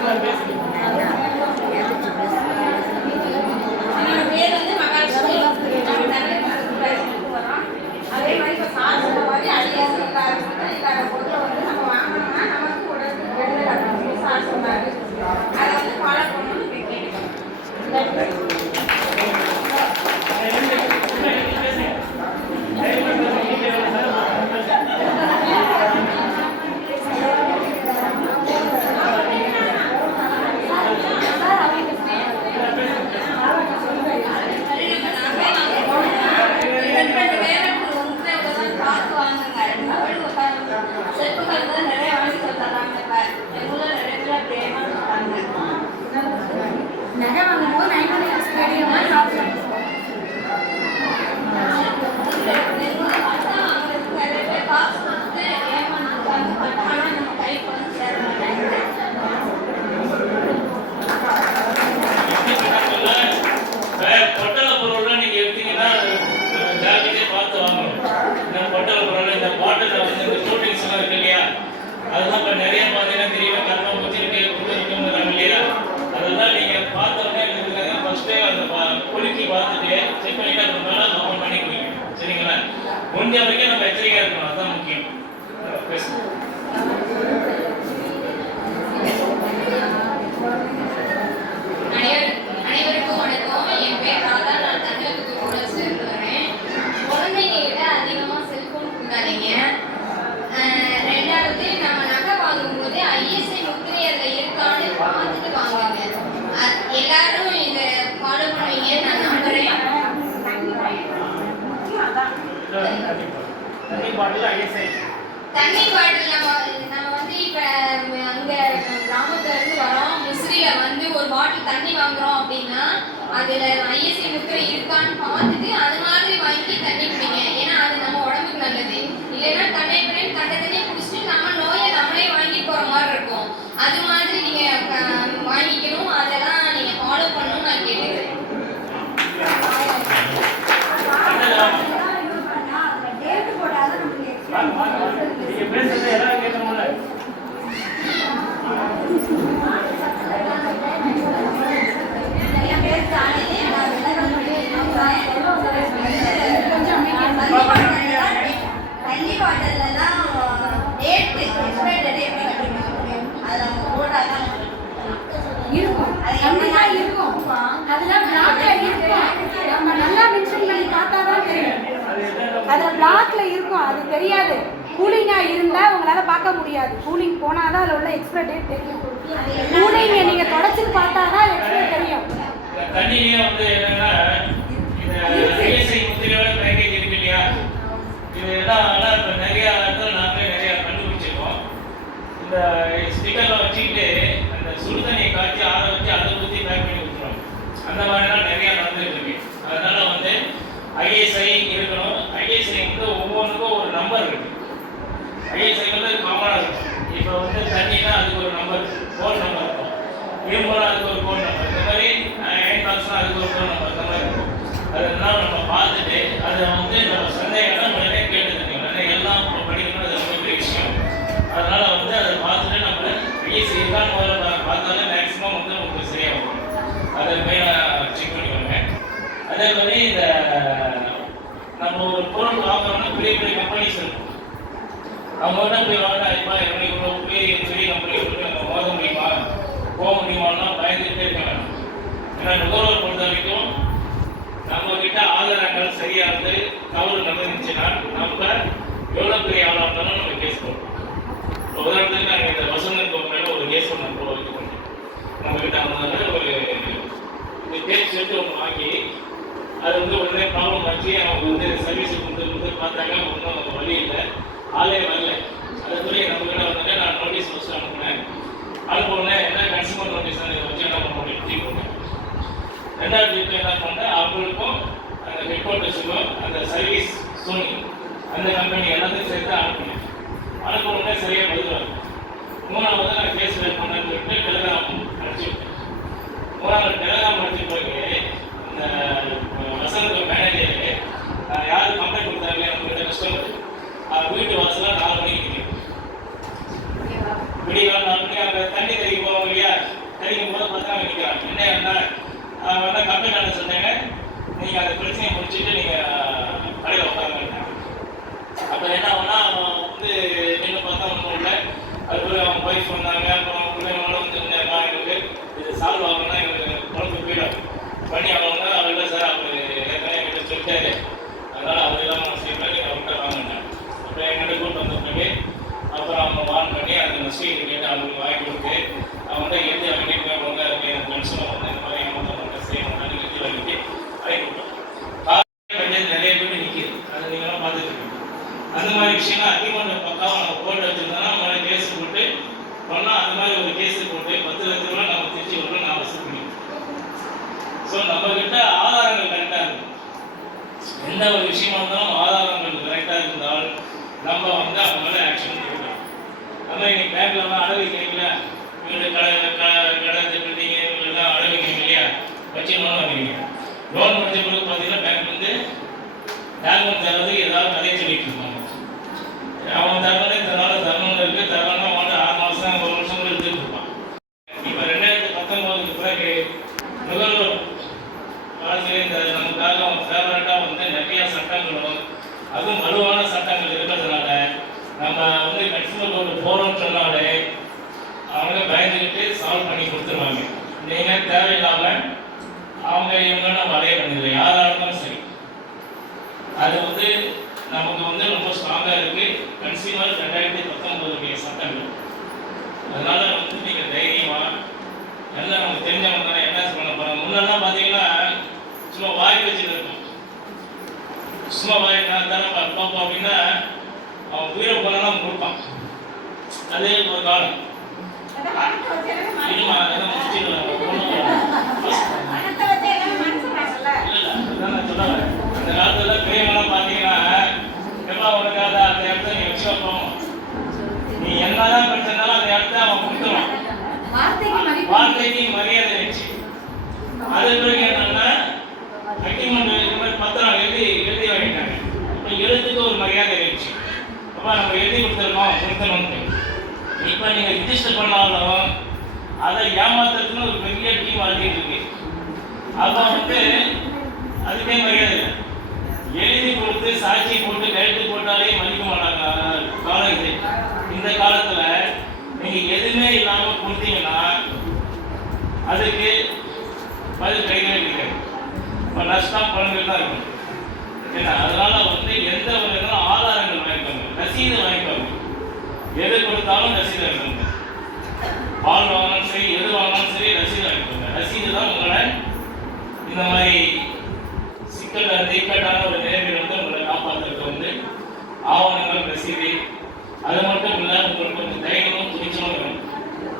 என்னோட பேர் வந்து மகாலட்சுமி. நம்ம நிறைய பேசிட்டு வரோம். அதே மாதிரி இப்போ சார் சொன்ன மாதிரி அடியாசம் இல்லாத பொருளை வந்து நம்ம வாங்கினோம்னா நமக்கு உடனே சார் சொன்னாரு. அதை வந்து ஃபாலோ பண்ணணும்னு கேட்டுக்கிறோம். நகை வாங்கும்போது 9 இயர்ஸ் பெரியவங்க சாப்பிடுவாங்க. பொட்டல பொருள்லாம் நீங்க எடுத்தீங்கன்னா ஜாக்கிரதையா பார்த்து வாங்கணும். இந்த பொட்டல பொருள் இந்த பாட்டில் வந்து இந்த ஷூட்டிங்ஸ் எல்லாம் இருக்கு இல்லையா, அதெல்லாம் இப்போ நிறைய பார்த்தீங்கன்னா தெரியும் கர்மம் வச்சிருக்கு இருக்குங்கிறாங்க இல்லையா, அதெல்லாம் நீங்க பார்த்தோன்னே ஃபர்ஸ்டே அந்த குலுக்கி பார்த்துட்டு செக் பண்ணிட்டு அப்புறமேல ஓப்பன் பண்ணி குடிக்கணும். சரிங்களா? முடிஞ்ச வரைக்கும் நம்ம எச்சரிக்கையா இருக்கணும், அதுதான் முக்கியம். பேசுங்க. அனைவருக்கும் வணக்கம். என் பேர் ராதா. நான் தமிழகத்துக்கு கூட சேர்ந்து வரேன். குழந்தைங்க கிட்ட அதிகமாக செல்போன் கொடுக்காதீங்க. ரெண்டாவது, நம்ம நகை வாங்கும்போது ஐஎஸ்ஐ முத்திரை அதில் இருக்கான்னு பார்த்துட்டு வாங்குங்க. எல்லாரும் இதை ஃபாலோ பண்ணுவீங்கன்னு நான் நம்புறேன். தண்ணி பாட்டில் நம்ம வந்து இப்போ அங்கே கிராமத்துல இருந்து வரோம், மிஸ்ரியில் வந்து ஒரு பாட்டில் தண்ணி வாங்குறோம் அப்படின்னா அதில் ஐஎஸ்ஐ முத்திரை இருக்கான்னு பார்த்துட்டு அது மாதிரி வாங்கி தண்ணி குடிங்க. ஏன்னா அது நம்ம உடம்புக்கு நல்லது. இல்லைன்னா தண்ணி கண்ட தண்ணியை குடிச்சிட்டு நம்ம நோயை நம்மளே வாங்கி போகிற மாதிரி இருக்கும். அது மாதிரி நீங்கள் வாங்கிக்கணும். அதெல்லாம் நீங்கள் ஃபாலோ பண்ணணும்னு நான் கேட்டுக்கிறேன். தண்ணி பாட்டில்லாம் டேட் எக்ஸ்பைரி டேட் எப்படி கண்டுபிடிக்கணும்? அது நம்ம போட்டாதான் இருக்கும். அது என்னன்னா இருக்கும். அதெல்லாம் பிளாக்ல இருக்கும். நம்ம நல்லா மென்ஷன் பண்ணி பார்த்தா தான் தெரியும். அதில் பிளாக்ல இருக்கும், அது தெரியாது. கூலிங்காக இருந்தால் உங்களால் பார்க்க முடியாது. கூலிங் போனால் தான் அதில் உள்ள எக்ஸ்பிரே டேட் தெரியும். கூலிங்கை நீங்கள் தொடச்சிட்டு பார்த்தா தான் எக்ஸ்பிரே தெரியும். தண்ணியே வந்து என்னன்னா இந்த ஐஎஸ்ஐ முத்திரையோட பேக்கேஜ் இருக்கு இல்லையா, இது எல்லாம் இப்போ நிறைய இடத்துல நாங்களே நிறைய கண்டுபிடிச்சிருக்கோம். இந்த ஸ்டிக்கர்லாம் வச்சுக்கிட்டு அந்த சுடு தண்ணியை காய்ச்சி ஆற வச்சு அதை ஊற்றி பேக் பண்ணி ஊற்றுறோம். அந்த மாதிரிலாம் நிறையா நடந்துட்டு இருக்கு. அதனால வந்து ஐஎஸ்ஐ இருக்கணும். ஐஎஸ்ஐ வந்து ஒவ்வொன்றுக்கும் ஒரு நம்பர் இருக்கு. ஐஎஸ்ஐ வந்து காமனாக இருக்கும். இப்போ வந்து தண்ணினா அதுக்கு ஒரு நம்பர், கோட் நம்பர் இருக்கும். இரும்புனா அதுக்கு ஒரு கோட் நம்பர், இந்த மாதிரி அயன் பாக்ஸ்னா அதுக்கு ஒரு கோட் நம்பர், இந்த மாதிரி இருக்கும். அதெல்லாம் நம்ம பார்த்துட்டு அதை வந்து நம்ம சந்தேகம்னா உடனே கேட்டு தெரியும். எல்லாம் படிக்கணும், அது ரொம்ப பெரிய விஷயம். அதனால வந்து அதை பார்த்துட்டு நம்ம ஐஎஸ்ஐ இருக்கான்னு முதல்ல பார்த்தாலே மேக்ஸிமம் வந்து உங்களுக்கு சரியாகும். அதை மெயினாக செக் பண்ணிக்கோங்க. அதே மாதிரி இந்த நம்ம ஒரு பொருள் வாங்குறோம்னா பெரிய பெரிய கம்பெனிஸ் இருக்கும். அவங்ககிட்ட போய் வாங்க, இப்போ எப்படி இவ்வளோ பெரிய கம்பெனி நம்ம மோத முடியுமா போக முடியுமான்னா பயந்துகிட்டே இருக்க வேண்டாம். ஏன்னா நுகர்வோர் பொறுத்த வரைக்கும் நம்ம கிட்ட ஆதாரங்கள் சரியா இருந்து தவறு நடந்துச்சுன்னா நம்ம எவ்வளோ பெரிய ஆளாக இருந்தாலும் நம்ம கேஸ் போடுறோம். உதாரணத்துக்கு நாங்கள் இந்த வசந்தன் மேலே ஒரு கேஸ் ஒன்று போட வச்சுக்கோங்க. நம்ம கிட்ட அவங்க ஒரு கேஸ் செட்டு ஒன்று வாங்கி அது வந்து உடனே ப்ராப்ளம் ஆச்சு. அவங்க வந்து சர்வீஸ் கொடுத்து பார்த்தாங்க, ஒன்றும் வழி இல்லை, ஆளே வரல. அதை சொல்லி நம்ம கிட்ட வந்தாங்க. நான் நோட்டீஸ் ஃபஸ்ட்டு அனுப்புனேன். அனுப்புனே என்ன கன்சூமர் நோட்டீஸ் தான் இதை வச்சு என்ன பண்ண முடியும் டீ போட்டேன். ரெண்டாவது வீட்டில் என்ன பண்ணேன், அவங்களுக்கும் அந்த ஹெட் குவார்ட்டர்ஸுக்கும் அந்த சர்வீஸ் சோனி அந்த கம்பெனி எல்லாத்தையும் சேர்த்து அனுப்புனேன். அனுப்புனே சரியாக பதில் வரல. மூணாவது நான் கேஸ் ஃபைல் பண்ணேன்னு சொல்லிட்டு டெலிகிராம் அடிச்சு விட்டேன். மூணாவது டெலிகிராம் அடிச்சு போய் இந்த வசந்த மேனேஜருக்கு யாரும் கம்ப்ளைண்ட் கொடுத்தாங்க, நம்மகிட்ட கஸ்டமர் வீட்டு வாசலாம் 4 மணிக்கு நிற்கும். விடிய 4 மணிக்கு அங்கே தண்ணி தெளிக்க போவாங்க இல்லையா, வந்து கம்பெனி என்ன சொன்னாங்க, நீங்கள் அந்த பிரச்சனையை முடிச்சுட்டு நீங்கள் கடையில் உட்காருங்க. அப்போ என்ன ஆகுனா அவன் வந்து நின்று பார்த்தா ஒன்றும் இல்லை. அதுக்குள்ளே அவன் ஒய்ஃப் வந்தாங்க. அப்புறம் பிள்ளைங்களோட வந்து எங்களுக்கு இது சால்வ் ஆகணும்னா எங்களுக்கு குழந்தை போயிடும் பண்ணி அவங்க அவர் இல்லை சார் அவர் ஏற்கனவே என்கிட்ட சொல்லிட்டாரு, அதனால் அவர் இல்லாமல் செய்யலாம் நீங்கள் அவர்கிட்ட வாங்கினேன். அப்புறம் எங்கிட்ட கூட்டு வந்த பிறகு அப்புறம் அவங்க வான் பண்ணி அந்த நஷ்டீடு கேட்டு அவங்களுக்கு வாங்கி கொடுத்து அவங்க எழுதி அவங்க அவங்க எனக்கு மனுஷன் வந்து இந்த மாதிரி அவங்க செய்யணும் எழுதி வாங்கிட்டு வாங்கி கொடுத்தோம். நிறைய பேர் நிற்கிது, அதை நீங்களாம் பார்த்துட்டு இருக்கீங்க. அந்த மாதிரி விஷயம்லாம் அதிகமாக பக்காவும் நம்ம போட்டு வச்சுருந்தோம்னா நம்ம கேஸ் போட்டு பண்ணால் அந்த மாதிரி ஒரு கேஸு போட்டு 10 லட்ச ரூபா நம்ம திருச்சி வரணும் நான் வசூல் பண்ணிக்கிறோம். ஸோ நம்மக்கிட்ட ஆதாரங்கள் கரெக்டாக இருக்கும். எந்த ஒரு விஷயமா இருந்தாலும் ஆதாரங்கள் கரெக்டாக இருந்தால் நம்ம வந்து அவங்க மேலே ஆக்ஷன் எடுக்கலாம். நம்ம இன்னைக்கு பேங்க்லலாம் அடகு வைக்கிறீங்களா, வீடு கடை திட்டீங்க இவங்களெல்லாம் அடகு வைக்கிறீங்க இல்லையா, வச்சு லோன் வாங்குறீங்க. லோன் முடிஞ்ச பிறகு பார்த்தீங்கன்னா பேங்க் வந்து டாக்குமெண்ட் தரதுக்கு ஏதாவது கதையை சொல்லிட்டு இருப்பாங்க. அவன் தரணும் தரணும்னு இருக்கு, தரணும்னா வந்து 6 மாதம் 1 வருஷம் கூட எடுத்துட்டு இருப்பான். இப்போ 2019 பிறகு நுகர்வோர் வாழ்க்கையில் இந்த நமக்காக ஃபேவரட்டாக வந்து நிறைய சட்டங்களும் அதுவும் வலுவான சட்டங்கள் இருக்கிறதுனால நம்ம வந்து கன்சூமர் கோர்ட்டு போகிறோம்னு சொன்னாலே அவங்க பயந்துக்கிட்டு சால்வ் பண்ணி கொடுத்துருவாங்க. நீங்கள் தேவையில்லாமல் அவங்க இவங்க நம்ம அலைய பண்ணிடுறோம் யாராக இருந்தாலும் சரி. அது வந்து நமக்கு வந்து ரொம்ப ஸ்ட்ராங்காக இருக்குது கன்சியூமர் 2019 சட்டங்கள். அதனால் வந்து நீங்கள் தைரியமாக எல்லாம் நமக்கு தெரிஞ்சவங்க தானே என்ன பண்ண போகிறாங்க. முன்னெல்லாம் பார்த்தீங்கன்னா சும்மா வாய் வச்சுட்டு இருக்கும், சும்மா வாய் நான் தானே பார்ப்போம் அப்படின்னா அவன் உயிரை போனாலும் கொடுப்பான். அதே ஒரு காலம் இல்லைம்மா அதெல்லாம் முடிச்சுட்டு அந்த காலத்துல பெரியவங்களாம் பார்த்தீங்கன்னா எப்பா உனக்கு அதை அந்த இடத்த நீ வச்சு வைப்போம், நீ என்னதான் பிரச்சனாலும் அந்த இடத்த அவன் கொடுத்துருவான். வார்த்தைக்கு மரியாதை வச்சு அது பிறகு என்னன்னா அக்ரிமெண்ட் இந்த மாதிரி பத்திரம் எழுதி வாங்கிட்டாங்க. இப்போ எழுத்துக்கு ஒரு மரியாதை வச்சு அப்பா நம்ம எழுதி கொடுத்துடணும்னு. இப்போ நீங்கள் ரிஜிஸ்டர் பண்ணாலும் அதை ஏமாத்துறதுன்னு ஒரு பெரிய டீம் வாழ்ந்துட்டு இருக்கு. அப்போ வந்து அதுக்கே மரியாதை இல்லை. எழுதி கொடுத்து சாட்சி போட்டு கையெழுத்து போட்டாலே மதிக்க மாட்டாங்க காலம் இது. இந்த காலத்தில் நீங்கள் எதுவுமே இல்லாமல் கொடுத்தீங்கன்னா அதுக்கு பதில் கைகளே கிடைக்காது. இப்போ நஷ்டம் குழந்தைகள் தான் இருக்கும். ஏன்னா அதனால வந்து எந்த ஒரு ஆதாரங்கள் வாங்கிக்கோங்க, ரசீது வாங்கிக்கோங்க. எது கொடுத்தாலும் ரசீது வாங்கிக்கோங்க. பால் வாங்கினாலும் சரி எது வாங்கினாலும் சரி ரசீது வாங்கிக்கோங்க. ரசீது தான் உங்களை இந்த மாதிரி இக்கட்டான ஒரு நிலைமையில் வந்து உங்களை காப்பாற்றுறதுக்கு வந்து ஆவணங்கள் ரசீது. அது மட்டும் இல்லை உங்களுக்கு கொஞ்சம் தைரியமும் துணிச்சலும் வேணும்.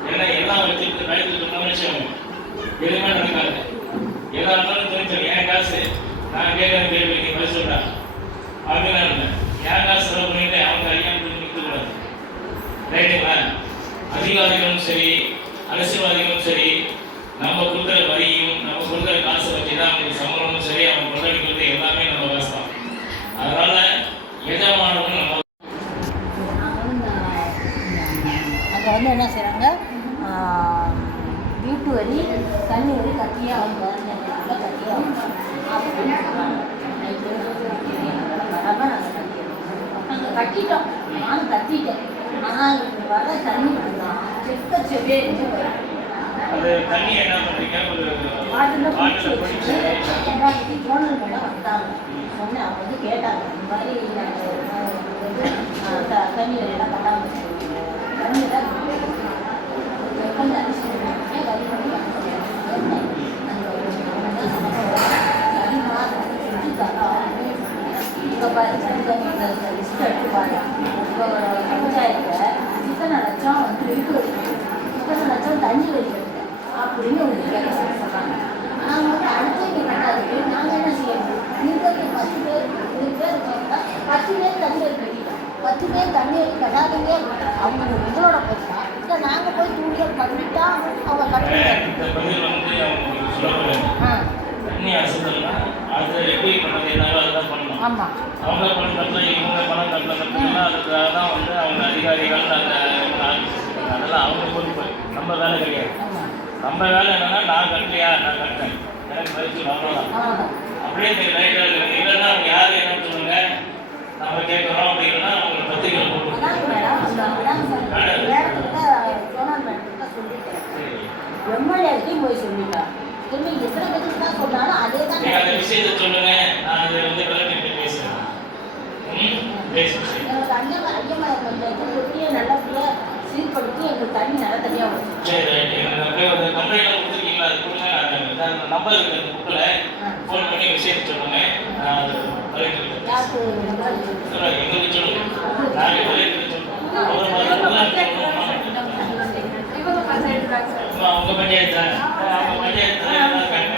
ஏன்னா எல்லாம் வச்சுட்டு பயத்துக்கு நினைச்சவங்க எதுவுமே நடக்காது. எதா இருந்தாலும் துணிச்சல். என் காசு நான் கேட்குற கேள்வி நீ பதில் சொல்கிறேன் அப்படின்னா இல்லை. என் காசு செலவு பண்ணிட்டு அவங்க ஐயாவுக்கு நிற்கக்கூடாது. ரைட்டுங்களா? அதிகாரிகளும் சரி அரசியல்வாதிகளும் சரி நம்ம கொடுக்குற வரியும் நம்ம கொடுக்குற காசை வச்சு தான் அவங்களுக்கு சம்பளமும் சரி அவங்க கொண்டாடிக்கிறது எல்லாமே நம்ம கஷ்டம். அதனால எஜமானவங்க நம்ம அங்கே வந்து என்ன செய்கிறாங்க, வீட்டு வரி தண்ணி வரி கட்டியே அவங்க கட்டியே ஆகும் அப்படின்னு சொல்கிறாங்க. வராமல் நாங்கள் கட்டிடுறோம். நாங்கள் கட்டிட்டோம், நானும் கட்டிட்டேன். ஆனால் வர தண்ணி தான் செவ்வே வரும். அது தண்ணி என்ன பண்ணுறீங்க, ஒரு வாட்டில் பிடிச்சி வச்சுட்டு எல்லாருக்கிட்டே ஜோனல் மேலே வந்தாங்க. சொன்னேன், அவங்க வந்து கேட்டாங்க இந்த மாதிரி நாங்கள் தண்ணி வரையெல்லாம் கட்டாமல் வச்சுருக்கீங்க, தண்ணி தான் எப்போ அரிசி வரி பண்ணி இப்போ பாருங்க லிஸ்ட் எடுத்து பாருங்க. இப்போ பஞ்சாயத்தில் இத்தனை லட்சம் வந்து வீட்டு வரி, இத்தனை லட்சம் தண்ணி வரி அப்படின்னு ஒரு கேட்க சொல்கிறாங்க. நாங்கள் வந்து அடுத்து இங்கே கட்டாதுக்கு நாங்கள் என்ன செய்யணும், இருக்கிறது 10 பேர் 20 பேர் இருக்கோம்னா 10 பேர் தண்ணி வரி கட்டிட்டோம். 10 பேர் தண்ணி வரி கட்டாதீங்க அவங்க எங்களோட போச்சா இல்லை நாங்கள் போய் தூண்டியல் பண்ணிட்டா அவங்க கட்டுறாங்க. தண்ணி அசுத்தம்னா அது எப்படி பண்ணுறது என்னாலும் அதுதான் பண்ணணும். ஆமாம், அவங்க பணம் கட்டலாம் இவங்க பணம் கட்டலாம் அதுக்காக தான் வந்து அவங்க அதிகாரிகள் அந்த அதெல்லாம் அவங்க பொறுப்பு, நம்ம வேலை கிடையாது. நம்ம வேலை என்னன்னா நான் கட்டலையா நான் கட்டேன் எனக்கு பதில் சொல்லணும் அவ்வளோதான். அவ்வளோதான். அப்படியே நீங்கள் ரைட்டாக இருக்காங்க. இல்லைன்னா அவங்க யார் என்னன்னு சொல்லுங்க, நம்ம கேட்குறோம். அப்படி இல்லைன்னா அவங்களை பத்திரிகையில் போட்டு அதான் மேடம் அதான் சார் மேடத்துக்கிட்ட சோனால் மேடத்துக்கிட்ட சொல்லிட்டேன். எம்எல்ஏட்டையும் போய் சொல்லிட்டா. திரும்பி எத்தனை பேருக்கு தான் சொன்னாலும் அதே தான். நீங்கள் அந்த விஷயத்தை சொல்லுங்க, நான் அதை வந்து விளக்கிட்டு பேசுகிறேன். பேசுகிறேன். எங்களுக்கு ஐயமலை பஞ்சாயத்து எப்படியே நல்லபடியாக சீர்படுத்தி எங்களுக்கு தண்ணி நல்ல தனியாக வரும். சரி ரைட். எனக்கு அந்த கம்ப்ளைண்ட் கொடுத்துருக்கீங்களா, அது கொடுங்க. அந்த நம்பர் இருக்குது அந்த புக்கில், ஃபோன் பண்ணி விஷயத்தை சொல்லுங்க. நான் அது விளக்கிட்டு யாருக்கு எங்களுக்கு சொல்லுங்க. நாங்கள் விளக்கிட்டு சொல்லுவோம். அவர் மாதிரி இவங்க பஞ்சாயத்து தான் சார். அவங்க பஞ்சாயத்து அவங்க பஞ்சாயத்து இருக்காங்க.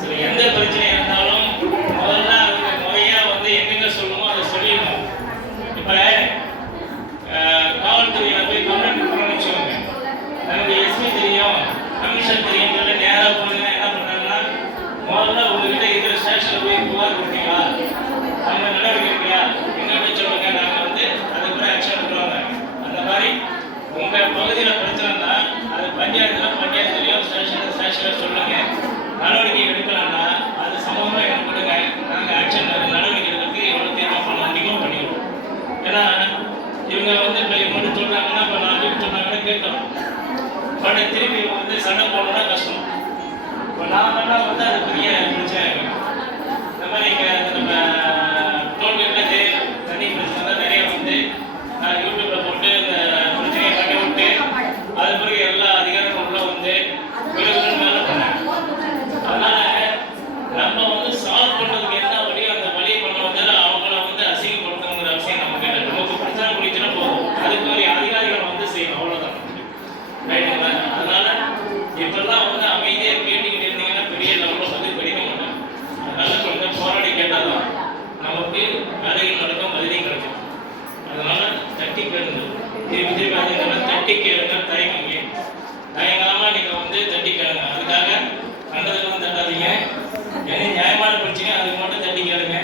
சரி, எந்த பிரச்சனை இருந்தாலும் முதல்ல அவங்க முறையா வந்து எங்கெங்க சொல்லணுமோ அதை சொல்லிடணும். இப்போ காவல்துறையில போய் கம்ப்ளைண்ட் கொடுக்கணும்னு வச்சுக்கோங்க. நமக்கு எஸ்பி தெரியும், கமிஷன் தெரியும், சொல்லி நேராக போனீங்கன்னா என்ன பண்ணுறாங்கன்னா, முதல்ல உங்ககிட்ட இருக்கிற ஸ்டேஷனில் போய் புகார் கொடுத்தீங்களா, அவங்க நடவடிக்கை இல்லையா, எங்கள்கிட்ட சொல்லுங்க, நாங்கள் வந்து அதுக்கு ஆக்ஷன் எடுத்துருவாங்க. அந்த மாதிரி உங்கள் பகுதியில் பிரச்சனைனா அது பஞ்சாயத்துலையோ ஸ்டேஷனில் சொல்லுங்க. நடவடிக்கை எடுக்கலன்னா அது சம்பவமாக எனக்கு கொடுங்க. நாங்கள் ஆக்ஷன் நடவடிக்கை எடுக்கிறதுக்கு எவ்வளோ தீர்மானம் பண்ண முடியுமோ பண்ணிடுவோம். ஏன்னா இவங்க வந்து இப்போ இவங்க சொல்கிறாங்கன்னா இப்போ 4 பேர் சொன்னாங்கன்னா கேட்கலாம். பட் திருப்பி இவங்க வந்து சண்டை போடணும்னா கஷ்டம். இப்போ நாங்கள்லாம் வந்து அது பெரிய பிரச்சனை இருக்கும். இந்த மாதிரி இங்கே நம்ம டோல்கேட்டில் தண்ணி பிரச்சனை தான் நிறைய வந்து நான் யூடியூப்பில் போட்டு இந்த பிரச்சனையை கட்டி விட்டு அது பிறகு எல்லா அதிகாரிகளும் உள்ள வந்து வீடுகள் மேலே பண்ணாங்க. அதனால நம்ம வந்து சால்வ் பண்ணுறதுக்கு என்ன வழியோ அந்த வழியை பண்ண வந்தாலும் அவங்கள வந்து அசிங்கப்படுத்தணுங்கிற அவசியம் நமக்கு இல்லை. நமக்கு பிரச்சனை முடிச்சுன்னா போதும், அதுக்கு ஒரு அதிகாரிகள் வந்து செய்யணும், அவ்வளோதான். ரைட்டுங்களா? அதனால இப்பெல்லாம் வந்து அமைதியாக கேட்டுக்கிட்டு இருந்தீங்கன்னா பெரிய லெவலில் வந்து படிக்க மாட்டாங்க. அதனால கொஞ்சம் போராடி கேட்டாலும் நமக்கு வேலைகள் நடக்கும், பதிலையும் கிடைக்கும். அதனால தட்டி கேளுங்க. திருப்பி பார்த்தீங்கன்னா தட்டி கேளுங்க, தயங்காமல் நீங்கள் வந்து தட்டி கேளுங்க. அதுக்காக கண்டதுக்கு தட்டாதீங்க. என்ன நியாயமான பிரச்சனை அதுக்கு மட்டும் தட்டி கேளுங்க,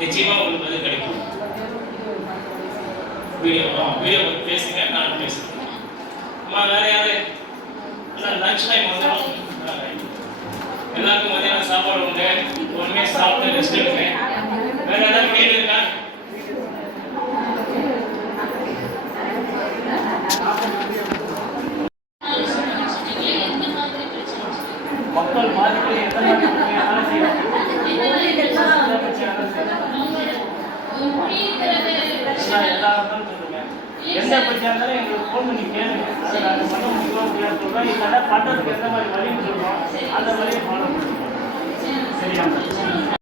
நிச்சயமாக உங்களுக்கு பதில் கிடைக்கும். வீடியோ பேசுங்க, நான் பேசுகிறேன். அம்மா வேற யாரு லஞ்ச் டைம் வந்துடும். எல்லாருக்கும் மதியானம் சாப்பாடு உண்டு. ஒன்றுமே சாப்பிட்டு ரெஸ்ட் எடுங்க. வேற ஏதாவது கேள்வி இருக்கா? மக்கள் பாதிப்பு எந்த மாதிரி எந்த பிரச்சனை இருந்தாலும் எங்களுக்கு ஃபோன் பண்ணி கேளுங்க. அதை நாங்கள் பண்ண முடியுமா முடியாது சொல்கிறோம். இல்லைன்னா பண்ணுறதுக்கு எந்த மாதிரி வழின்னு சொல்கிறோம், அந்த வழியை ஃபாலோ பண்ணுறோம். சரியா?